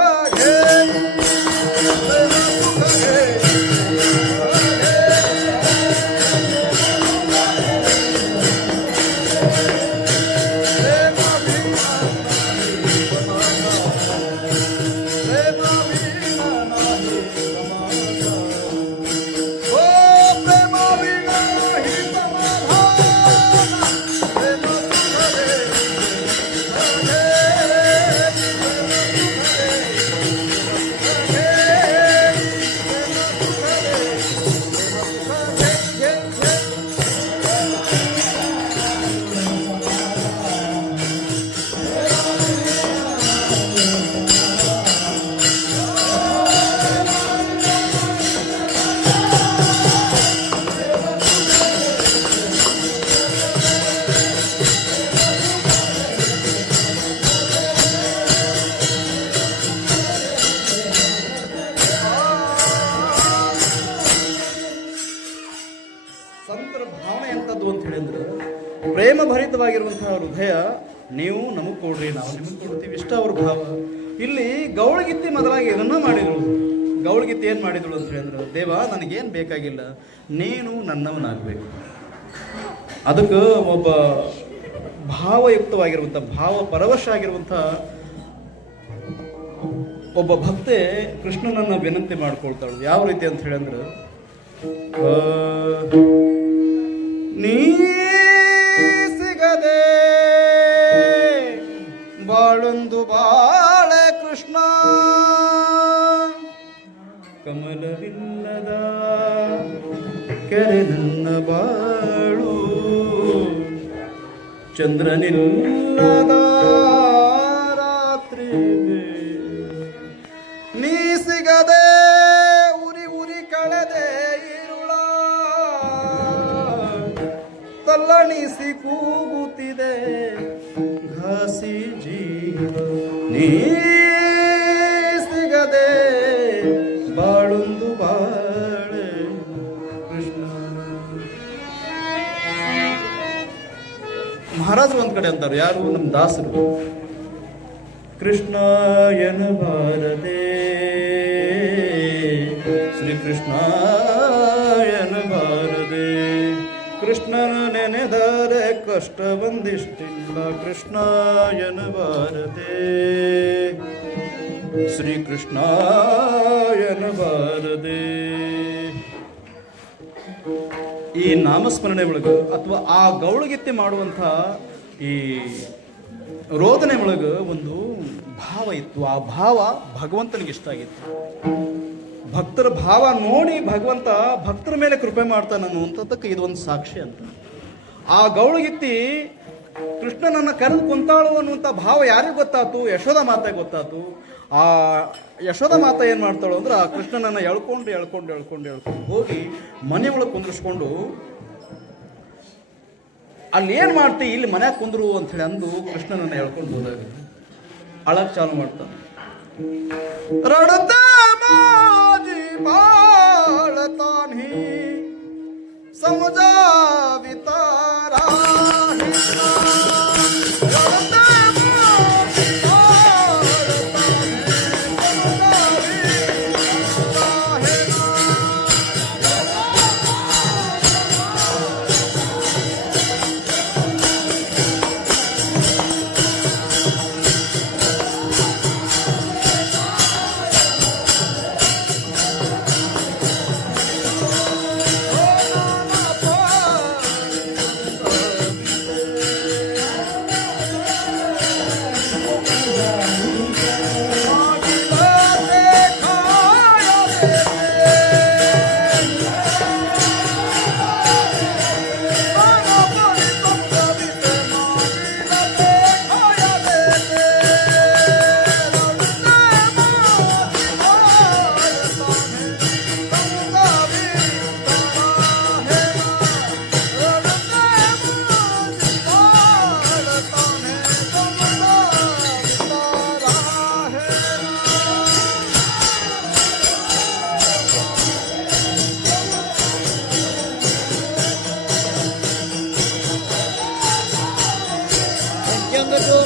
ಸಂತರ ಭಾವನೆ ಎಂಥದ್ದು ಅಂತ ಹೇಳಿದ್ರೆ ಪ್ರೇಮ ಭರಿತವಾಗಿರುವಂತಹ ಹೃದಯ, ನೀವು ನಮಗೆ ಕೊಡ್ರಿ, ನಾವು ನಿಮಗೆ ಕೊಡ್ತೀವಿ, ಇಷ್ಟ ಅವ್ರ ಭಾವ. ಇಲ್ಲಿ ಗೌಳಗಿತ್ತಿ ಮೊದಲಾಗಿ ಇದನ್ನ ಮಾಡಿದ್ರು. ಗೌಳಗಿತ್ತಿ ಏನು ಮಾಡಿದಳು ಅಂತ ಹೇಳಿದ್ರು, ದೇವ ನನಗೇನು ಬೇಕಾಗಿಲ್ಲ, ನೀನು ನನ್ನವನಾಗಬೇಕು. ಅದಕ್ಕೆ ಒಬ್ಬ ಭಾವಯುಕ್ತವಾಗಿರುವಂಥ, ಭಾವ ಪರವಶ ಆಗಿರುವಂಥ ಒಬ್ಬ ಭಕ್ತೆ ಕೃಷ್ಣನನ್ನ ವಿನಂತಿ ಮಾಡ್ಕೊಳ್ತಾಳು. ಯಾವ ರೀತಿ ಅಂತ ಹೇಳಿದ್ರೆ, ನೀ ಸಿಗದೆ ಬಾಳೊಂದು ಬಾಳೆ ಕೃಷ್ಣ, ಕಮಲವಿಲ್ಲದ ಕೆರೆ ನನ್ನ ಬಾಳು, ಚಂದ್ರನಿಲ್ಲದ ರಾತ್ರಿ, ನೀ ಸಿಗದೆ ಉರಿ ಉರಿ ಕಳೆದೆ ಇರುಳ, ತಲ್ಲಣಿಸಿ ಕೂಗುತ್ತಿದೆ ಘಾಸಿ ಜೀವ, ನೀ ಸಿಗದೆ ಬಾಳೊಂದು ಬಾಳೆ ಕೃಷ್ಣ. ಮಹಾರಾಜರು ಒಂದ್ ಕಡೆ ಅಂತಾರೆ, ಯಾರು ನಮ್ಮ ದಾಸರು, ಕೃಷ್ಣ ಎನ್ನಬಾರದೆ ಶ್ರೀಕೃಷ್ಣ ಎನ್ನಬಾರದೆ, ಕೃಷ್ಣನ ನೆನೆದರೆ ಕಷ್ಟ ಬಂದಿಷ್ಟಿಲ್ಲ, ಕೃಷ್ಣ ಎನ್ನಬಾರದೆ ಶ್ರೀಕೃಷ್ಣ ಎನ್ನಬಾರದೆ. ಈ ನಾಮಸ್ಮರಣೆ ಒಳಗೆ ಅಥವಾ ಆ ಗೌಳಗಿತ್ತಿ ಮಾಡುವಂಥ ಈ ರೋದನೆ ಒಳಗೆ ಒಂದು ಭಾವ ಇತ್ತು. ಆ ಭಾವ ಭಗವಂತನಿಗೆ ಇಷ್ಟ ಆಗಿತ್ತು. ಭಕ್ತರ ಭಾವ ನೋಡಿ ಭಗವಂತ ಭಕ್ತರ ಮೇಲೆ ಕೃಪೆ ಮಾಡ್ತಾನೆ ಅನ್ನುವಂಥದ್ದಕ್ಕೆ ಇದೊಂದು ಸಾಕ್ಷಿ ಅಂತ. ಆ ಗೌಳಗಿತ್ತಿ ಕೃಷ್ಣನನ್ನು ಕರೆದು ಕುಂತಾಳು ಅನ್ನುವಂಥ ಭಾವ ಯಾರಿಗೆ ಗೊತ್ತಾತು? ಯಶೋಧ ಮಾತೆಗೆ ಗೊತ್ತಾತು. ಆ ಯಶೋಧ ಮಾತ ಏನು ಮಾಡ್ತಾಳು ಅಂದ್ರೆ, ಆ ಕೃಷ್ಣನನ್ನು ಎಳ್ಕೊಂಡು ಹೋಗಿ ಮನೆ ಒಳಗೆ ಕುಂದ್ರಿಸ್ಕೊಂಡು, ಅಲ್ಲಿ ಏನು ಮಾಡ್ತಿ, ಇಲ್ಲಿ ಮನ್ಯಾಗ ಕುಂದ್ರು ಅಂಥೇಳಿ ಅಂದು ಕೃಷ್ಣನನ್ನು ಎಳ್ಕೊಂಡು ಹೋದಾಗ ಅಳಕ್ ಚಾಲು ಮಾಡ್ತಾನೆ. ರಡತ ಮಾಜಿ ಬಾಳತಾನಿ ಸಮಜಾವಿ ತಾರಾ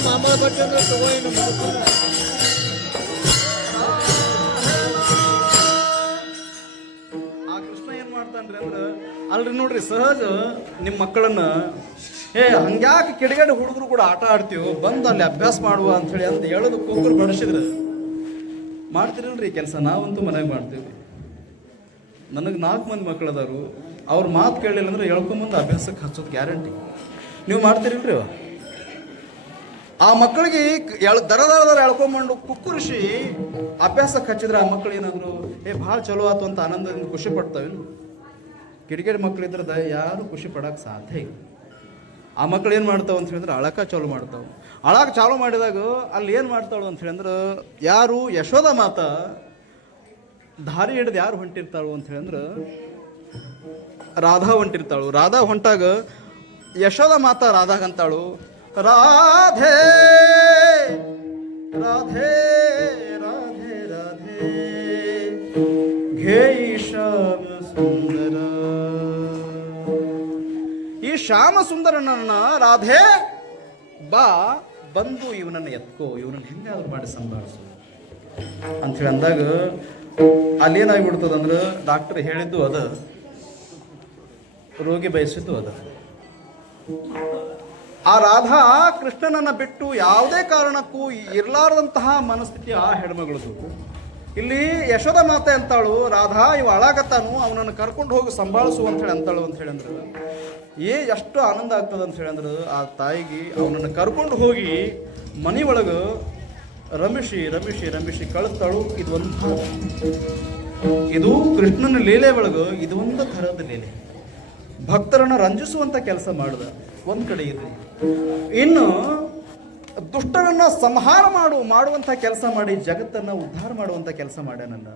ಮಾಮೂಲ ಬಟ್ಟೆ ತಗೋಏನು ಆ ಕೃಷ್ಣ ಏನ್ ಮಾಡ್ತಾನ್ರಿ ಅಂದ್ರೆ, ಅಲ್ರಿ ನೋಡ್ರಿ, ಸಹಜ ನಿಮ್ಮ ಮಕ್ಕಳನ್ನ ಹಂಗ್ಯಾಕೆ ಕಿಡಿಗೇಡಿ ಹುಡುಗರು ಕೂಡ ಆಟ ಆಡ್ತೀವೋ, ಬಂದು ಅಲ್ಲಿ ಅಭ್ಯಾಸ ಮಾಡುವ ಅಂತ ಹೇಳಿ ಅಂತ ಹೇಳೋದು ಕೂಕರು ಬಡಿಸಿದ್ರೆ ಮಾಡ್ತಿರಲ್ರಿ ಕೆಲಸ. ನಾವಂತೂ ಮನೆಗೆ ಮಾಡ್ತೀವಿ. ನನಗೆ 4 ಮಂದಿ ಮಕ್ಕಳದಾರು. ಅವ್ರ ಮಾತು ಕೇಳಲಿಲ್ಲ ಅಂದ್ರೆ ಎಳ್ಕೊಂಬಂದು ಅಭ್ಯಾಸಕ್ಕೆ ಹಚ್ಚೋದು ಗ್ಯಾರಂಟಿ. ನೀವು ಮಾಡ್ತಿರಲ್ರಿ? ಆ ಮಕ್ಕಳಿಗೆ ದರ ಎಳ್ಕೊಂಬಂಡು ಕುಕ್ಕುರಿಸಿ ಅಭ್ಯಾಸಕ್ಕೆ ಹಚ್ಚಿದ್ರೆ ಆ ಮಕ್ಕಳು ಏನಾದ್ರು ಭಾಳ ಚಲೋ ಆಯ್ತು ಅಂತ ಆನಂದದಿಂದ ಖುಷಿ ಪಡ್ತಾವೇನು? ಕಿಡಿಗೇಡಿ ಮಕ್ಕಳಿದ್ರದ ಯಾರು ಖುಷಿ ಪಡೋಕೆ ಸಾಧ್ಯ ಇಲ್ಲ. ಆ ಮಕ್ಕಳು ಏನು ಮಾಡ್ತಾವೆ ಅಂತ ಹೇಳಿದ್ರೆ ಅಳಕ ಚಾಲು ಮಾಡ್ತಾವೆ. ಅಳಕ ಚಾಲು ಮಾಡಿದಾಗ ಅಲ್ಲಿ ಏನು ಮಾಡ್ತಾಳು ಅಂತ ಹೇಳಿದ್ರೆ, ಯಾರು ಯಶೋಧ ಮಾತ ದಾರಿ ಹಿಡಿದು ಯಾರು ಹೊಂಟಿರ್ತಾಳು ಅಂತ ಹೇಳಿದ್ರೆ ರಾಧಾ ಹೊಂಟಿರ್ತಾಳು. ರಾಧಾ ಹೊಂಟಾಗ ಯಶೋಧ ಮಾತ ರಾಧಾಗಂತಾಳು, ರಾಧೆ ರಾಧೆ ರಾಧೆ ರಾಧೆ ಘೇ ಶ್ಯಾಮ ಸುಂದರ. ಈ ಶ್ಯಾಮ ಸುಂದರನನ್ನ ರಾಧೆ ಬಾ, ಬಂದು ಇವನನ್ನು ಎತ್ಕೋ, ಇವನನ್ನು ಹೆಂಗಾದ್ರೂ ಮಾಡಿ ಸಂಭಾಳಿಸು ಅಂಥೇಳಿ ಅಂದಾಗ ಅಲ್ಲೇನಾಗ್ಬಿಡ್ತದಂದ್ರೆ, ಡಾಕ್ಟರ್ ಹೇಳಿದ್ದು ಅದ, ರೋಗಿ ಬಯಸಿದ್ದು ಅದ. ಆ ರಾಧಾ ಕೃಷ್ಣನನ್ನ ಬಿಟ್ಟು ಯಾವುದೇ ಕಾರಣಕ್ಕೂ ಇರಲಾರದಂತಹ ಮನಸ್ಥಿತಿ ಆ ಹೆಣ್ಮಗಳದು. ಇಲ್ಲಿ ಯಶೋಧ ಮಾತೆ ಅಂತಾಳು, ರಾಧಾ ಇವ ಅಳಾಗತ್ತಾನು, ಅವನನ್ನು ಕರ್ಕೊಂಡು ಹೋಗಿ ಸಂಭಾಳಿಸು ಅಂತ ಹೇಳಿ ಅಂತಾಳು ಅಂತ ಹೇಳಂದ್ರೆ ಎಷ್ಟು ಆನಂದ ಆಗ್ತದೆ ಅಂತ ಹೇಳಂದ್ರೆ, ಆ ತಾಯಿಗೆ ಅವನನ್ನು ಕರ್ಕೊಂಡು ಹೋಗಿ ಮನೆ ಒಳಗೆ ರಮಿಷಿ ರಮಿಷಿ ರಮಿಷಿ ಕಳಿಸ್ತಾಳು. ಇದು ಕೃಷ್ಣನ ಲೀಲೆ ಒಳಗೆ ಇದು ಒಂದು ಥರದ ಲೀಲೆ. ಭಕ್ತರನ್ನು ರಂಜಿಸುವಂತ ಕೆಲಸ ಮಾಡಿದ ಒಂದ್ ಕಡೆ ಇದೆ. ಇನ್ನು ದುಷ್ಟರನ್ನ ಸಂಹಾರ ಮಾಡುವಂಥ ಕೆಲಸ ಮಾಡಿ ಜಗತ್ತನ್ನು ಉದ್ಧಾರ ಮಾಡುವಂಥ ಕೆಲಸ ಮಾಡ್ಯಾನಲ್ಲ.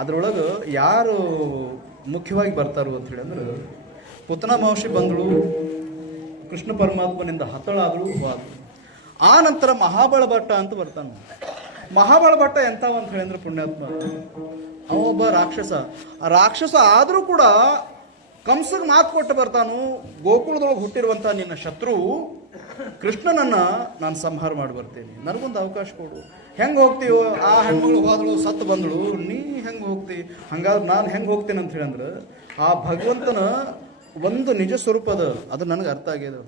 ಅದರೊಳಗೆ ಯಾರು ಮುಖ್ಯವಾಗಿ ಬರ್ತಾರೋ ಅಂತ ಹೇಳಿ ಅಂದ್ರೆ, ಪುತನ ಮಹರ್ಷಿ ಬಂದಳು, ಕೃಷ್ಣ ಪರಮಾತ್ಮನಿಂದ ಹತಳಾದಳು, ಹೋದಳು. ಆ ನಂತರ ಮಹಾಬಳ ಭಟ್ಟ ಅಂತ ಬರ್ತಾನೆ. ಮಹಾಬಳ ಭಟ್ಟ ಎಂಥವ ಅಂತ ಹೇಳಿದ್ರೆ ಪುಣ್ಯಾತ್ಮ, ಅವೊಬ್ಬ ರಾಕ್ಷಸ. ಆ ರಾಕ್ಷಸ ಆದರೂ ಕೂಡ ಕಂಸಗೆ ಮಾತು ಕೊಟ್ಟು ಬರ್ತಾನು, ಗೋಕುಲದೊಳಗೆ ಹುಟ್ಟಿರುವಂಥ ನಿನ್ನ ಶತ್ರು ಕೃಷ್ಣನನ್ನ ನಾನು ಸಂಹಾರ ಮಾಡಿ ಬರ್ತೇನೆ, ನನಗೊಂದು ಅವಕಾಶ ಕೊಡು. ಹೆಂಗೆ ಹೋಗ್ತೀವೋ? ಆ ಹೆಣ್ಮಗಳು ಹೋದಳು, ಸತ್ತು ಬಂದಳು, ನೀ ಹೆಂಗೆ ಹೋಗ್ತಿ? ಹಂಗಾದ್ರೆ ನಾನು ಹೆಂಗೆ ಹೋಗ್ತೇನೆ ಅಂತ ಹೇಳಂದ್ರೆ, ಆ ಭಗವಂತನ ಒಂದು ನಿಜ ಸ್ವರೂಪ ಅದು ನನಗೆ ಅರ್ಥ ಆಗ್ಯದ.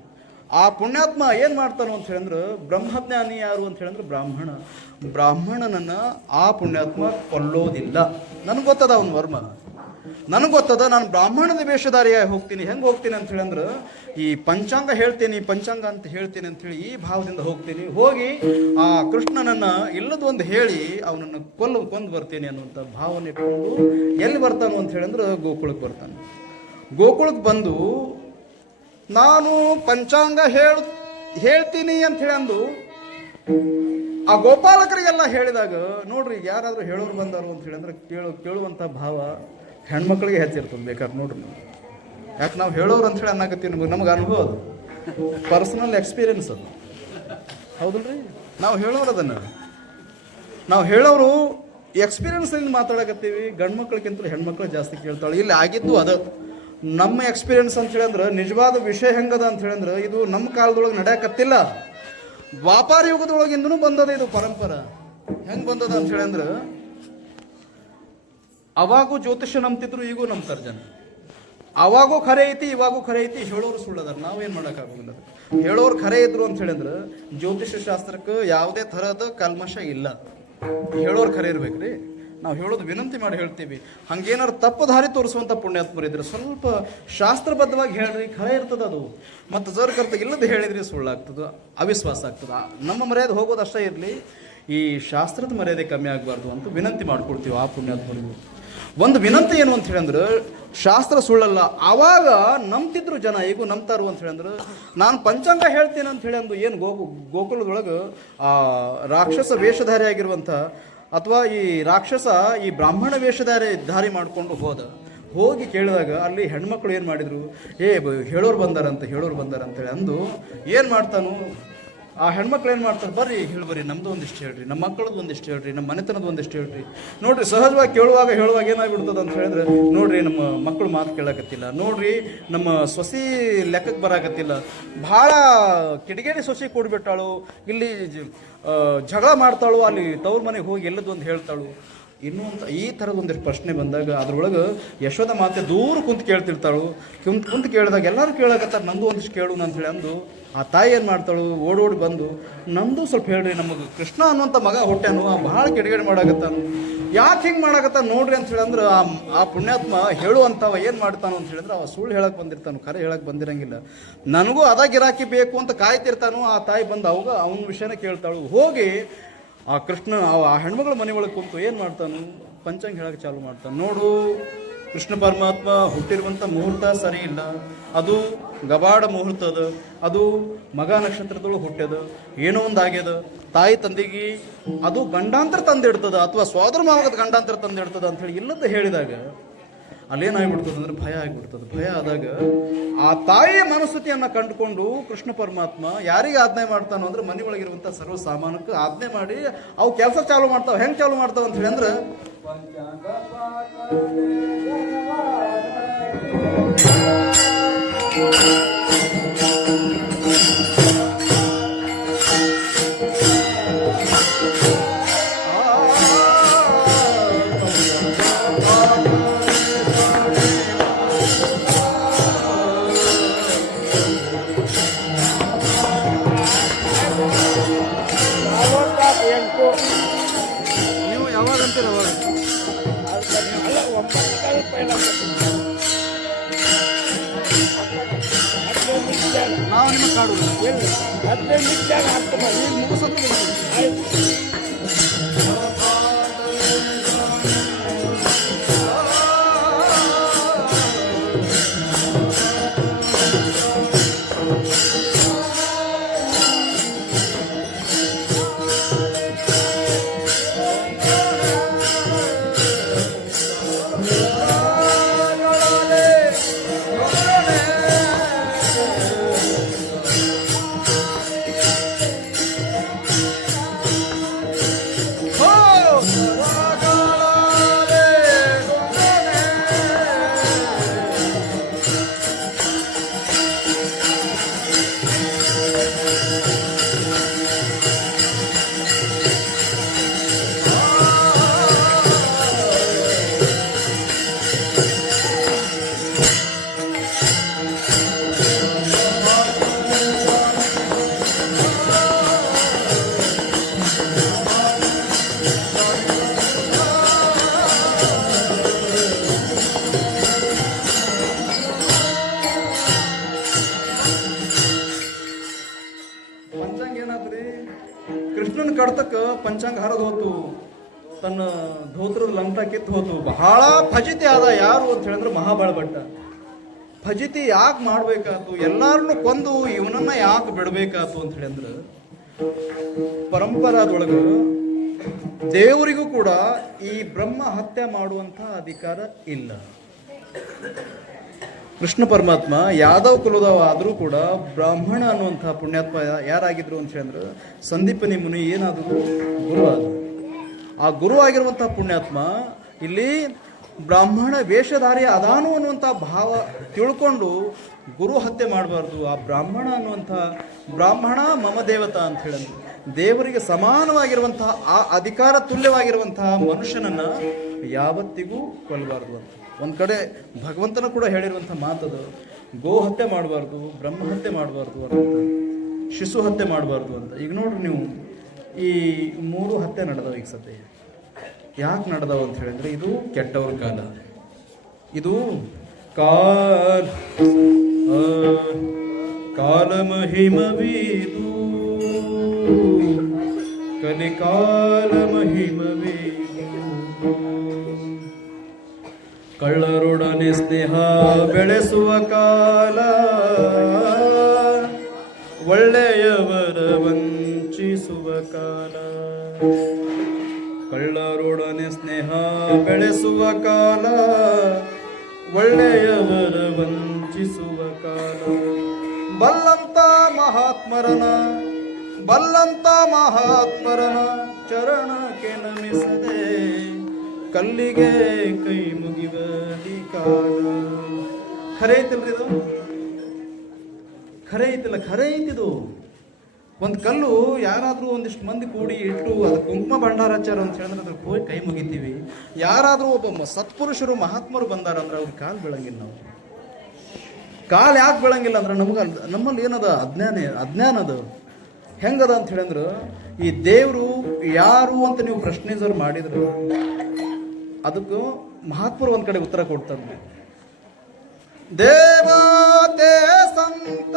ಆ ಪುಣ್ಯಾತ್ಮ ಏನು ಮಾಡ್ತಾನೋ ಅಂತ ಹೇಳಿದ್ರೆ, ಬ್ರಹ್ಮಜ್ಞಾನಿ ಯಾರು ಅಂತ ಹೇಳಿದ್ರೆ ಬ್ರಾಹ್ಮಣನನ್ನು ಆ ಪುಣ್ಯಾತ್ಮ ಕೊಲ್ಲೋದಿಲ್ಲ. ನನಗೆ ಗೊತ್ತದ ಅವನ ವರ್ಮ. ನನಗೆ ಗೊತ್ತದ, ನಾನು ಬ್ರಾಹ್ಮಣದ ವೇಷಧಾರಿಯಾಗಿ ಹೋಗ್ತೀನಿ. ಹೆಂಗೆ ಹೋಗ್ತೀನಿ ಅಂತ ಹೇಳಂದ್ರೆ, ಈ ಪಂಚಾಂಗ ಹೇಳ್ತೀನಿ, ಪಂಚಾಂಗ ಅಂತ ಹೇಳ್ತೀನಿ ಅಂಥೇಳಿ ಈ ಭಾವದಿಂದ ಹೋಗ್ತೀನಿ. ಹೋಗಿ ಆ ಕೃಷ್ಣನನ್ನ ಇಲ್ಲದೊಂದು ಹೇಳಿ ಅವನನ್ನು ಕೊಂದು ಬರ್ತೀನಿ ಅನ್ನುವಂಥ ಭಾವನೆ ಇಟ್ಕೊಂಡು ಎಲ್ಲಿ ಬರ್ತಾನು ಅಂತ ಹೇಳಂದ್ರೆ ಗೋಕುಳಕ್ಕೆ ಬರ್ತಾನೆ. ಗೋಕುಳಕ್ಕೆ ಬಂದು ನಾನು ಪಂಚಾಂಗ ಹೇಳ್ತೀನಿ ಅಂತ ಹೇಳಂದು ಆ ಗೋಪಾಲಕರಿಗೆಲ್ಲ ಹೇಳಿದಾಗ, ನೋಡ್ರಿ ಯಾರಾದ್ರೂ ಹೇಳೋರು ಬಂದಾರು ಅಂತ ಹೇಳಿದ್ರೆ ಕೇಳುವಂಥ ಭಾವ ಹೆಣ್ಮಕ್ಳಿಗೆ ಹೆಚ್ಚಿರ್ತದೆ. ಬೇಕಾದ್ರೆ ನೋಡ್ರಿ ನಾವು ಯಾಕೆ ನಾವು ಹೇಳೋರು ಅಂತ ಹೇಳಿ ಅನ್ನಕತ್ತೀವಿ, ನಮಗೆ ಅನುಭವ ಅದು, ಪರ್ಸನಲ್ ಎಕ್ಸ್ಪೀರಿಯನ್ಸ್ ಅದು, ಹೌದಲ್ರಿ? ನಾವು ಹೇಳೋರು ಅದನ್ನು ನಾವು ಹೇಳೋರು ಎಕ್ಸ್ಪೀರಿಯನ್ಸ್ನಿಂದ ಮಾತಾಡಕತ್ತೀವಿ. ಗಂಡು ಮಕ್ಳಿಗಿಂತಲೂ ಹೆಣ್ಮಕ್ಳು ಜಾಸ್ತಿ ಕೇಳ್ತಾಳೆ. ಇಲ್ಲಿ ಆಗಿದ್ದು ಅದು ನಮ್ಮ ಎಕ್ಸ್ಪೀರಿಯನ್ಸ್ ಅಂತ ಹೇಳಿದ್ರೆ, ನಿಜವಾದ ವಿಷಯ ಹೆಂಗದ ಅಂತ ಹೇಳಿದ್ರೆ, ಇದು ನಮ್ಮ ಕಾಲದೊಳಗೆ ನಡೆಯಕತ್ತಿಲ್ಲ, ವ್ಯಾಪಾರ ಯುಗದೊಳಗಿಂದನೂ ಬಂದದ ಇದು ಪರಂಪರ. ಹೆಂಗೆ ಬಂದದ ಅಂತ ಹೇಳಂದ್ರೆ, ಅವಾಗೂ ಜ್ಯೋತಿಷ್ಯ ನಂಬ್ತಿದ್ರು, ಈಗೂ ನಂಬ್ತಾರೆ ಜನ. ಅವಾಗೂ ಖರೆ ಐತಿ, ಇವಾಗೂ ಖರೆ ಐತಿ. ಹೇಳೋರು ಸುಳ್ಳದಾರ, ನಾವೇನು ಮಾಡೋಕ್ಕಾಗೋದಿಲ್ಲ. ಹೇಳೋರು ಖರೆ ಇದ್ರು ಅಂತ ಹೇಳಿದ್ರೆ ಜ್ಯೋತಿಷ್ಯ ಶಾಸ್ತ್ರಕ್ಕೆ ಯಾವುದೇ ಥರದ ಕಲ್ಮಶ ಇಲ್ಲ. ಹೇಳೋರು ಖರೆ ಇರ್ಬೇಕ್ರಿ. ನಾವು ಹೇಳೋದು ವಿನಂತಿ ಮಾಡಿ ಹೇಳ್ತೀವಿ. ಹಂಗೇನಾರು ತಪ್ಪು ದಾರಿ ತೋರಿಸುವಂಥ ಪುಣ್ಯಾತ್ಮರಿದ್ರೆ ಸ್ವಲ್ಪ ಶಾಸ್ತ್ರಬದ್ಧವಾಗಿ ಹೇಳ್ರಿ, ಖರೆ ಇರ್ತದೆ ಅದು. ಮತ್ತು ಜರ್ಕರ್ತ ಇಲ್ಲದೆ ಹೇಳಿದ್ರಿ ಸುಳ್ಳಾಗ್ತದೆ, ಅವಿಶ್ವಾಸ ಆಗ್ತದೆ. ನಮ್ಮ ಮರ್ಯಾದೆ ಹೋಗೋದು ಅಷ್ಟೇ ಇರಲಿ, ಈ ಶಾಸ್ತ್ರದ ಮರ್ಯಾದೆ ಕಮ್ಮಿ ಆಗಬಾರ್ದು ಅಂತ ವಿನಂತಿ ಮಾಡ್ಕೊಡ್ತೀವಿ ಆ ಪುಣ್ಯಾತ್ಮರಿಗೂ. ಒಂದು ವಿನಂತಿ ಏನು ಅಂತ ಹೇಳಿದ್ರೆ, ಶಾಸ್ತ್ರ ಸುಳ್ಳಲ್ಲ. ಆವಾಗ ನಂಬ್ತಿದ್ರು ಜನ, ಈಗೂ ನಂಬ್ತಾರು ಅಂತ ಹೇಳಿದ್ರೆ. ನಾನು ಪಂಚಾಂಗ ಹೇಳ್ತೀನಿ ಅಂತ ಹೇಳಿ ಅಂದು ಏನು ಗೋಕುಲದೊಳಗೆ ಆ ರಾಕ್ಷಸ ವೇಷಧಾರಿ ಆಗಿರುವಂಥ ಅಥವಾ ಈ ರಾಕ್ಷಸ ಈ ಬ್ರಾಹ್ಮಣ ವೇಷಧಾರಿ ಮಾಡಿಕೊಂಡು ಹೋಗಿ ಕೇಳಿದಾಗ ಅಲ್ಲಿ ಹೆಣ್ಮಕ್ಳು ಏನು ಮಾಡಿದರು, ಹೇಳೋರು ಬಂದಾರಂತೇಳಿ ಅಂದು ಏನು ಮಾಡ್ತಾನು, ಆ ಹೆಣ್ಮಕ್ಳು ಏನು ಮಾಡ್ತಾರೆ, ಬರ್ರಿ ಬರ್ರಿ ನಮ್ಮದು ಒಂದಿಷ್ಟು ಹೇಳ್ರಿ, ನಮ್ಮ ಮಕ್ಕಳದ್ದು ಒಂದಿಷ್ಟು ಹೇಳ್ರಿ, ನಮ್ಮ ಮನೆತನದ ಒಂದಿಷ್ಟು ಹೇಳ್ರಿ. ನೋಡ್ರಿ ಸಹಜವಾಗಿ ಹೇಳುವಾಗ ಏನಾಗ್ಬಿಡ್ತದೆ ಅಂತ ಹೇಳಿದ್ರೆ, ನೋಡ್ರಿ ನಮ್ಮ ಮಕ್ಕಳು ಮಾತು ಕೇಳಕತ್ತಿಲ್ಲ, ನೋಡ್ರಿ ನಮ್ಮ ಸೊಸಿ ಲೆಕ್ಕಕ್ಕೆ ಬರಾಕತ್ತಿಲ್ಲ, ಭಾಳ ಕಿಡಿಗೇಡಿ ಸೊಸಿ ಕೊಡ್ಬಿಟ್ಟಾಳು, ಇಲ್ಲಿ ಜಗಳ ಮಾಡ್ತಾಳು, ಅಲ್ಲಿ ತವ್ರ ಮನೆಗೆ ಹೋಗಿ ಎಲ್ಲದೊಂದು ಹೇಳ್ತಾಳು. ಇನ್ನೂ ಈ ಥರದೊಂದಿಷ್ಟು ಪ್ರಶ್ನೆ ಬಂದಾಗ ಅದ್ರೊಳಗೆ ಯಶೋದ ಮಾತೆ ದೂರ ಕುಂತು ಕೇಳ್ತಿರ್ತಾಳು. ಕುಂತು ಕೇಳಿದಾಗ ಎಲ್ಲರೂ ಕೇಳಕತ್ತಾರೆ, ನಂದು ಒಂದಿಷ್ಟು ಕೇಳು ಅಂತೇಳಿ ಅಂದು ಆ ತಾಯಿ ಏನು ಮಾಡ್ತಾಳು, ಓಡೋಡಿ ಬಂದು ನಮ್ಮದು ಸ್ವಲ್ಪ ಹೇಳ್ರಿ, ನಮಗೆ ಕೃಷ್ಣ ಅನ್ನುವಂಥ ಮಗ ಹೊಟ್ಟೆನು ಭಾಳ ಕಿಡಿಗೇಡಿ ಮಾಡಾಕತ್ತಾನು, ಯಾಕೆ ಹಿಂಗೆ ಮಾಡಾಕತ್ತಾನ ನೋಡ್ರಿ ಅಂತ ಹೇಳಿ ಅಂದ್ರೆ ಆ ಪುಣ್ಯಾತ್ಮ ಹೇಳುವಂಥವ ಏನು ಮಾಡ್ತಾನು ಅಂತ ಹೇಳಿದ್ರೆ, ಅವ ಸುಳ್ಳು ಹೇಳಕ್ಕೆ ಬಂದಿರ್ತಾನು, ಖರೆ ಹೇಳಕ್ಕೆ ಬಂದಿರಂಗಿಲ್ಲ. ನನಗೂ ಅದ ಗಿರಾಕಿ ಬೇಕು ಅಂತ ಕಾಯ್ತಿರ್ತಾನು. ಆ ತಾಯಿ ಬಂದು ಅವಾಗ ಅವನ ವಿಷಯನೇ ಕೇಳ್ತಾಳು. ಹೋಗಿ ಆ ಕೃಷ್ಣ ಆ ಹೆಣ್ಮಗಳ ಮನೆ ಒಳಗೆ ಕುಂತು ಏನು ಮಾಡ್ತಾನು, ಪಂಚಾಂಗ ಹೇಳಕ್ಕೆ ಚಾಲು ಮಾಡ್ತಾನೆ. ನೋಡು, ಕೃಷ್ಣ ಪರಮಾತ್ಮ ಹುಟ್ಟಿರುವಂಥ ಮುಹೂರ್ತ ಸರಿ ಇಲ್ಲ, ಅದು ಗಬಾಡ ಮುಹೂರ್ತ ಅದ, ಅದು ಮಗ ನಕ್ಷತ್ರದೊಳಗೆ ಹುಟ್ಟ್ಯದ, ಏನೋ ಒಂದು ಆಗ್ಯದ, ತಾಯಿ ತಂದೆಗೆ ಅದು ಗಂಡಾಂತರ ತಂದಿಡ್ತದ ಅಥವಾ ಸೋದರ ಮಾವಗದ ಗಂಡಾಂತರ ತಂದಿಡ್ತದ ಅಂಥೇಳಿ ಇಲ್ಲದ ಹೇಳಿದಾಗ ಅಲ್ಲೇನಾಗ್ಬಿಡ್ತದೆ ಅಂದ್ರೆ ಭಯ ಆಗಿಬಿಡ್ತದೆ. ಭಯ ಆದಾಗ ಆ ತಾಯಿಯ ಮನಸ್ಥಿತಿಯನ್ನು ಕಂಡುಕೊಂಡು ಕೃಷ್ಣ ಪರಮಾತ್ಮ ಯಾರಿಗೆ ಆಜ್ಞೆ ಮಾಡ್ತಾನೋ ಅಂದ್ರೆ ಮನೆ ಒಳಗಿರುವಂಥ ಸರ್ವ ಸಾಮಾನಕ್ಕೆ ಆಜ್ಞೆ ಮಾಡಿ ಅವು ಕೆಲಸ ಚಾಲು ಮಾಡ್ತಾವೆ. ಹೆಂಗೆ ಚಾಲು ಮಾಡ್ತಾವ ಅಂತ ಹೇಳಿ ಅಂದ್ರೆ, ನೀವು ಯಾವಾಗ ಅಂತೀರ ಅವಾಗ ನಾವು ನಿಮಗೆ ಕಾಡುದು ಪಂಚಾಂಗ ಹರಿದು ಹೋತು, ತನ್ನ ಧೋತ್ರದ ಲಂಟ ಕಿತ್ತು ಹೋತು. ಬಹಳ ಫಜಿತಿ ಆದ. ಯಾರು ಅಂತ ಹೇಳಿದ್ರೆ ಮಹಾಬಾಳ ಭಟ್ಟ. ಫಜಿತಿ ಯಾಕೆ ಮಾಡ್ಬೇಕಾತು, ಎಲ್ಲಾರನ್ನು ಕೊಂದು ಇವನನ್ನ ಯಾಕೆ ಬಿಡಬೇಕಾತು ಅಂತ ಹೇಳಿದ್ರೆ, ಪರಂಪರಾದೊಳಗ ದೇವರಿಗೂ ಕೂಡ ಈ ಬ್ರಹ್ಮ ಹತ್ಯೆ ಮಾಡುವಂತಹ ಅಧಿಕಾರ ಇಲ್ಲ. ಕೃಷ್ಣ ಪರಮಾತ್ಮ ಯಾದವ್ ಕುಲದವ ಆದರೂ ಕೂಡ ಬ್ರಾಹ್ಮಣ ಅನ್ನುವಂತಹ ಪುಣ್ಯಾತ್ಮ ಯಾರಾಗಿದ್ರು ಅಂತ ಹೇಳಿದ್ರೆ ಸಂದೀಪನಿ ಮುನಿ ಏನಾದರೂ ಗುರು ಆದರು. ಆ ಗುರು ಆಗಿರುವಂತಹ ಪುಣ್ಯಾತ್ಮ ಇಲ್ಲಿ ಬ್ರಾಹ್ಮಣ ವೇಷಧಾರಿ ಅದಾನು ಅನ್ನುವಂಥ ಭಾವ ತಿಳ್ಕೊಂಡು ಗುರು ಹತ್ಯೆ ಮಾಡಬಾರ್ದು. ಆ ಬ್ರಾಹ್ಮಣ ಅನ್ನುವಂಥ ಬ್ರಾಹ್ಮಣ ಮಮ ದೇವತಾ ಅಂತ ಹೇಳಿದ್ರು, ದೇವರಿಗೆ ಸಮಾನವಾಗಿರುವಂತಹ ಆ ಅಧಿಕಾರ ತುಲ್ಯವಾಗಿರುವಂತಹ ಮನುಷ್ಯನನ್ನ ಯಾವತ್ತಿಗೂ ಕೊಲ್ಲಬಾರ್ದು ಅಂತ. ಒಂದು ಕಡೆ ಭಗವಂತನ ಕೂಡ ಹೇಳಿರುವಂಥ ಮಾತದು, ಗೋ ಹತ್ಯೆ ಮಾಡಬಾರ್ದು, ಬ್ರಹ್ಮ ಹತ್ಯೆ ಮಾಡಬಾರ್ದು ಅನ್ನೋಂಥ, ಶಿಶು ಹತ್ಯೆ ಮಾಡಬಾರ್ದು ಅಂತ. ಈಗ ನೋಡ್ರಿ ನೀವು, ಈ 3 ಹತ್ಯೆ ನಡೆದವು ಈಗ ಸದ್ಯ. ಯಾಕೆ ನಡೆದವು ಅಂತ ಹೇಳಿದ್ರೆ, ಇದು ಕೆಟ್ಟವ್ರ ಕಾಲ, ಇದು ಕಾಲ ಮಹಿಮವೀದು, ಕಲಿಕಾಲ ಮಹಿಮವೀದು. ಕಳ್ಳರೊಡನೆ ಸ್ನೇಹ ಬೆಳೆಸುವ ಕಾಲ, ಒಳ್ಳೆಯವರ ವಂಚಿಸುವ ಕಾಲ. ಕಳ್ಳರೊಡನೆ ಸ್ನೇಹ ಬೆಳೆಸುವ ಕಾಲ, ಒಳ್ಳೆಯವರ ವಂಚಿಸುವ ಕಾಲ. ಬಲ್ಲಂತ ಮಹಾತ್ಮರನ ಚರಣಕ್ಕೆ ನಮಿಸದೆ ಕಲ್ಲಿಗೆ ಕೈ ಮುಗಿವಲಿ ಕಾಲ. ಖರೆ ಐತಿಲ್ರಿ ಇದು? ಖರೆ ಐತಿಲ್ಲ? ಖರೆ ಐತಿದು. ಒಂದು ಕಲ್ಲು ಯಾರಾದರೂ ಒಂದಿಷ್ಟು ಮಂದಿ ಕೂಡಿ ಇಟ್ಟು ಅದು ಕುಂಕುಮ ಭಂಡಾರಾಚಾರ ಅಂತ ಹೇಳಿದ್ರೆ ಅದಕ್ಕೆ ಹೋಗಿ ಕೈ ಮುಗಿತೀವಿ. ಯಾರಾದರೂ ಒಬ್ಬ ಸತ್ಪುರುಷರು ಮಹಾತ್ಮರು ಬಂದಾರಂದ್ರೆ ಅವ್ರಿಗೆ ಕಾಲು ಬೀಳಂಗಿಲ್ಲ. ನಾವು ಕಾಲು ಯಾಕೆ ಬೀಳಂಗಿಲ್ಲ ಅಂದ್ರೆ ನಮ್ಮಲ್ಲಿ ಏನದ ಅಜ್ಞಾನ ಅದು ಹೆಂಗದ ಅಂತ ಹೇಳಿದ್ರೆ, ಈ ದೇವರು ಯಾರು ಅಂತ ನೀವು ಪ್ರಶ್ನಿಸೋರು ಮಾಡಿದ್ರು ಅದಕ್ಕೂ ಮಹಾತ್ಮರು ಒಂದ್ ಕಡೆ ಉತ್ತರ ಕೊಡ್ತಾರೆ. ದೇವತೆ ಸಂತ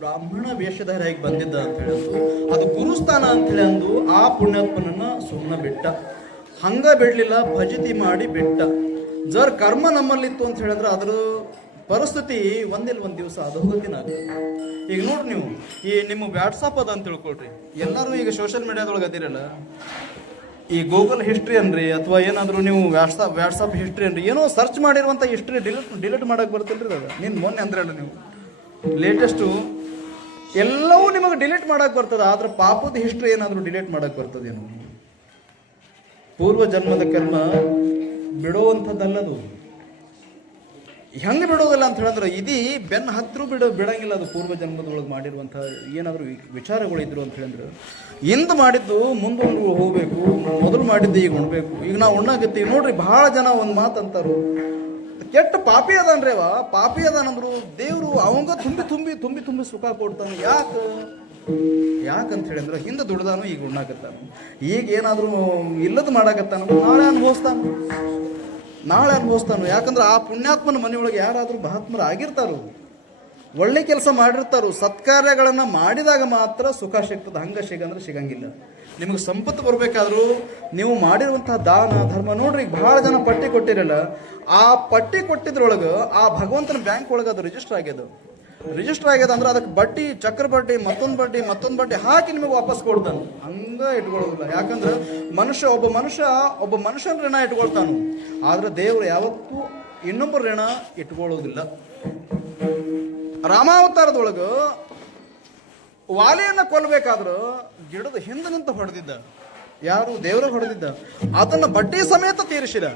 ಬ್ರಾಹ್ಮಣ ವೇಷಧಾರಿಯಾಗಿ ಬಂದಿದ್ದ ಅಂತ ಹೇಳಿದ್ರು, ಅದು ಗುರುಸ್ಥಾನ ಅಂತ ಹೇಳಿ ಅಂದು ಆ ಪುಣ್ಯಾತ್ಮನನ್ನ ಸುಮ್ಮನೆ ಬಿಟ್ಟ. ಹಂಗ ಬಿಡ್ಲಿಲ್ಲ, ಭಜತಿ ಮಾಡಿ ಬಿಟ್ಟ. ಜರ್ ಕರ್ಮ ನಮ್ಮಲ್ಲಿತ್ತು ಅಂತ ಹೇಳಿದ್ರೆ ಅದ್ರ ಪರಿಸ್ಥಿತಿ ಒಂದಿಲ್ಲ ಒಂದ್ ದಿವಸ ಅಧೋಗತಿನ ಆಗುತ್ತೆ. ಈಗ ನೋಡ್ರಿ ನೀವು, ಈ ನಿಮ್ಮ ವ್ಯಾಟ್ಸಪ್ ಅದ ಅಂತ ತಿಳ್ಕೊಳ್ರಿ. ಎಲ್ಲರೂ ಈಗ ಸೋಷಿಯಲ್ ಮೀಡಿಯಾದೊಳಗೆ ಅದಿರಲ್ಲ, ಈ ಗೂಗಲ್ ಹಿಸ್ಟ್ರಿ ಅನ್ರಿ ಅಥವಾ ಏನಾದರೂ ನೀವು ವ್ಯಾಟ್ಸಪ್ ಹಿಸ್ಟ್ರಿ ಅನ್ರಿ, ಏನೋ ಸರ್ಚ್ ಮಾಡಿರುವಂಥ ಹಿಸ್ಟ್ರಿ ಡಿಲೀಟ್ ಮಾಡಕ್ಕೆ ಬರ್ತಿಲ್ರಿ. ಅದು ನೀನು ಮೊನ್ನೆ ಅಂದ್ರಲ್ಲ ನೀವು ಲೇಟೆಸ್ಟು ಎಲ್ಲವೂ ನಿಮಗೆ ಡಿಲೀಟ್ ಮಾಡಕ್ಕೆ ಬರ್ತದೆ. ಆದ್ರೆ ಪಾಪದ ಹಿಸ್ಟ್ರಿ ಏನಾದರೂ ಡಿಲೀಟ್ ಮಾಡಕ್ಕೆ ಬರ್ತದೇನು? ಪೂರ್ವ ಜನ್ಮದ ಕರ್ಮ ಬಿಡುವಂಥದ್ದಲ್ಲದು. ಹೆಂಗೆ ಬಿಡೋದಿಲ್ಲ ಅಂತ ಹೇಳಿದ್ರೆ, ಇದೀ ಬೆನ್ನ ಹತ್ತಿರ ಬಿಡಂಗಿಲ್ಲ. ಅದು ಪೂರ್ವ ಜನ್ಮದೊಳಗೆ ಮಾಡಿರುವಂಥ ಏನಾದರೂ ವಿಚಾರಗಳಿದ್ರು ಅಂತ ಹೇಳಿದ್ರೆ, ಇಂದು ಮಾಡಿದ್ದು ಮುಂದೆ ಹೋಗ್ಬೇಕು, ಮೊದಲು ಮಾಡಿದ್ದು ಈಗ ಉಣ್ಬೇಕು. ಈಗ ನಾವು ಉಣ್ಣಾಗತ್ತೀವಿ ನೋಡ್ರಿ. ಬಹಳ ಜನ ಒಂದು ಮಾತು ಅಂತಾರು, ಕೆಟ್ಟ ಪಾಪಿ ಅದನ್ರಿ ಅವ, ಪಾಪಿ ಅದಾನಂದ್ರು ದೇವ್ರು ಅವಂಗ ತುಂಬಿ ಸುಖ ಕೊಡ್ತಾನೆ. ಯಾಕಂತ ಹೇಳಿದ್ರೆ, ಹಿಂದೆ ದುಡ್ದಾನು ಈಗ ಉಣ್ಣಾಕತ್ತಾನು, ಈಗ ಏನಾದರೂ ಇಲ್ಲದ ಮಾಡಾಕತ್ತಾನು, ನಾಳೆ ಅನುಭವಿಸ್ತಾನು. ಯಾಕಂದ್ರೆ ಆ ಪುಣ್ಯಾತ್ಮನ ಮನೆಯೊಳಗೆ ಯಾರಾದರೂ ಮಹಾತ್ಮರು ಆಗಿರ್ತಾರೋ, ಒಳ್ಳೆ ಕೆಲಸ ಮಾಡಿರ್ತಾರೋ, ಸತ್ಕಾರ್ಯಗಳನ್ನು ಮಾಡಿದಾಗ ಮಾತ್ರ ಸುಖ ಸಿಗ್ತದೆ. ಹಂಗೆ ಸಿಗಂದ್ರೆ ಸಿಗಂಗಿಲ್ಲ. ನಿಮಗೆ ಸಂಪತ್ತು ಬರಬೇಕಾದ್ರೂ ನೀವು ಮಾಡಿರುವಂತಹ ದಾನ ಧರ್ಮ ನೋಡ್ರಿ. ಈಗ ಭಾಳ ಜನ ಪಟ್ಟಿ ಕೊಟ್ಟಿರಲ್ಲ, ಆ ಪಟ್ಟಿ ಕೊಟ್ಟಿದ್ರೊಳಗೆ ಆ ಭಗವಂತನ ಬ್ಯಾಂಕ್ ಒಳಗೆ ಅದು ರಿಜಿಸ್ಟರ್ ಆಗ್ಯದ ಅಂದ್ರೆ ಅದಕ್ಕೆ ಬಡ್ಡಿ, ಚಕ್ರ ಬಡ್ಡಿ, ಮತ್ತೊಂದು ಬಡ್ಡಿ ಹಾಕಿ ನಿಮಗೆ ವಾಪಸ್ ಕೊಡ್ತಾನೆ. ಹಂಗೆ ಇಟ್ಕೊಳ್ಳೋದಿಲ್ಲ. ಯಾಕಂದ್ರೆ ಒಬ್ಬ ಮನುಷ್ಯನ ಋಣ ಇಟ್ಕೊಳ್ತಾನು. ಆದ್ರೆ ದೇವರು ಯಾವತ್ತೂ ಇನ್ನೊಬ್ಬರ ಋಣ ಇಟ್ಕೊಳ್ಳೋದಿಲ್ಲ. ರಾಮಾವತಾರದೊಳಗೆ ವಾಲಿಯನ್ನ ಕೊಲ್ಲಬೇಕಾದ್ರೂ ಗಿಡದ ಹಿಂದೆ ನಿಂತ ಹೊಡೆದಿದ್ದ. ಯಾರು? ದೇವರ ಹೊಡೆದಿದ್ದ. ಅದನ್ನ ಬಡ್ಡಿ ಸಮೇತ ತೀರಿಸಿದ.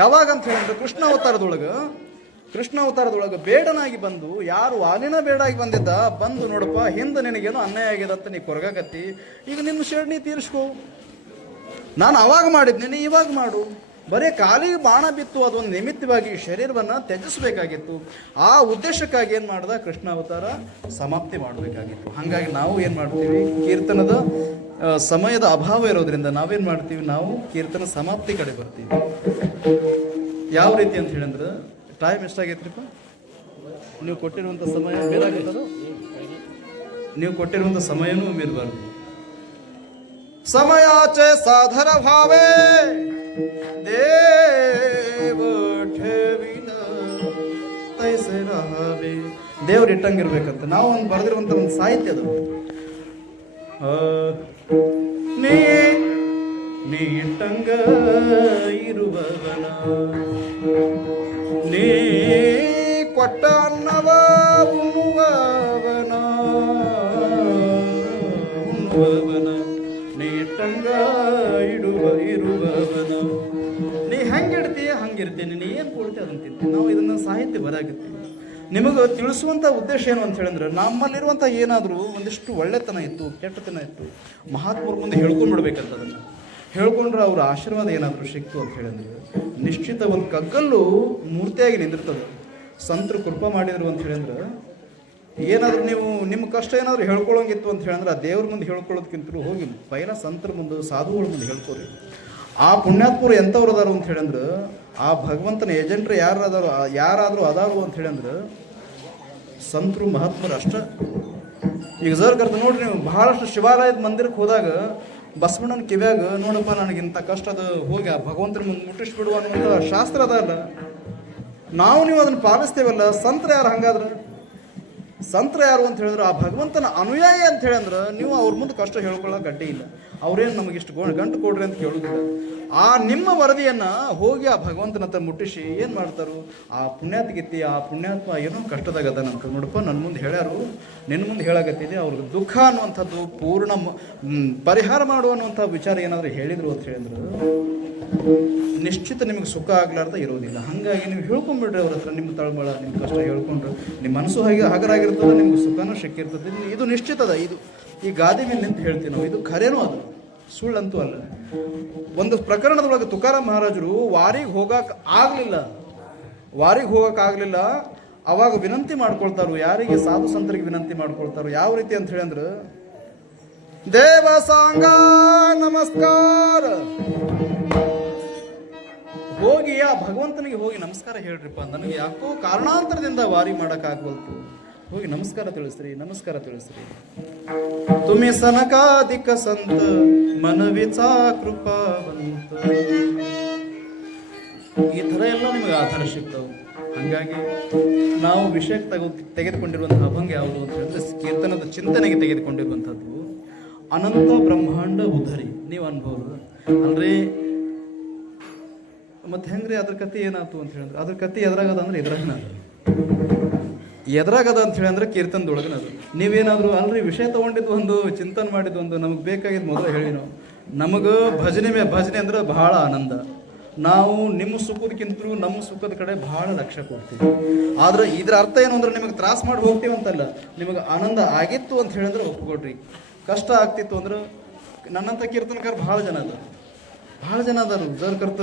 ಯಾವಾಗ ಅಂತ ಹೇಳಿದ್ರೆ ಕೃಷ್ಣ ಅವತಾರದೊಳಗೆ ಬೇಡನಾಗಿ ಬಂದು, ಯಾರು ವಾಲಿನ ಬೇಡಾಗಿ ಬಂದಿದ್ದ, ಬಂದು ನೋಡಪ್ಪ ಹಿಂದೆ ನಿನಗೇನೋ ಅನ್ಯಾಯ ಆಗ್ಯದತ್ತ ನೀ ಕೊರಗಾಕತ್ತಿ, ಈಗ ನಿನ್ನ ಶೇಡ್ ನೀ ತೀರಿಸ್ಕೋ. ನಾನು ಅವಾಗ ಮಾಡಿದ್ನಿ, ನೀ ಇವಾಗ ಮಾಡು. ಬರೀ ಕಾಲಿಗೆ ಬಾಣ ಬಿತ್ತು, ಅದೊಂದು ನಿಮಿತ್ತವಾಗಿ ಶರೀರವನ್ನು ತ್ಯಜಿಸಬೇಕಾಗಿತ್ತು. ಆ ಉದ್ದೇಶಕ್ಕಾಗಿ ಏನು ಮಾಡ್ದ ಕೃಷ್ಣ ಅವತಾರ? ಸಮಾಪ್ತಿ ಮಾಡಬೇಕಾಗಿತ್ತು. ಹಾಗಾಗಿ ನಾವು ಏನು ಮಾಡ್ತೀವಿ? ಕೀರ್ತನದ ಸಮಯದ ಅಭಾವ ಇರೋದ್ರಿಂದ ನಾವೇನು ಮಾಡ್ತೀವಿ? ನಾವು ಕೀರ್ತನ ಸಮಾಪ್ತಿ ಕಡೆ ಬರ್ತೀವಿ. ಯಾವ ರೀತಿ ಅಂತ ಹೇಳಿದ್ರೆ, ಟೈಮ್ ಎಷ್ಟಾಗೈತ್ರಿಪ್ಪ? ನೀವು ಕೊಟ್ಟಿರುವಂಥ ಸಮಯ ಮೇಲಾಗುತ್ತದೋ? ನೀವು ಕೊಟ್ಟಿರುವಂಥ ಸಮಯನೂ ಮೀರಬಾರ್ದು. ಸಮಯಾಚೆ ಸಾಧನ ಭಾವೇ ದೇವ ಠೇವಿನ ತೈಸೆ ರಹಾವೆ. ದೇವ್ರು ಇಟ್ಟಂಗಿರ್ಬೇಕಂತ ನಾವು ಒಂದು ಬರೆದಿರುವಂಥ ಒಂದು ಸಾಹಿತ್ಯ ಅದು. ನೀ ಇಟ್ಟಂಗ ಇರುವವನ, ನೀ ಕೊಟ್ಟ ಅನ್ನವ ಉಣ್ಣುವವನ, ನೀ ಇಟ್ಟಂಗ ಇರುವವನ. ನೀ ಹೆಂಗಿಡ್ತೀಯ ಹಂಗಿರ್ತೀನಿ, ನೀ ಏನು ಕೊಡ್ತೀಯ ಅದನ್ನು ತಿಂತೀನಿ. ನಾವು ಇದನ್ನು ಸಾಹಿತ್ಯ ಬರಾಕತ್ತೀವಿ. ನಿಮಗೆ ತಿಳಿಸುವಂಥ ಉದ್ದೇಶ ಏನು ಅಂತ ಹೇಳಿದ್ರೆ, ನಮ್ಮಲ್ಲಿರುವಂಥ ಏನಾದರೂ ಒಂದಿಷ್ಟು ಒಳ್ಳೆತನ ಇತ್ತು, ಕೆಟ್ಟತನ ಇತ್ತು, ಮಹಾತ್ಮರ ಮುಂದೆ ಹೇಳ್ಕೊಂಡ್ಬಿಡ್ಬೇಕಂತ. ಅದನ್ನು ಹೇಳ್ಕೊಂಡ್ರೆ ಅವ್ರ ಆಶೀರ್ವಾದ ಏನಾದರೂ ಸಿಕ್ತು ಅಂತ ಹೇಳಿದ್ರೆ ನಿಶ್ಚಿತ ಒಂದು ಕಗ್ಗಲ್ಲು ಮೂರ್ತಿಯಾಗಿ ನಿಂದಿರ್ತದೆ. ಸಂತರು ಕೃಪಾ ಮಾಡಿದ್ರು ಅಂತ ಹೇಳಿದ್ರೆ, ಏನಾದರೂ ನೀವು ನಿಮ್ಮ ಕಷ್ಟ ಏನಾದರೂ ಹೇಳ್ಕೊಳ್ಳೋಂಗಿತ್ತು ಅಂತ ಹೇಳಿದ್ರೆ, ಆ ದೇವ್ರ ಮುಂದೆ ಹೇಳ್ಕೊಳ್ಳೋದಕ್ಕಿಂತಲೂ ಹೋಗಿ ಪೈಲ ಸಂತರ ಮುಂದೆ, ಸಾಧುಗಳ ಮುಂದೆ ಹೇಳ್ಕೊರಿ. ಆ ಪುಣ್ಯಾತ್ಮರು ಎಂಥವ್ರು ಅದಾರು ಅಂತ ಹೇಳಿದ್ರೆ, ಆ ಭಗವಂತನ ಏಜೆಂಟ್ರು ಯಾರಾದರೂ ಅದಾರು ಅಂತ ಹೇಳಿದ್ರೆ ಸಂತರು ಮಹಾತ್ಮರು ಅಷ್ಟ. ಈಗ ಕರ್ತ ನೋಡ್ರಿ, ನೀವು ಬಹಳಷ್ಟು ಶಿವಾಲಯದ ಮಂದಿರಕ್ಕೆ ಹೋದಾಗ ಬಸವಣ್ಣನ ಕಿವ್ಯಾಗ, ನೋಡಪ್ಪ ನನಗಿಂತ ಕಷ್ಟ ಅದು, ಹೋಗಿ ಆ ಭಗವಂತನ ಮುಂದೆ ಮುಟ್ಟಿಸ್ಬಿಡುವ ಅನ್ನುವಂಥ ಶಾಸ್ತ್ರ ಅದಲ್ಲ. ನೀವು ಅದನ್ನು ಪಾಲಿಸ್ತೇವಲ್ಲ. ಸಂತರ ಯಾರು ಹಂಗಾದ್ರೆ? ಸಂತರ ಯಾರು ಅಂತ ಹೇಳಿದ್ರೆ ಆ ಭಗವಂತನ ಅನುಯಾಯಿ ಅಂತ ಹೇಳಿದ್ರೆ ನೀವು ಅವ್ರ ಮುಂದೆ ಕಷ್ಟ ಹೇಳ್ಕೊಳ್ಳೋಕೆ ಅಡ್ಡಿ ಇಲ್ಲ. ಅವ್ರೇನು ನಮಗಿಷ್ಟು ಗಂಟು ಕೊಡ್ರಿ ಅಂತ ಕೇಳೋದಿಲ್ಲ. ಆ ನಿಮ್ಮ ವರದಿಯನ್ನು ಹೋಗಿ ಆ ಭಗವಂತನ ಹತ್ರ ಮುಟ್ಟಿಸಿ ಏನು ಮಾಡ್ತಾರೋ, ಆ ಪುಣ್ಯಾತ್ಗಿತ್ತಿ, ಆ ಪುಣ್ಯಾತ್ಮ ಏನೋ ಕಷ್ಟದಾಗದ ನಂತ ನೋಡಪ್ಪ ನನ್ನ ಮುಂದೆ ಹೇಳ್ಯಾರು, ನಿನ್ನ ಮುಂದೆ ಹೇಳಾಕತ್ತಿದೆ, ಅವ್ರಿಗೆ ದುಃಖ ಅನ್ನುವಂಥದ್ದು ಪೂರ್ಣ ಪರಿಹಾರ ಮಾಡುವಂಥ ವಿಚಾರ ಏನಾದರೂ ಹೇಳಿದರು ಅಂತ ಹೇಳಿದ್ರು ನಿಶ್ಚಿತ ನಿಮಗೆ ಸುಖ ಆಗ್ಲಾರ್ದ ಇರೋದಿಲ್ಲ. ಹಾಗಾಗಿ ನೀವು ಹೇಳ್ಕೊಂಡ್ಬಿಡ್ರಿ ಅವ್ರ ಹತ್ರ, ನಿಮ್ಮ ತಳಮಳ, ನಿಮ್ಮ ಕಷ್ಟ ಹೇಳ್ಕೊಂಡ್ರೆ ನಿಮ್ಮ ಮನಸ್ಸು ಹಗರಾಗಿರ್ತದೆ, ನಿಮ್ಗೆ ಸುಖನೂ ಸಿಕ್ಕಿರ್ತದೆ. ಇದು ನಿಶ್ಚಿತದ. ಇದು ಈ ಗಾದಿ ಮೇಲೆ ನಿಂತು ಹೇಳ್ತೀವಿ ನಾವು, ಇದು ಖರೇನೂ ಅದು, ಸುಳ್ಳಂತೂ ಅಲ್ಲ. ಒಂದು ಪ್ರಕರಣದೊಳಗೆ ತುಕಾರಾಮ್ ಮಹಾರಾಜರು ವಾರಿಗೆ ಹೋಗಕ್ಕಾಗಲಿಲ್ಲ. ಅವಾಗ ವಿನಂತಿ ಮಾಡ್ಕೊಳ್ತಾರು. ಯಾರಿಗೆ? ಸಾಧು ಸಂತರಿಗೆ ವಿನಂತಿ ಮಾಡ್ಕೊಳ್ತಾರು. ಯಾವ ರೀತಿ ಅಂತ ಹೇಳಿ ಅಂದ್ರೆ, ದೇವ ಸಾಂಗ ನಮಸ್ಕಾರ, ಹೋಗಿ ಆ ಭಗವಂತನಿಗೆ ಹೋಗಿ ನಮಸ್ಕಾರ ಹೇಳ್ರಿಪ್ಪ, ನನಗೆ ಯಾಕೋ ಕಾರಣಾಂತರದಿಂದ ವಾರಿ ಮಾಡೋಕ್ಕಾಗ್ಬಲ್ತು, ಹೋಗಿ ನಮಸ್ಕಾರ ತಿಳಿಸ್ರಿ. ತುಮಿ ಸನಕಾದಿಕ ಸಂತ ಮನವಿಚಾ ಕೃಪಾವಂತ. ಈ ಥರ ಎಲ್ಲ ನಿಮಗೆ ಆಧಾರ ಸಿಗ್ತಾವೆ. ಹಾಗಾಗಿ ನಾವು ವಿಷಯಕ್ಕೆ ತೆಗೆದುಕೊಂಡಿರುವಂತಹ ಅಭಂಗ ಯಾವುದು ಅಂತ ಹೇಳಿದ್ರೆ, ಕೀರ್ತನದ ಚಿಂತನೆಗೆ ತೆಗೆದುಕೊಂಡಿರುವಂಥದ್ದು ಅನಂತ ಬ್ರಹ್ಮಾಂಡ ಉಧರಿ. ನೀವು ಅನ್ಬೋದು ಅಲ್ರಿ, ಮತ್ತೆ ಹೆಂಗ್ರಿ ಅದ್ರ ಕತೆ ಏನಾಯ್ತು ಅಂತ ಹೇಳಿದ್ರೆ, ಅದ್ರ ಕತೆ ಎದ್ರಾಗದ ಅಂದ್ರೆ ಎದ್ರಾಗದ ಅಂತ ಹೇಳಿ ಅಂದ್ರೆ ಕೀರ್ತನದೊಳಗನದು. ನೀವೇನಾದರೂ ಅಲ್ರಿ ವಿಷಯ ತೊಗೊಂಡಿದ್ದು ಒಂದು, ಚಿಂತನೆ ಮಾಡಿದ್ದು ಒಂದು, ನಮಗೆ ಬೇಕಾಗಿದ್ದು ಮೊದಲು ಹೇಳಿ ನಾವು, ನಮಗೆ ಭಜನೆ ಅಂದ್ರೆ ಬಹಳ ಆನಂದ. ನಾವು ನಿಮ್ಮ ಸುಖದಕ್ಕಿಂತಲೂ ನಮ್ಮ ಸುಖದ ಕಡೆ ಬಹಳ ಲಕ್ಷ್ಯ ಕೊಡ್ತೀವಿ. ಆದ್ರೆ ಇದ್ರ ಅರ್ಥ ಏನು ಅಂದ್ರೆ ನಿಮಗೆ ತ್ರಾಸ ಮಾಡಿ ಹೋಗ್ತೀವಿ ಅಂತಲ್ಲ, ನಿಮಗೆ ಆನಂದ ಆಗಿತ್ತು ಅಂತ ಹೇಳಿದ್ರೆ ಒಪ್ಕೊಡ್ರಿ. ಕಷ್ಟ ಆಗ್ತಿತ್ತು ಅಂದ್ರೆ, ನನ್ನಂಥ ಕೀರ್ತನಕಾರ ಬಹಳ ಜನ ಅದಾರು. ಕರ್ತ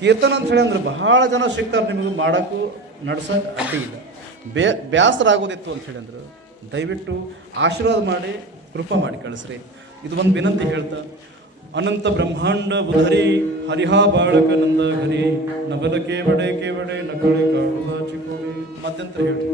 ಕೀರ್ತನ ಅಂತ ಹೇಳಿ ಅಂದ್ರೆ ಬಹಳ ಜನ ಸಿಗ್ತಾರೆ ನಿಮಗೆ, ಮಾಡೋಕ್ಕೂ ನಡ್ಸೋಕೆ ಅಡ್ಡಿ ಇಲ್ಲ. ಬೇಸರ ಆಗೋದಿತ್ತು ಅಂತ ಹೇಳಿ ಅಂದ್ರೆ ದಯವಿಟ್ಟು ಆಶೀರ್ವಾದ ಮಾಡಿ ಕೃಪಾ ಮಾಡಿ ಕಳಿಸ್ರಿ. ಇದು ಒಂದು ವಿನಂತಿ ಹೇಳ್ತಾ, ಅನಂತ ಬ್ರಹ್ಮಾಂಡ ಬುಧರಿ ಹರಿಹಾ ಬಾಳಕ ನಂದ ಹರಿ ನಬಲ ಕೇವಡೆ ನಕಳೆ ಕಾಡುವ ಚಿಕೋಡೆ. ಮತ್ತೆಂತ ಹೇಳಿ.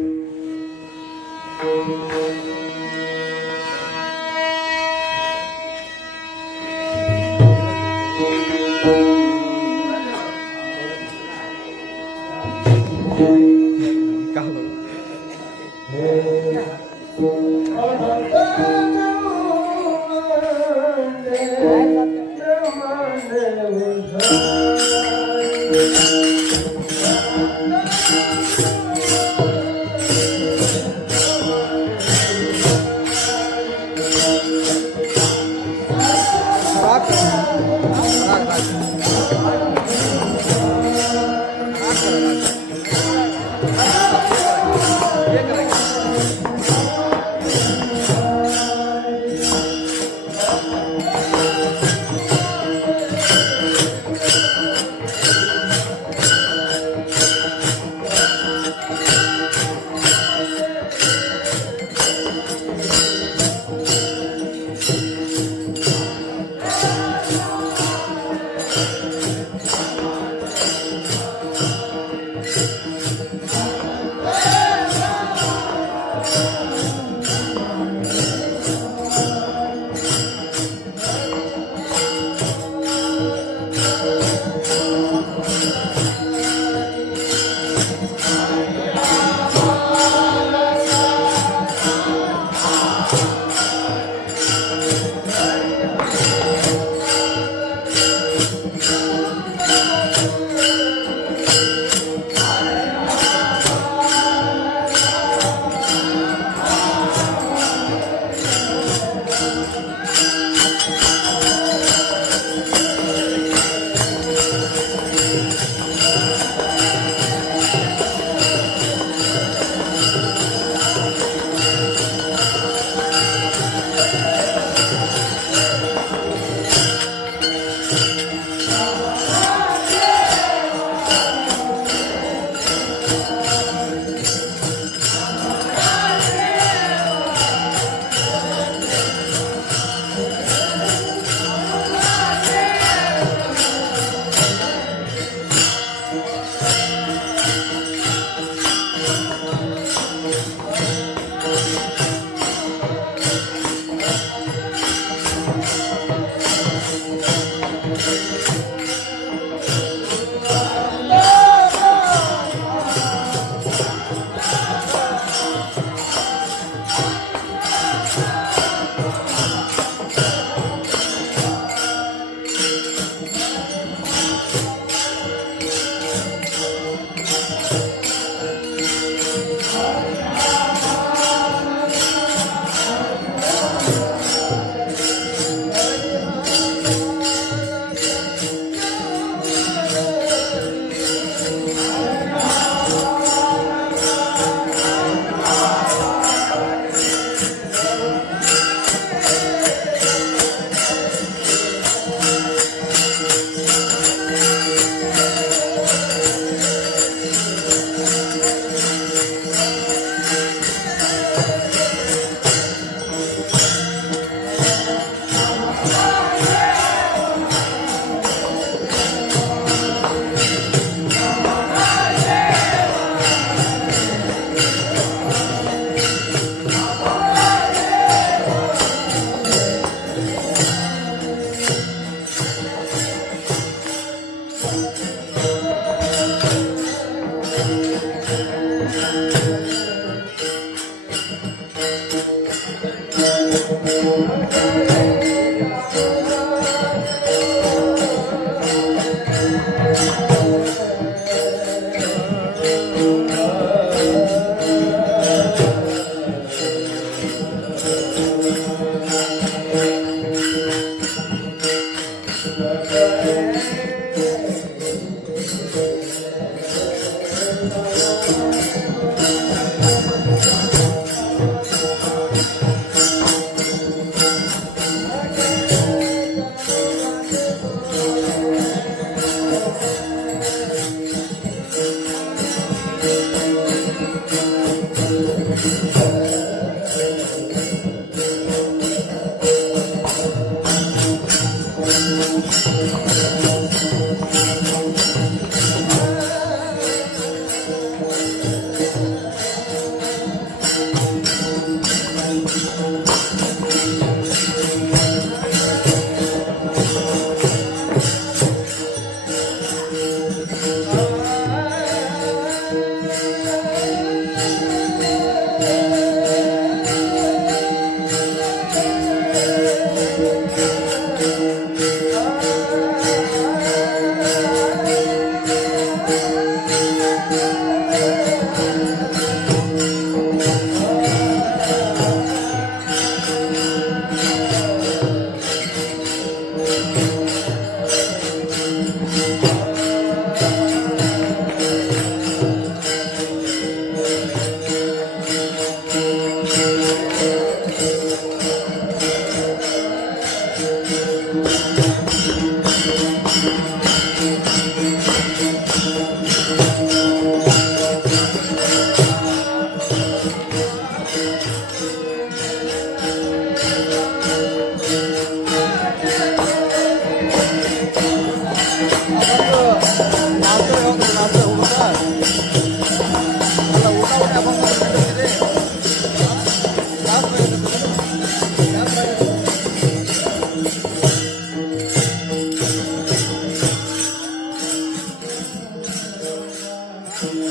Thank you.